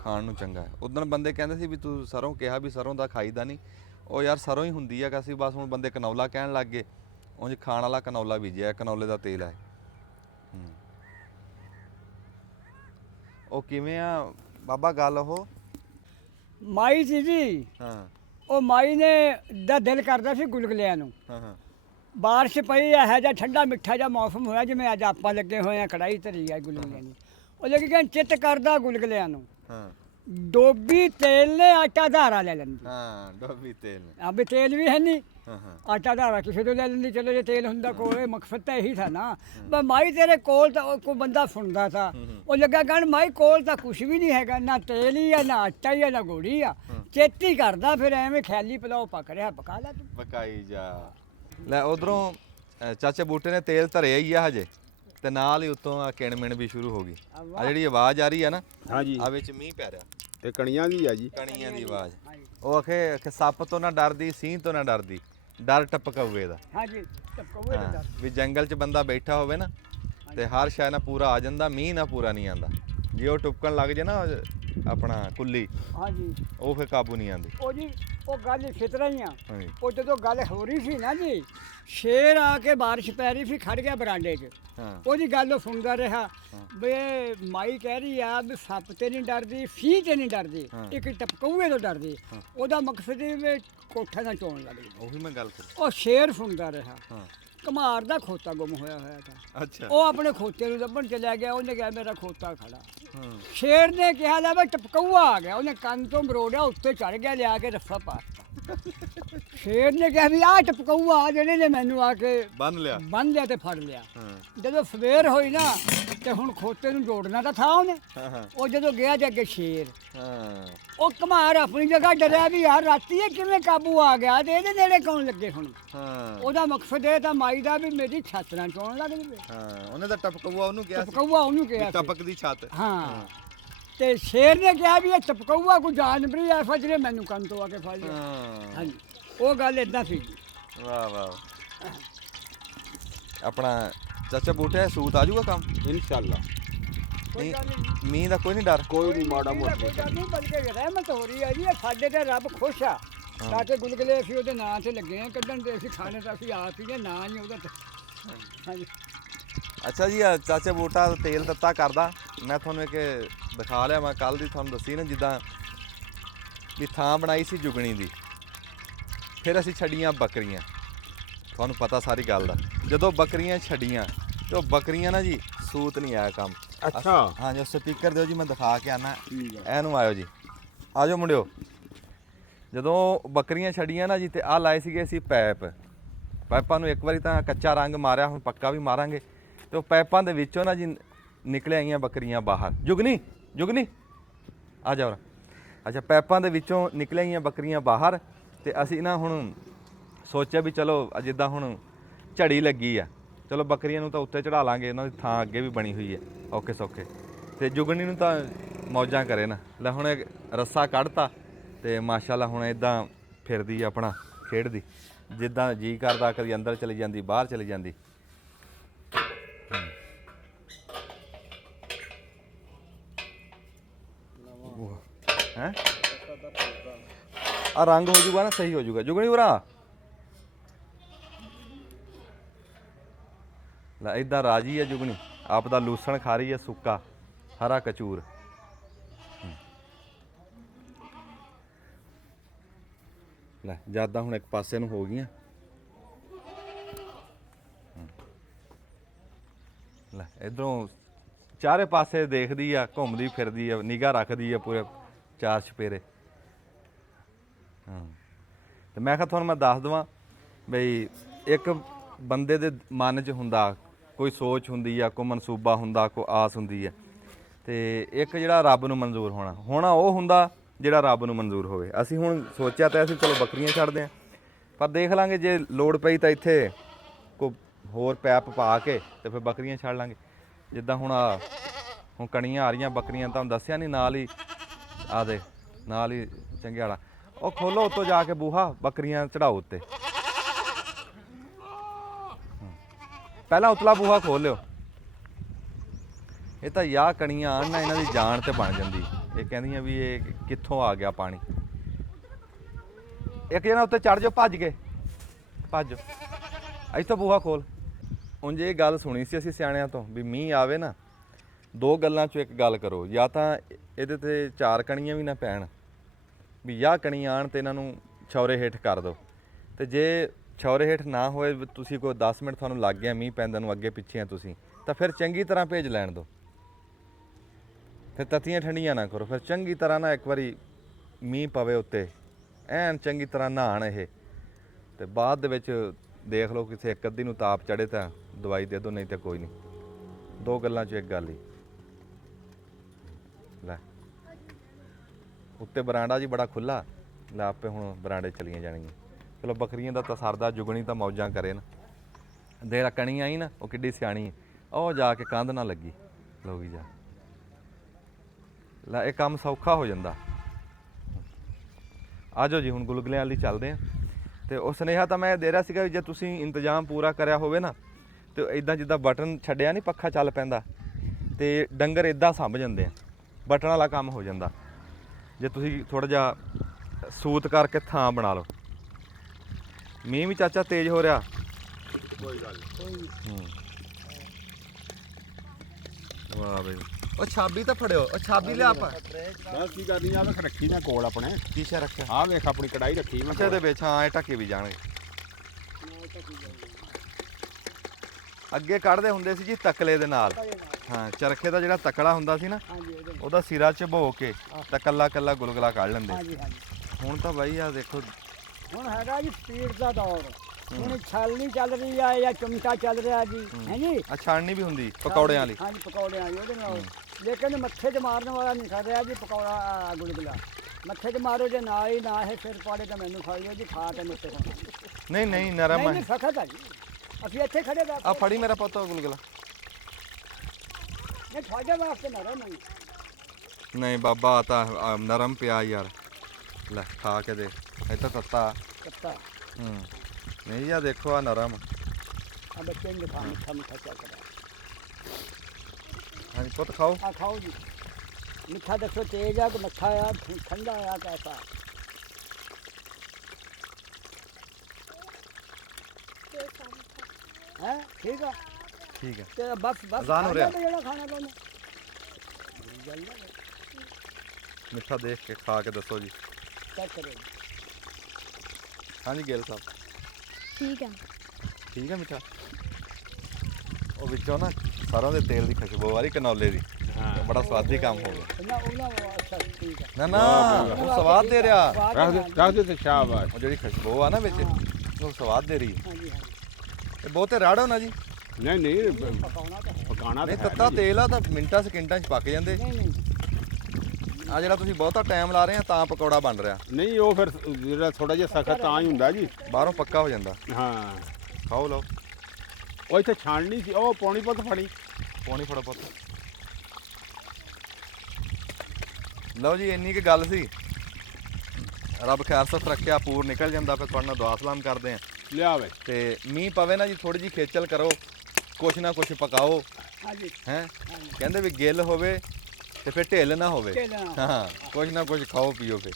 ਖਾਣ ਨੂੰ ਚੰਗਾ ਹੈ। ਉਦੋਂ ਬੰਦੇ ਕਹਿੰਦੇ ਸੀ ਵੀ ਤੂੰ ਸਰੋਂ ਕਿਹਾ ਵੀ ਸਰੋਂ ਦਾ ਖਾਈਦਾ ਨਹੀਂ। ਉਹ ਯਾਰ ਸਰੋਂ ਹੀ ਹੁੰਦੀ ਹੈ ਕਿ ਅਸੀਂ ਬਸ ਹੁਣ ਬੰਦੇ ਕਨੌਲਾ ਕਹਿਣ ਲੱਗ ਗਏ। ਉਂਝ ਖਾਣ ਵਾਲਾ ਕਨੌਲਾ ਬੀਜਿਆ, ਕਨੌਲੇ ਦਾ ਤੇਲ ਹੈ। ਉਹ ਕਿਵੇਂ ਆ ਬਾਬਾ ਗੱਲ ਉਹ? ਮਾਈ ਸੀ ਜੀ, ਹਾਂ ਉਹ ਮਾਈ ਨੇ ਦਾ ਦਿਲ ਕਰਦਾ ਸੀ ਗੁਲਗੁਲਿਆਂ ਨੂੰ। ਹਾਂ ਹਾਂ ਬਾਰਿਸ਼ ਪਈ ਇਹੋ ਜਿਹਾ ਠੰਡਾ ਮਿੱਠਾ ਜਿਹਾ ਮੌਸਮ ਹੋਇਆ ਜਿਵੇਂ ਅੱਜ ਆਪਾਂ ਲੱਗੇ ਹੋਏ ਆ ਕੜਾਈ ਧਰੀ ਆ ਗੁਲਗੁਲਿਆਂ ਦੀ। ਉਹ ਲੱਗੀ ਕਹਿੰਦੇ ਚਿੱਤ ਕਰਦਾ ਗੁਲਗੁਲਿਆਂ ਨੂੰ। ਹਾਂ ਡੋਬੀ ਤੇਲ ਨੇ ਆਟਾ ਧਾਰਾ ਲੈ ਲੈਂਦੀ। ਹਾਂ ਡੋਬੀ ਤੇਲ ਨੇ। ਆ ਵੀ ਤੇਲ ਵੀ ਹੈ ਨਹੀਂ, ਹਾਂ ਹਾਂ ਆਟਾ ਧਾਰਾ ਕਿਸੇ ਤੋਂ ਲੈ ਲੈਂਦੀ। ਚਲੋ ਜੇ ਤੇਲ ਹੁੰਦਾ ਕੋਲੇ ਮਕਸਦ ਤਾਂ ਇਹੀ ਥਾ ਨਾ। ਬਸ ਮਾਈ ਤੇਰੇ ਕੋਲ ਤਾਂ ਉਹ ਕੋਈ ਬੰਦਾ ਸੁਣਦਾ ਥਾ। ਉਹ ਲੱਗਾ ਕਹਿਣ ਮਾਈ ਕੋਲ ਤਾਂ ਕੁਛ ਵੀ ਨਹੀਂ ਹੈਗਾ, ਨਾ ਤੇਲ ਹੀ ਆ ਨਾ ਆਟਾ ਹੀ ਆ ਨਾ ਗੋੜੀ ਆ। ਚੇਤੀ ਕਰਦਾ ਫਿਰ ਐਵੇਂ ਖਿਆਲੀ ਪਲਾਓ ਪੱਕ ਰਿਹਾ, ਪਕਾ ਲੈ ਤੂੰ। ਪਕਾਈ ਜਾ। ਲੈ ਉਧਰੋਂ ਚਾਚੇ ਬੂਟੇ ਨੇ ਤੇਲ ਧਰਿਆ ਹੀ ਆ ਹਜੇ ਤੇ ਨਾਲ ਹੀ ਉੱਤੋਂ ਆ ਕਿਣਮਿਣ ਵੀ ਸ਼ੁਰੂ ਹੋ ਗਈ। ਆ ਜਿਹੜੀ ਆਵਾਜ਼ ਆ ਰਹੀ ਆ ਨਾ ਹਾਂਜੀ ਆ ਵਿੱਚ ਮੀਂਹ ਪੈ ਰਿਹਾ, ਇਹ ਕਣੀਆਂ ਦੀ ਆ ਜੀ। ਕਣੀਆਂ ਦੀ ਆਵਾਜ਼। ਉਹ ਆਖੇ ਸੱਪ ਤੋਂ ਨਾ ਡਰਦੀ, ਸੀਂ ਤੋਂ ਨਾ ਡਰਦੀ, ਡਰ ਟਪਕਊਏ ਦਾ। ਹਾਂਜੀ ਟਪਕੋਵੇ ਹਾਂ, ਦਾ। ਵੀ ਜੰਗਲ 'ਚ ਬੰਦਾ ਬੈਠਾ ਹੋਵੇ ਨਾ ਤੇ ਹਰ ਸ਼ੈ ਨਾ ਪੂਰਾ ਆ ਜਾਂਦਾ, ਮੀਂਹ ਨਾ ਪੂਰਾ ਨਹੀਂ ਆਂਦਾ। ਜੇ ਉਹ ਟੁਪਕਣ ਲੱਗ ਜੇ ਨਾ ਆਪਣਾ ਕੁੱਲੀ ਹਾਂਜੀ ਉਹ ਫਿਰ ਕਾਬੂ ਨਹੀਂ ਆਉਂਦੀ। ਉਹ ਜੀ ਉਹ ਗੱਲ ਇਸੇ ਤਰ੍ਹਾਂ ਹੀ ਆ। ਹਾਂਜੀ ਉਹ ਜਦੋਂ ਗੱਲ ਹੋ ਰਹੀ ਸੀ ਨਾ ਜੀ, ਸ਼ੇਰ ਆ ਕੇ ਬਾਰਿਸ਼ ਪੈ ਰਹੀ ਸੀ, ਖੜ ਗਿਆ ਬਰਾਂਡੇ 'ਚ। ਹਾਂ ਉਹਦੀ ਗੱਲ ਉਹ ਸੁਣਦਾ ਰਿਹਾ ਵੀ ਇਹ ਮਾਈ ਕਹਿ ਰਹੀ ਆ ਵੀ ਸੱਪ ਤੇ ਨਹੀਂ ਡਰਦੀ, ਫੀਹ ਤੇ ਨਹੀਂ ਡਰਦੀ, ਹਾਂ। ਇੱਕ ਟਪਕੂਏ ਤੋਂ ਡਰਦੀ। ਉਹਦਾ ਮਕਸਦ ਇਹ ਵੀ ਕੋਠਾ ਨਾਲ ਚੋਣ ਲੱਗ ਗਈ। ਉਹੀ ਮੈਂ ਗੱਲ ਕਰ। ਉਹ ਸ਼ੇਰ ਸੁਣਦਾ ਰਿਹਾ। ਹਾਂ ਘਮਾਰ ਦਾ ਖੋਤਾ ਗੁੰਮ ਹੋਇਆ ਤਾਂ ਅੱਛਾ ਉਹ ਆਪਣੇ ਖੋਤੇ ਨੂੰ ਲੱਭਣ ਚਲਿਆ ਗਿਆ। ਉਹਨੇ ਕਿਹਾ ਮੇਰਾ ਖੋਤਾ ਖੜਾ। ਹਾਂ ਸ਼ੇਰ ਨੇ ਕਿਹਾ ਲੈ ਵੀ ਟਪਕੂਆ ਆ ਗਿਆ। ਉਹਨੇ ਕੰਨ ਤੋਂ ਮਰੋੜਿਆ, ਉੱਤੇ ਚੜ ਗਿਆ, ਲਿਆ ਕੇ ਰੱਸਾ ਪਾਤਾ। ਸ਼ੇਰ ਨੇ ਕਿਹਾ ਵੀ ਆਹ ਟਪਕੂਆ ਜਿਹੜੇ ਨੇ ਮੈਨੂੰ ਆ ਕੇ ਬੰਨ ਲਿਆ। ਬੰਨ ਲਿਆ ਤੇ ਫੜ ਲਿਆ। ਹਾਂ ਜਦੋਂ ਸਵੇਰ ਹੋਈ ਨਾ ਤੇ ਹੁਣ ਖੋਤੇ ਨੂੰ ਜੋੜਨਾ ਤਾਂ ਥਾ ਉਹਨੇ। ਹਾਂ ਹਾਂ ਉਹ ਜਦੋਂ ਗਿਆ ਤੇ ਅੱਗੇ ਸ਼ੇਰ। ਹਾਂ ਉਹ ਘਮਾਰ ਆਪਣੀ ਜਗ੍ਹਾ ਡਰਿਆ ਵੀ ਯਾਰ ਰਾਤੀ ਇਹ ਕਿਵੇਂ ਕਾਬੂ ਆ ਗਿਆ ਤੇ ਇਹਦੇ ਨੇੜੇ ਕੌਣ ਲੱਗੇ ਹੁਣ। ਹਾਂ ਉਹਦਾ ਮਕਸਦ ਇਹ ਤਾਂ ਮਾਈ ਦਾ ਵੀ ਮੇਰੀ ਛੱਤ ਨਾਲ ਚੋਣ ਲੱਗ ਜਵੇ। ਹਾਂ ਉਹਨੇ ਤਾਂ ਟਪਕੂਆ ਉਹਨੂੰ ਕਿਹਾ ਸੀ ਟਪਕੂਆ ਉਹਨੂੰ ਕਿਹਾ ਵੀ ਸੀ। ਟਪਕ ਦੀ ਛੱਤ। ਹਾਂ ਤੇ ਸ਼ੇਰ ਨੇ ਕਿਹਾ ਵੀ ਇਹ ਟਪਕੂਆ ਕੋਈ ਜਾਨਵਰ ਐ ਫਜਰੇ ਮੈਨੂੰ ਕੰਨ ਤੋਂ ਆ ਕੇ ਫੜ ਲਿਆ। ਹਾਂ ਹਾਂਜੀ ਉਹ ਗੱਲ ਇਦਾਂ ਸੀ ਜੀ। ਵਾਹ ਵਾਹ। ਆਪਣਾ ਚਾਚਾ ਬੂਟੇ ਸੂਤ ਆ ਜਾਊਗਾ ਕੰਮ। ਇਨਸ਼ਾਅੱਲਾ ਕੋਈ ਗੱਲ ਨਹੀਂ, ਮੀਂਹ ਦਾ ਕੋਈ ਨਹੀਂ ਡਰ। ਕੋਈ ਨਹੀਂ ਮਾੜਾ ਮੋਟਾ ਕੋਈ ਗੱਲ ਨਹੀਂ, ਬਲਕਿ ਰਹਿਮਤ ਹੋ ਰਹੀ ਹੈ ਜੀ। ਇਹ ਸਾਡੇ ਤੇ ਰੱਬ ਖੁਸ਼ ਆ। ਤਾਂ ਕਿ ਗੁਲਗੁਲੇ ਅਸੀਂ ਉਹਦੇ ਨਾਂ ਤੇ ਲੱਗੇ ਆ ਕੱਢਣ ਤੇ ਅਸੀਂ ਖਾਣੇ ਤਾਂ ਅਸੀਂ ਆਪ ਹੀ ਨੇ, ਨਾਂ ਨਹੀਂ ਉਹਦਾ ਤੇ। ਹਾਂਜੀ ਅੱਛਾ ਜੀ ਆਹ ਚਾਚਾ ਬੂਟਾ ਤੇਲ ਤੱਤਾ ਕਰਦਾ। ਮੈਂ ਤੁਹਾਨੂੰ ਇੱਕ ਦਿਖਾ ਲਿਆ, ਮੈਂ ਕੱਲ ਦੀ ਤੁਹਾਨੂੰ ਦੱਸੀ ਨਾ, ਜਿੱਦਾਂ ਵੀ ਥਾਂ ਬਣਾਈ ਸੀ ਜੁਗਣੀ ਦੀ, ਫਿਰ ਅਸੀਂ ਛੱਡੀਆਂ ਬੱਕਰੀਆਂ। ਤੁਹਾਨੂੰ ਪਤਾ ਸਾਰੀ ਗੱਲ ਦਾ। ਜਦੋਂ ਬੱਕਰੀਆਂ ਛੱਡੀਆਂ ਤੇ ਉਹ ਬੱਕਰੀਆਂ ਨਾ ਜੀ ਸੂਤ ਨਹੀਂ ਆਇਆ ਕੰਮ। ਅੱਛਾ ਹਾਂ ਜੀ ਸਪੀਕਰ ਦਿਓ ਜੀ, ਮੈਂ ਦਿਖਾ ਕੇ ਆਣਾ। ਠੀਕ ਹੈ। ਇਹਨੂੰ ਆਇਓ ਜੀ, ਆ ਜਾਓ ਮੁੰਡਿਓ। ਜਦੋਂ ਬੱਕਰੀਆਂ ਛੱਡੀਆਂ ਨਾ ਜੀ ਤੇ ਆਹ ਲਾਏ ਸੀਗੇ ਅਸੀਂ ਪਾਈਪਾਂ ਨੂੰ ਇੱਕ ਵਾਰੀ ਤਾਂ ਕੱਚਾ ਰੰਗ ਮਾਰਿਆ, ਹੁਣ ਪੱਕਾ ਵੀ ਮਾਰਾਂਗੇ। ਤੇ ਉਹ ਪਾਈਪਾਂ ਦੇ ਵਿੱਚੋਂ ਨਾ ਜੀ ਨਿਕਲ ਆਈਆਂ ਬੱਕਰੀਆਂ ਬਾਹਰ। ਜੁਗਨੀ ਆ ਜਾ। ਅੱਛਾ ਪਾਈਪਾਂ ਦੇ ਵਿੱਚੋਂ ਨਿਕਲ ਆਈਆਂ ਬੱਕਰੀਆਂ ਬਾਹਰ ਤੇ ਅਸੀਂ ਨਾ ਹੁਣ ਸੋਚਿਆ ਵੀ ਚਲੋ ਜਿੱਦਾਂ ਹੁਣ ਝੜੀ ਲੱਗੀ ਆ, ਚਲੋ ਬੱਕਰੀਆਂ ਨੂੰ ਤਾਂ ਉੱਤੇ ਚੜਾ ਲਾਂਗੇ, ਉਹਨਾਂ ਦੀ ਥਾਂ ਅੱਗੇ ਵੀ ਬਣੀ ਹੋਈ ਹੈ ਔਖੇ ਸੌਖੇ। ਤੇ ਜੁਗਨੀ ਨੂੰ ਤਾਂ ਮੌਜਾਂ ਕਰੇ ਨਾ। ਲੈ ਹੁਣ ਇਹ ਰੱਸਾ ਕੱਢਤਾ ਤੇ ਮਾਸ਼ਾਅੱਲਾ ਹੁਣ ਇਦਾਂ ਫਿਰਦੀ ਆ ਆਪਣਾ ਖੇਡਦੀ, ਜਿੱਦਾਂ ਜੀ ਕਰਦਾ, ਕਦੀ ਅੰਦਰ ਚਲੀ ਜਾਂਦੀ, ਬਾਹਰ ਚਲੀ ਜਾਂਦੀ। ਹੈ ਆ ਰੰਗ ਹੋ ਜੂਗਾ ਨਾ, ਸਹੀ ਹੋ ਜੂਗਾ। ਜੁਗਣੀ ਉਰਾ ਲੈ, ਇਦਾਂ ਰਾਜੀ ਹੈ ਜੁਗਣੀ। ਆਪ ਦਾ ਲੂਸਣ ਖਾ ਰਹੀ ਹੈ, ਸੁੱਕਾ ਹਰਾ ਕਚੂਰ। ਲੈ ਜਿਆਦਾ ਹੁਣ ਇੱਕ ਪਾਸੇ ਨੂੰ ਹੋ ਗਈਆਂ। ਲੈ ਇਧਰੋਂ ਚਾਰੇ ਪਾਸੇ ਦੇਖਦੀ ਆ, ਘੁੰਮਦੀ ਫਿਰਦੀ ਆ, ਨਿਗਾਹ ਰੱਖਦੀ ਆ ਪੂਰੇ ਚਾਰ ਚਪੇਰੇ। ਹਾਂ ਤੇ ਮੈਂ ਕਿਹਾ ਤੁਹਾਨੂੰ ਮੈਂ ਦੱਸ ਦਵਾਂ ਬਈ ਇੱਕ ਬੰਦੇ ਦੇ ਮਨ 'ਚ ਹੁੰਦਾ ਕੋਈ ਸੋਚ ਹੁੰਦੀ ਆ, ਕੋਈ ਮਨਸੂਬਾ ਹੁੰਦਾ, ਕੋਈ ਆਸ ਹੁੰਦੀ ਆ। ਤੇ ਇੱਕ ਜਿਹੜਾ ਰੱਬ ਨੂੰ ਮਨਜ਼ੂਰ ਹੋਣਾ ਉਹ ਹੁੰਦਾ ਜਿਹੜਾ ਰੱਬ ਨੂੰ ਮਨਜ਼ੂਰ ਹੋਵੇ। ਅਸੀਂ ਹੁਣ ਸੋਚਿਆ ਤਾਂ ਅਸੀਂ ਚਲੋ ਬੱਕਰੀਆਂ ਛੱਡਦੇ ਹਾਂ, ਪਰ ਦੇਖ ਲਾਂਗੇ ਜੇ ਲੋੜ ਪਈ ਤਾਂ ਇੱਥੇ ਕੋਈ ਹੋਰ ਪੈਪ ਪਾ ਕੇ ਤੇ ਫਿਰ ਬੱਕਰੀਆਂ ਛੱਡ ਲਾਂਗੇ। ਜਿੱਦਾਂ ਹੁਣ ਹੁਣ ਕਣੀਆਂ ਆ ਰਹੀਆਂ ਬੱਕਰੀਆਂ, ਤੁਹਾਨੂੰ ਦੱਸਿਆ ਨਹੀਂ, ਨਾਲ ਹੀ ਆ ਦੇ ਨਾਲ ਹੀ ਚੰਗਿਆੜਾ। ਉਹ ਖੋਲੋ ਉੱਤੋਂ ਜਾ ਕੇ ਬੂਹਾ, ਬੱਕਰੀਆਂ ਚੜਾਓ ਉੱਤੇ। ਪਹਿਲਾਂ ਉਤਲਾ ਬੂਹਾ ਖੋਲ ਲਿਓ। ਇਹ ਤਾਂ ਯਾ ਕਣੀਆਂ ਆਣ ਨਾ ਇਹਨਾਂ ਦੀ ਜਾਨ ਤੇ ਬਣ ਜਾਂਦੀ। ਇਹ ਕਹਿੰਦੀਆਂ ਵੀ ਇਹ ਕਿੱਥੋਂ ਆ ਗਿਆ ਪਾਣੀ। ਇੱਕ ਜਣਾ ਉੱਤੇ ਚੜ ਜਾਓ, ਭੱਜ ਇੱਥੋਂ ਬੂਹਾ ਖੋਲ। ਉਂਝ ਇਹ ਗੱਲ ਸੁਣੀ ਸੀ ਅਸੀਂ ਸਿਆਣਿਆਂ ਤੋਂ ਵੀ ਮੀਂਹ ਆਵੇ ਨਾ, ਦੋ ਗੱਲਾਂ 'ਚੋਂ ਇੱਕ ਗੱਲ ਕਰੋ, ਜਾਂ ਤਾਂ ਇਹਦੇ ਤੇ ਚਾਰ ਕਣੀਆਂ ਵੀ ਨਾ ਪੈਣ, ਵੀ ਜਾਂ ਕਣੀਆਂ ਆਣ ਤੇ ਇਹਨਾਂ ਨੂੰ ਛੌਰੇ ਹੇਠ ਕਰ ਦਿਓ। ਤੇ ਜੇ ਛੌਰੇ ਹੇਠ ਨਾ ਹੋਏ, ਤੁਸੀਂ ਕੋਈ 10 ਮਿੰਟ ਤੁਹਾਨੂੰ ਲੱਗ ਗਿਆ ਮੀਂਹ ਪੈਂਦਾ ਨੂੰ, ਅੱਗੇ ਪਿੱਛੇ ਆ ਤੁਸੀਂ, ਤਾਂ ਫਿਰ ਚੰਗੀ ਤਰ੍ਹਾਂ ਭੇਜ ਲੈਣ ਦਿਓ। ਫਿਰ ਤਤੀਆਂ ਠੰਡੀਆਂ ਨਾ ਕਰੋ। ਫਿਰ ਚੰਗੀ ਤਰ੍ਹਾਂ ਨਾ ਇੱਕ ਵਾਰੀ ਮੀਂਹ ਪਵੇ ਉੱਤੇ, ਐਨ ਚੰਗੀ ਤਰ੍ਹਾਂ ਨਹਾਣ ਇਹ। ਤੇ ਬਾਅਦ ਦੇ ਵਿੱਚ ਦੇਖ ਲਓ ਕਿਸੇ ਇੱਕ ਅੱਧੀ ਨੂੰ ਤਾਪ ਚੜੇ ਤਾਂ ਦਵਾਈ ਦੇ ਦਿਓ, ਨਹੀਂ ਤਾਂ ਕੋਈ ਨਹੀਂ। ਦੋ ਗੱਲਾਂ 'ਚ ਇੱਕ ਗੱਲ ਹੀ। ਲੈ ਉੱਤੇ ਬਰਾਂਡਾ ਜੀ ਬੜਾ ਖੁੱਲਾ, ਲੈ ਆਪੇ ਹੁਣ ਬਰਾਂਡੇ ਚਲੀਆਂ ਜਾਣਗੀਆਂ। ਚਲੋ ਬੱਕਰੀਆਂ ਦਾ ਤਾਂ ਸਰਦਾ, ਜੁਗਣੀ ਤਾਂ ਮੌਜਾਂ ਕਰੇ ਨਾ। ਦੇਖ ਕਣੀ ਆਈ ਨਾ, ਉਹ ਕਿੱਡੀ ਸਿਆਣੀ ਹੈ, ਉਹ ਜਾ ਕੇ ਕੰਧ ਨਾ ਲੱਗੀ ਲੋਗੀ ਜਾ। ਲੈ ਇਹ ਕੰਮ ਸੌਖਾ ਹੋ ਜਾਂਦਾ। ਆ ਜਾਓ ਜੀ ਹੁਣ ਗੁਲਗੁਲਿਆਂ ਵਾਲੀ ਚੱਲਦੇ ਹਾਂ। ਤੇ ਉਹ ਸੁਨੇਹਾ ਤਾਂ ਮੈਂ ਦੇ ਰਿਹਾ ਸੀਗਾ ਵੀ ਜੇ ਤੁਸੀਂ ਇੰਤਜ਼ਾਮ ਪੂਰਾ ਕਰਿਆ ਹੋਵੇ ਨਾ, ਤੇ ਇਦਾਂ ਜਿੱਦਾਂ ਬਟਨ ਛੱਡਿਆ ਨਹੀਂ, ਪੱਖਾ ਚੱਲ ਪੈਂਦਾ ਤੇ ਡੰਗਰ ਇਦਾਂ ਸੰਭ ਜਾਂਦੇ ਆ, ਬਟਨ ਵਾਲਾ ਕੰਮ ਹੋ ਜਾਂਦਾ। ਜੇ ਤੁਸੀਂ ਥੋੜਾ ਜਿਹਾ ਸੂਤ ਕਰਕੇ ਥਾਂ ਬਣਾ ਲਓ। ਮੀਂਹ ਵੀ ਚਾਚਾ ਤੇਜ਼ ਹੋ ਰਿਹਾ। ਕੋਈ ਗੱਲ ਵਾਹ ਬਈ, ਉਹ ਛਾਬੀ ਤਾਂ ਫੜਿਓ, ਉਹ ਛਾਬੀ ਲਿਆ ਆਪਾਂ। ਬਸ ਕੀ ਕਰਨੀ ਆ, ਵੇਖ ਰੱਖੀ ਮੈਂ ਕੋਲ ਆਪਣੇ। ਸ਼ੀਸ਼ਾ ਰੱਖਿਆ ਆਹ ਵੇਖ ਆਪਣੀ ਕੜਾਈ ਰੱਖੀ ਮੈਂ ਅੱਛਾ, ਇਹਦੇ ਵਿੱਚ ਹਾਂ ਇਹ ਢੱਕੇ ਵੀ ਜਾਣਗੇ। ਅੱਗੇ ਕੱਢਦੇ ਹੁੰਦੇ ਸੀ ਜੀ ਤਕਲੇ ਦੇ ਨਾਲ। ਹਾਂ, ਚਰਖੇ ਦਾ ਜਿਹੜਾ ਤਕਲਾ ਹੁੰਦਾ ਸੀ ਨਾ, ਉਹਦਾ ਸਿਰਾ ਚਬੋ ਕੇ ਤਾਂ ਕੱਲਾ ਕੱਲਾ ਗੁਲਗੁਲਾ ਕੱਢ ਲੈਂਦੇ। ਹਾਂਜੀ ਹਾਂਜੀ। ਹੁਣ ਤਾਂ ਬਾਈ ਆ ਦੇਖੋ, ਹੁਣ ਹੈਗਾ ਜੀ ਸਪੀਡ ਦਾ ਦੌਰ। ਹੁਣ ਛਾਲਣੀ ਚੱਲ ਰਹੀ ਆ ਜਾਂ ਚਮਚਾ ਚੱਲ ਰਿਹਾ ਜੀ, ਹੈ ਜੀ। ਆ ਛਾਣਨੀ ਵੀ ਹੁੰਦੀ ਪਕੌੜਿਆਂ ਵਾਲੀ। ਹਾਂਜੀ, ਪਕੌੜਿਆਂ ਵਾਲੀ ਉਹਦੇ ਨਾਲ। ਲੇਕਿਨ ਮੱਥੇ 'ਚ ਮਾਰਨ ਵਾਲਾ ਨਹੀਂ ਖਾ ਰਿਹਾ ਜੀ ਪਕੌੜਾ ਗੁਲਗੁਲਾ। ਮੱਥੇ 'ਚ ਮਾਰੋ ਜੇ ਨਾਲ ਹੀ ਨਾ ਇਹ ਸਿਰ ਪਾੜੇ ਤਾਂ ਮੈਨੂੰ ਖਾ ਲਿਓ ਜੀ, ਖਾ ਤੇ ਮਿੱਟੇ ਹੋਣਾ। ਨਹੀਂ ਨਹੀਂ, ਨਰਮ ਨਹੀਂ ਹੈ। ਨਹੀਂ, ਸਖਤ ਆ ਜੀ। ਅਸੀਂ ਇੱਥੇ ਖੜੇ ਦਾ ਆ ਫੜੀ ਮੇਰਾ ਪੁੱਤ ਉਹ ਗੁਲਗੁਲਾ। ਨਹੀਂ, ਤੁਹਾਡੇ ਵਾਸਤੇ ਨਾ ਰਹਿ ਨਹੀਂ। ਨਹੀਂ ਬਾਬਾ, ਆ ਤਾਂ ਨਰਮ ਪਿਆ ਯਾਰ। ਲੈ ਖਾ ਕੇ ਦੇ, ਇਹ ਤਾਂ ਤੱਤਾ। ਕੱਤਾ ਨਹੀਂ ਆ ਦੇਖੋ, ਆ ਨਰਮ। ਆ ਬੱਚੇ ਨੂੰ ਦਿਖਾ, ਮਿੱਠਾ ਮਿੱਠਾ ਚੱਲ ਰਿਹਾ। ਹਾਂਜੀ ਪੁੱਤ ਖਾਓ। ਆ ਖਾਓ ਜੀ। ਮਿੱਠਾ ਦੱਸੋ ਤੇਜ਼ ਆ ਕਿ ਮਿੱਠਾ ਆ, ਠੰਡਾ ਆ, ਕੈਸਾ? ਹੈ ਠੀਕ ਆ। ਠੀਕ ਹੈ। ਤੇ ਬਸ ਬਸ ਅਜ਼ਾਨ ਹੋ ਰਿਹਾ। ਜਿਹੜਾ ਖਾਣਾ ਪਾਉਣਾ ਮਿੱਠਾ ਦੇਖ ਕੇ ਖਾ ਕੇ ਦੱਸੋ ਜੀ। ਚੈੱਕ ਕਰੋ। ਹਾਂਜੀ ਗਿੱਲ ਸਾਹਿਬ, ਠੀਕ ਹੈ। ਠੀਕ ਹੈ ਮਿੱਠਾ। ਉਹ ਵਿੱਚੋਂ ਨਾ ਸਰੋਂ ਦੇ ਤੇਲ ਦੀ ਖੁਸ਼ਬੂ ਆ ਰਹੀ, ਕਨੌਲੇ ਦੀ। ਹਾਂ, ਬੜਾ ਸਵਾਦੀ ਕੰਮ ਹੋ ਗਿਆ। ਨਾ ਉਹਨਾਂ ਅੱਛਾ ਠੀਕ ਆ। ਨਾ ਨਾ, ਉਹ ਸਵਾਦ ਦੇ ਰਿਹਾ। ਰੱਖ ਦੇ ਤੇ ਸ਼ਾਬਾਸ਼। ਉਹ ਜਿਹੜੀ ਖੁਸ਼ਬੂ ਆ ਨਾ ਵਿੱਚ, ਉਹ ਸਵਾਦ ਦੇ ਰਹੀ ਹੈ। ਹਾਂਜੀ ਹਾਂਜੀ। ਇਹ ਬਹੁਤੇ ਰਾੜੋ ਨਾ ਜੀ। ਨਹੀਂ ਨਹੀਂ, ਪਕਾਉਣਾ ਤਾਂ ਹੈ। ਪਕਾਣਾ ਨਹੀਂ ਤਾਂ ਤੱਤਾ ਤੇਲ ਆ ਤਾਂ ਮਿੰਟਾਂ ਸਕਿੰਟਾਂ 'ਚ ਪੱਕ ਜਾਂਦੇ। ਨਹੀਂ ਨਹੀਂ, ਆ ਜਿਹੜਾ ਤੁਸੀਂ ਬਹੁਤਾ ਟਾਈਮ ਲਾ ਰਹੇ ਆ ਤਾਂ ਪਕੌੜਾ ਬਣ ਰਿਹਾ। ਨਹੀਂ, ਉਹ ਫਿਰ ਜਿਹੜਾ ਥੋੜਾ ਜਿਹਾ ਸਖਤ ਤਾਂ ਹੀ ਹੁੰਦਾ ਜੀ। ਬਾਹਰੋਂ ਪੱਕਾ ਹੋ ਜਾਂਦਾ। ਹਾਂ, ਖਾਓ ਲਓ। ਉਹ ਇੱਥੇ ਛਾਣਨੀ ਸੀ, ਉਹ ਪੌਣੀ ਪੁੱਤ ਫੜੀ। ਪੌਣੀ ਫੜੋ ਪੁੱਤ। ਲਓ ਜੀ, ਇੰਨੀ ਕੁ ਗੱਲ ਸੀ। ਰੱਬ ਖੈਰ ਸਤ ਰੱਖਿਆ, ਪੂਰ ਨਿਕਲ ਜਾਂਦਾ। ਫਿਰ ਤੁਹਾਡੇ ਨਾਲ ਦੁਆ ਸਲਾਮ ਕਰਦੇ ਆ। ਲਿਆ ਵੇ। ਤੇ ਮੀਂਹ ਪਵੇ ਨਾ ਜੀ, ਥੋੜੀ ਜੀ ਖੇਚਲ ਕਰੋ, ਕੁਛ ਨਾ ਕੁਛ ਪਕਾਓ। ਹਾਂਜੀ ਹੈ ਕਹਿੰਦੇ ਵੀ ਗਿੱਲ ਹੋਵੇ ਤੇ ਫਿਰ ਢਿੱਲ ਨਾ ਹੋਵੇ। ਢਿੱਲ ਨਾ। ਹਾਂ, ਕੁਛ ਨਾ ਕੁਛ ਖਾਓ ਪੀਓ ਫਿਰ।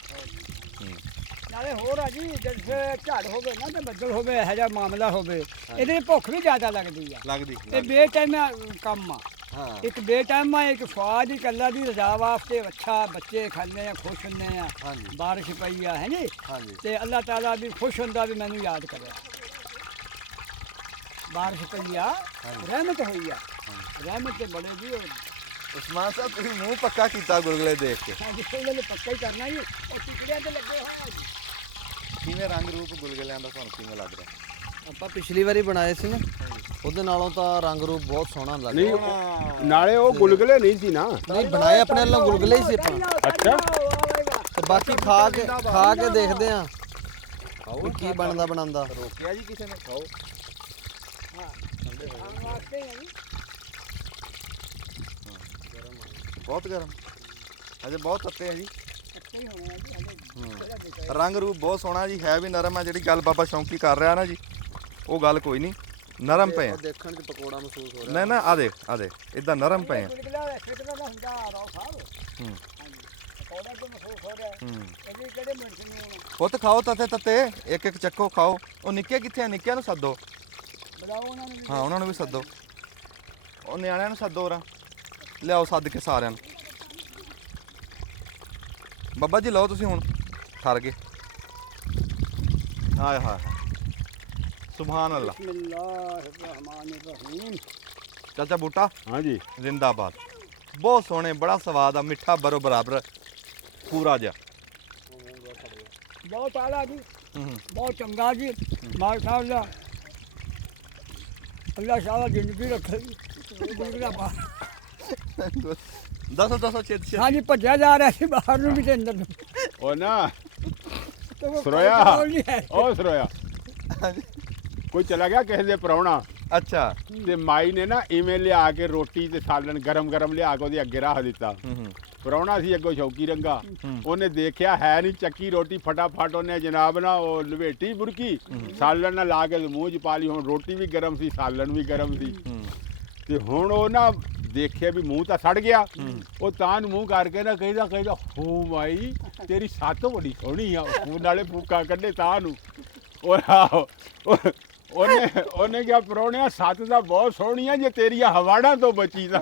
ਨਾਲੇ ਹੋਰ ਆ ਜੀ, ਜਦ ਝੜ ਹੋਵੇ ਨਾ ਤੇ ਬੱਦਲ ਹੋਵੇ, ਇਹੋ ਜਿਹਾ ਮਾਮਲਾ ਹੋਵੇ, ਇਹਦੇ 'ਚ ਭੁੱਖ ਵੀ ਜ਼ਿਆਦਾ ਲੱਗਦੀ ਆ। ਲੱਗਦੀ ਇਹ ਬੇਟਾਈਮ ਕੰਮ ਆ। ਹਾਂ ਇੱਕ ਬੇਟਾਈਮ ਆ, ਇੱਕ ਸਵਾਦ ਹੀ ਕੱਲਾ ਦੀ ਰਜ਼ਾ ਵਾਸਤੇ। ਅੱਛਾ, ਬੱਚੇ ਖਾਂਦੇ ਆ, ਖੁਸ਼ ਹੁੰਦੇ ਆ। ਹਾਂਜੀ ਬਾਰਿਸ਼ ਪਈ ਆ, ਹੈ ਜੀ। ਹਾਂਜੀ। ਤੇ ਅੱਲਾਹ ਤਾਲਾ ਵੀ ਖੁਸ਼ ਹੁੰਦਾ ਵੀ ਮੈਨੂੰ ਯਾਦ ਕਰਿਆ। ਬਾਰਿਸ਼ ਪਈ ਆ, ਰਹਿਮਤ ਹੋਈ ਆ। ਰਹਿਮਤ ਤੇ ਬੜੇ ਜੀ ਉਸਮਾਨ ਸਾਹਿਬ, ਤੁਸੀਂ ਮੂੰਹ ਪੱਕਾ ਕੀਤਾ ਗੁਲਗੁਲੇ ਦੇਖ ਕੇ। ਹਾਂਜੀ, ਇਹਨਾਂ ਨੇ ਪੱਕਾ ਹੀ ਕਰਨਾ ਜੀ। ਉਹ ਟਿਕੜਿਆਂ ਤੇ ਲੱਗੇ ਹੋਏ ਆ। ਕਿਵੇਂ ਰੰਗ ਰੂਪ ਗੁਲਗੁਲਿਆਂ ਦਾ ਤੁਹਾਨੂੰ ਕਿਵੇਂ ਲੱਗ ਰਿਹਾ? ਆਪਾਂ ਪਿਛਲੀ ਵਾਰੀ ਬਣਾਏ ਸੀ ਨਾ, ਉਹਦੇ ਨਾਲੋਂ ਤਾਂ ਰੰਗ ਰੂਪ ਬਹੁਤ ਸੋਹਣਾ ਲੱਗ ਰਿਹਾ। ਨਹੀਂ, ਨਾਲੇ ਉਹ ਗੁਲਗੁਲੇ ਨਹੀਂ ਸੀ ਨਾ। ਨਹੀਂ, ਬਣਾਏ ਆਪਣੇ ਵੱਲੋਂ ਗੁਲਗੁਲੇ ਹੀ ਸੀ ਆਪਾਂ। ਅੱਛਾ। ਤੇ ਬਾਕੀ ਖਾ ਕੇ ਦੇਖਦੇ ਆ ਵੀ ਕੀ ਬਣਦਾ ਬਣਾਉਂਦਾ। ਰੋਕਿਆ ਜੀ ਕਿਸੇ ਨੇ? ਖਾਓ। ਬਹੁਤ ਗਰਮ, ਅਜੇ ਬਹੁਤ ਤੱਤੇ ਆ ਜੀ। ਰੰਗ ਰੂਪ ਬਹੁਤ ਸੋਹਣਾ ਜੀ, ਹੈ ਵੀ ਨਰਮ ਆ। ਜਿਹੜੀ ਗੱਲ ਬਾਬਾ ਸ਼ੌਂਕੀ ਕਰ ਰਿਹਾ ਨਾ ਜੀ, ਉਹ ਗੱਲ ਕੋਈ ਨਹੀਂ। ਨਰਮ ਪਏ ਆ। ਦੇਖਣ 'ਚ ਪਕੌੜਾ ਮਹਿਸੂਸ ਹੋ ਰਿਹਾ। ਨਾ ਨਾ, ਆ ਦੇਖ ਇਦਾਂ ਨਰਮ ਪਏ ਆ। ਹੂੰ ਪੁੱਤ ਖਾਓ ਤੱਤੇ ਤੱਤੇ, ਇੱਕ ਇੱਕ ਚੱਕੋ ਖਾਓ। ਉਹ ਨਿੱਕੇ ਕਿੱਥੇ ਆ? ਨਿੱਕਿਆਂ ਨੂੰ ਸੱਦੋ। ਹਾਂ, ਉਹਨਾਂ ਨੂੰ ਵੀ ਸੱਦੋ। ਉਹ ਨਿਆਣਿਆਂ ਨੂੰ ਸੱਦੋ। ਰਾ ਲਿਆਓ ਸੱਦ ਕੇ ਸਾਰਿਆਂ ਨੂੰ। ਬਾਬਾ ਜੀ ਲਓ ਤੁਸੀਂ ਹੁਣ, ਠਰ ਗਏ। ਹਾਏ ਹਾਏ ਸੁਭਾਨ ਅੱਲਾ। ਬਿਸਮਿਲ੍ਲਾਹਿਰਰਹਿਮਾਨਿਰਰਹੀਮ। ਚਾਚਾ ਬੂਟਾ ਹਾਂਜੀ, ਜ਼ਿੰਦਾਬਾਦ। ਬਹੁਤ ਸੋਹਣੇ, ਬੜਾ ਸਵਾਦ ਆ, ਮਿੱਠਾ ਬਰੋ ਬਰਾਬਰ ਪੂਰਾ ਜਿਹਾ। ਬਹੁਤ ਆਲਾ ਜੀ, ਹੂੰ ਬਹੁਤ ਚੰਗਾ ਜੀ। ਮਾਸ਼ਾਅੱਲਾ, ਅੱਲਾਹ ਸ਼ਾਹ ਜ਼ਿੰਦਗੀ ਰੱਖੇ ਜੀ। ਗੁਲਗੁਲਾ ਬਾਹਰ। ਦੱਸੋ ਛੇਤੀ। ਹਾਂਜੀ, ਭੱਜਿਆ ਜਾ ਰਿਹਾ ਸੀ ਬਾਹਰ ਨੂੰ ਵੀ ਤੇ ਅੰਦਰ ਨੂੰ। ਉਹ ਨਾ ਤੇ ਉਹ ਸਰੋਇਆ, control ਨਹੀਂ ਹੈ। ਉਹ ਸਰੋਇਆ ਕੋਈ ਚਲਾ ਗਿਆ ਕਿਸੇ ਦੇ ਪ੍ਰਾਹੁਣਾ, ਅੱਛਾ। ਤੇ ਮਾਈ ਨੇ ਨਾ ਇਵੇਂ ਲਿਆ ਕੇ ਰੋਟੀ ਤੇ ਸਾਲਣ ਗਰਮ ਗਰਮ ਲਿਆ ਕੇ ਉਹਦੇ ਅੱਗੇ ਰੱਖ ਦਿੱਤਾ। ਹੂੰ ਪ੍ਰਾਹੁਣਾ ਸੀ ਅੱਗੋਂ ਸ਼ੌਕੀ ਰੰਗਾ। ਉਹਨੇ ਦੇਖਿਆ ਹੈ ਨਹੀਂ ਚੱਕੀ ਰੋਟੀ, ਫਟਾਫਟ ਉਹਨੇ ਜਨਾਬ ਨਾ ਉਹ ਲਵੇਟੀ ਬੁਰਕੀ, ਸਾਲਣ ਨਾਲ ਲਾ ਕੇ ਮੂੰਹ 'ਚ ਪਾ ਲਈ। ਹੁਣ ਰੋਟੀ ਵੀ ਗਰਮ ਸੀ, ਸਾਲਣ ਵੀ ਗਰਮ ਸੀ। ਹੂੰ ਤੇ ਹੁਣ ਉਹ ਨਾ ਦੇਖਿਆ ਵੀ ਮੂੰਹ ਤਾਂ ਸੜ ਗਿਆ ਉਹ ਤਾਂ ਨੂੰ ਮੂੰਹ ਕਰਕੇ ਨਾ ਕਹਿੰਦਾ ਹੋ ਮਾਈ ਤੇਰੀ ਸੱਤ ਬੜੀ ਸੋਹਣੀ ਆ ਉਹ ਨਾਲੇ ਫੂਕਾ ਕੱਢੇ ਤਾਂ ਨੂੰ ਉਹਨੇ ਕਿਹਾ ਪ੍ਰਾਹੁਣਿਆ ਸੱਤ ਤਾਂ ਬਹੁਤ ਸੋਹਣੀ ਆ ਜੇ ਤੇਰੀਆਂ ਹਵਾੜਾਂ ਤੋਂ ਬਚੀ ਤਾਂ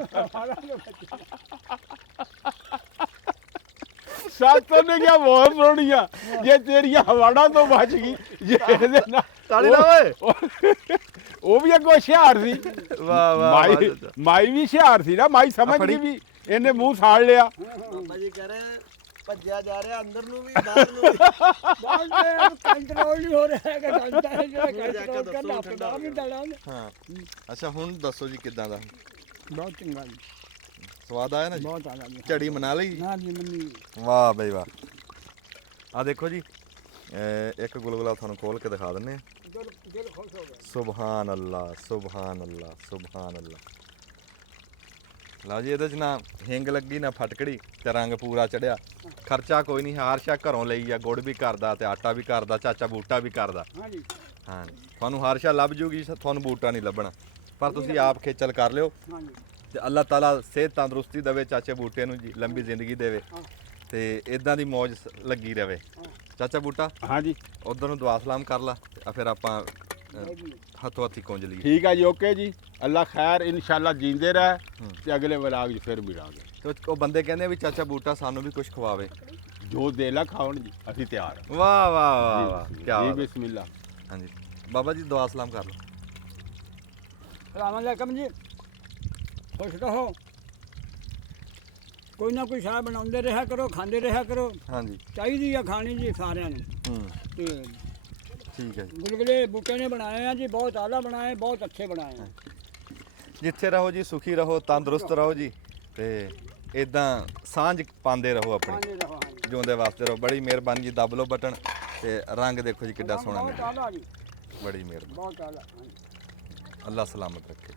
ਸੱਤ ਉਹਨੇ ਕਿਹਾ ਬਹੁਤ ਸੋਹਣੀ ਆ ਜੇ ਤੇਰੀਆਂ ਹਵਾੜਾਂ ਤੋਂ ਬਚ ਗਈ ਜੇ ਇਹਦੇ ਨਾਲ ਤਾਲੀ ਨਾ ਓਏ ਉਹ ਵੀ ਅੱਗੋਂ ਹੁਸ਼ਿਆਰ ਸੀ ਵਾਹ ਵਾਹ ਮਾਈ ਵੀ ਹੁਸ਼ਿਆਰ ਸੀ ਨਾ ਮਾਈ ਸਮਝ ਗਈ ਵੀ ਇਹਨੇ ਮੂੰਹ ਸਾੜ ਲਿਆ ਬਾਬਾ ਜੀ ਕਹਿ ਰਹੇ ਭੱਜਿਆ ਜਾ ਰਿਹਾ ਅੰਦਰ ਨੂੰ ਵੀ ਬਾਹਰ ਨੂੰ ਵੀ ਬਾਅਦ ਕੰਟਰੋਲ ਨਹੀਂ ਹੋ ਰਿਹਾ ਹੈਗਾ ਜਾਂਦਾ ਹੈ ਜਿਹੜਾ ਕੰਟਰੋਲ ਕਰਨਾ ਆਪਣਾ ਵੀ ਦਲਾਂ ਹਾਂ ਅੱਛਾ ਹੁਣ ਦੱਸੋ ਜੀ ਕਿੱਦਾਂ ਦਾ ਬਹੁਤ ਚੰਗਾ ਜੀ ਸਵਾਦ ਆਇਆ ਨਾ ਜੀ ਬਹੁਤ ਆਲਾ ਜੀ ਝੜੀ ਬਣਾ ਲਈ ਨਾ ਜੀ ਮੰਨੀ ਵਾਹ ਬਈ ਵਾਹ ਆ ਦੇਖੋ ਜੀ ਇੱਕ ਗੁਲਗੁਲਾ ਤੁਹਾਨੂੰ ਖੋਲ ਕੇ ਦਿਖਾ ਦਿੰਨੇ ਆ ਦਿਲ ਖੁਸ਼ ਹੋ ਗਿਆ ਸੁਭਾਨ ਅੱਲਾ ਸੁਭਾਨ ਅੱਲਾ ਸੁਭਾਨ ਅੱਲਾ ਲਓ ਜੀ ਇਹਦੇ ਚ ਨਾ ਹਿੰਗ ਲੱਗੀ ਨਾ ਫਟਕੜੀ ਤੇ ਰੰਗ ਪੂਰਾ ਚੜਿਆ ਖਰਚਾ ਕੋਈ ਨਹੀਂ ਹਾਰਸ਼ਾ ਘਰੋਂ ਲਈ ਆ ਗੁੜ ਵੀ ਕਰਦਾ ਤੇ ਆਟਾ ਵੀ ਕਰਦਾ ਚਾਚਾ ਬੂਟਾ ਵੀ ਕਰਦਾ ਹਾਂ ਜੀ ਹਾਂ ਤੁਹਾਨੂੰ ਹਾਰਸ਼ਾ ਲੱਭ ਜੂਗੀ ਤੁਹਾਨੂੰ ਬੂਟਾ ਨਹੀਂ ਲੱਭਣਾ ਪਰ ਤੁਸੀਂ ਆਪ ਖੇਚਲ ਕਰ ਲਿਓ ਹਾਂ ਜੀ ਤੇ ਅੱਲਾਹ ਤਾਲਾ ਸਿਹਤ ਤੰਦਰੁਸਤੀ ਦੇਵੇ ਚਾਚੇ ਬੂਟੇ ਨੂੰ ਜੀ ਲੰਬੀ ਜ਼ਿੰਦਗੀ ਦੇਵੇ ਤੇ ਇਦਾਂ ਦੀ ਮੌਜ ਲੱਗੀ ਰਵੇ ਚਾਚਾ ਬੂਟਾ ਹਾਂਜੀ ਉਧਰ ਨੂੰ ਦੁਆ ਸਲਾਮ ਕਰ ਲਾ ਤੇ ਫਿਰ ਆਪਾਂ ਹੱਥੋਂ ਹੱਥੀ ਕੁੰਝ ਲਈਏ ਠੀਕ ਹੈ ਜੀ ਓਕੇ ਜੀ ਅੱਲਾ ਖੈਰ ਇਨਸ਼ਾਅੱਲਾ ਜੀਂਦੇ ਰਹਿ ਤੇ ਅਗਲੇ ਵਲਾਗ 'ਚ ਫਿਰ ਮਿਲਾਂਗੇ ਤੇ ਉਹ ਬੰਦੇ ਕਹਿੰਦੇ ਵੀ ਚਾਚਾ ਬੂਟਾ ਸਾਨੂੰ ਵੀ ਕੁਝ ਖਵਾਵੇ ਜੋ ਦੇ ਲਾ ਖਾਣ ਜੀ ਅਸੀਂ ਤਿਆਰ ਹਾਂ ਵਾਹ ਵਾਹ ਵਾਹ ਵਾਹ ਕੀ ਜੀ ਬਾਤ ਹੈ। ਬਿਸਮਿਲ੍ਲਾ ਹਾਂਜੀ ਬਾਬਾ ਜੀ ਦੁਆ ਸਲਾਮ ਕਰ ਲਓ ਸਲਾਮ ਅਲੈਕਮ ਜੀ ਖੁਸ਼ ਰਹੋ ਕੋਈ ਨਾ ਕੋਈ ਸ਼ਾਹ ਬਣਾਉਂਦੇ ਰਿਹਾ ਕਰੋ ਖਾਂਦੇ ਰਿਹਾ ਕਰੋ ਹਾਂਜੀ ਚਾਹੀਦੀ ਆ ਖਾਣੀ ਜੀ ਸਾਰਿਆਂ ਨੂੰ ਹੂੰ ਤੇ ਠੀਕ ਹੈ ਜੀ ਗੁਲਗੁਲੇ ਬੂਟੇ ਨੇ ਬਣਾਏ ਆ ਜੀ ਬਹੁਤ ਆਲਾ ਬਣਾਏ ਬਹੁਤ ਅੱਛੇ ਬਣਾਏ ਆ ਜਿੱਥੇ ਰਹੋ ਜੀ ਸੁਖੀ ਰਹੋ ਤੰਦਰੁਸਤ ਰਹੋ ਜੀ ਤੇ ਇਦਾਂ ਸਾਂਝ ਪਾਉਂਦੇ ਰਹੋ ਆਪਣੀ ਖਾਂਦੇ ਰਹੋ ਹਾਂ ਜੀ। ਜਿਉਂਦੇ ਵਾਸਤੇ ਰਹੋ ਬੜੀ ਮਿਹਰਬਾਨੀ ਜੀ ਦਬ ਲਓ ਬਟਨ ਤੇ ਰੰਗ ਦੇਖੋ ਜੀ ਕਿੱਡਾ ਸੋਹਣਾ ਬਹੁਤ ਮਿਲਿਆ ਆਲਾ ਜੀ ਬੜੀ ਮਿਹਰਬਾਨੀ ਬਹੁਤ ਆਲਾ ਹਾਂ ਜੀ। ਅੱਲਾ ਸਲਾਮਤ ਰੱਖੇ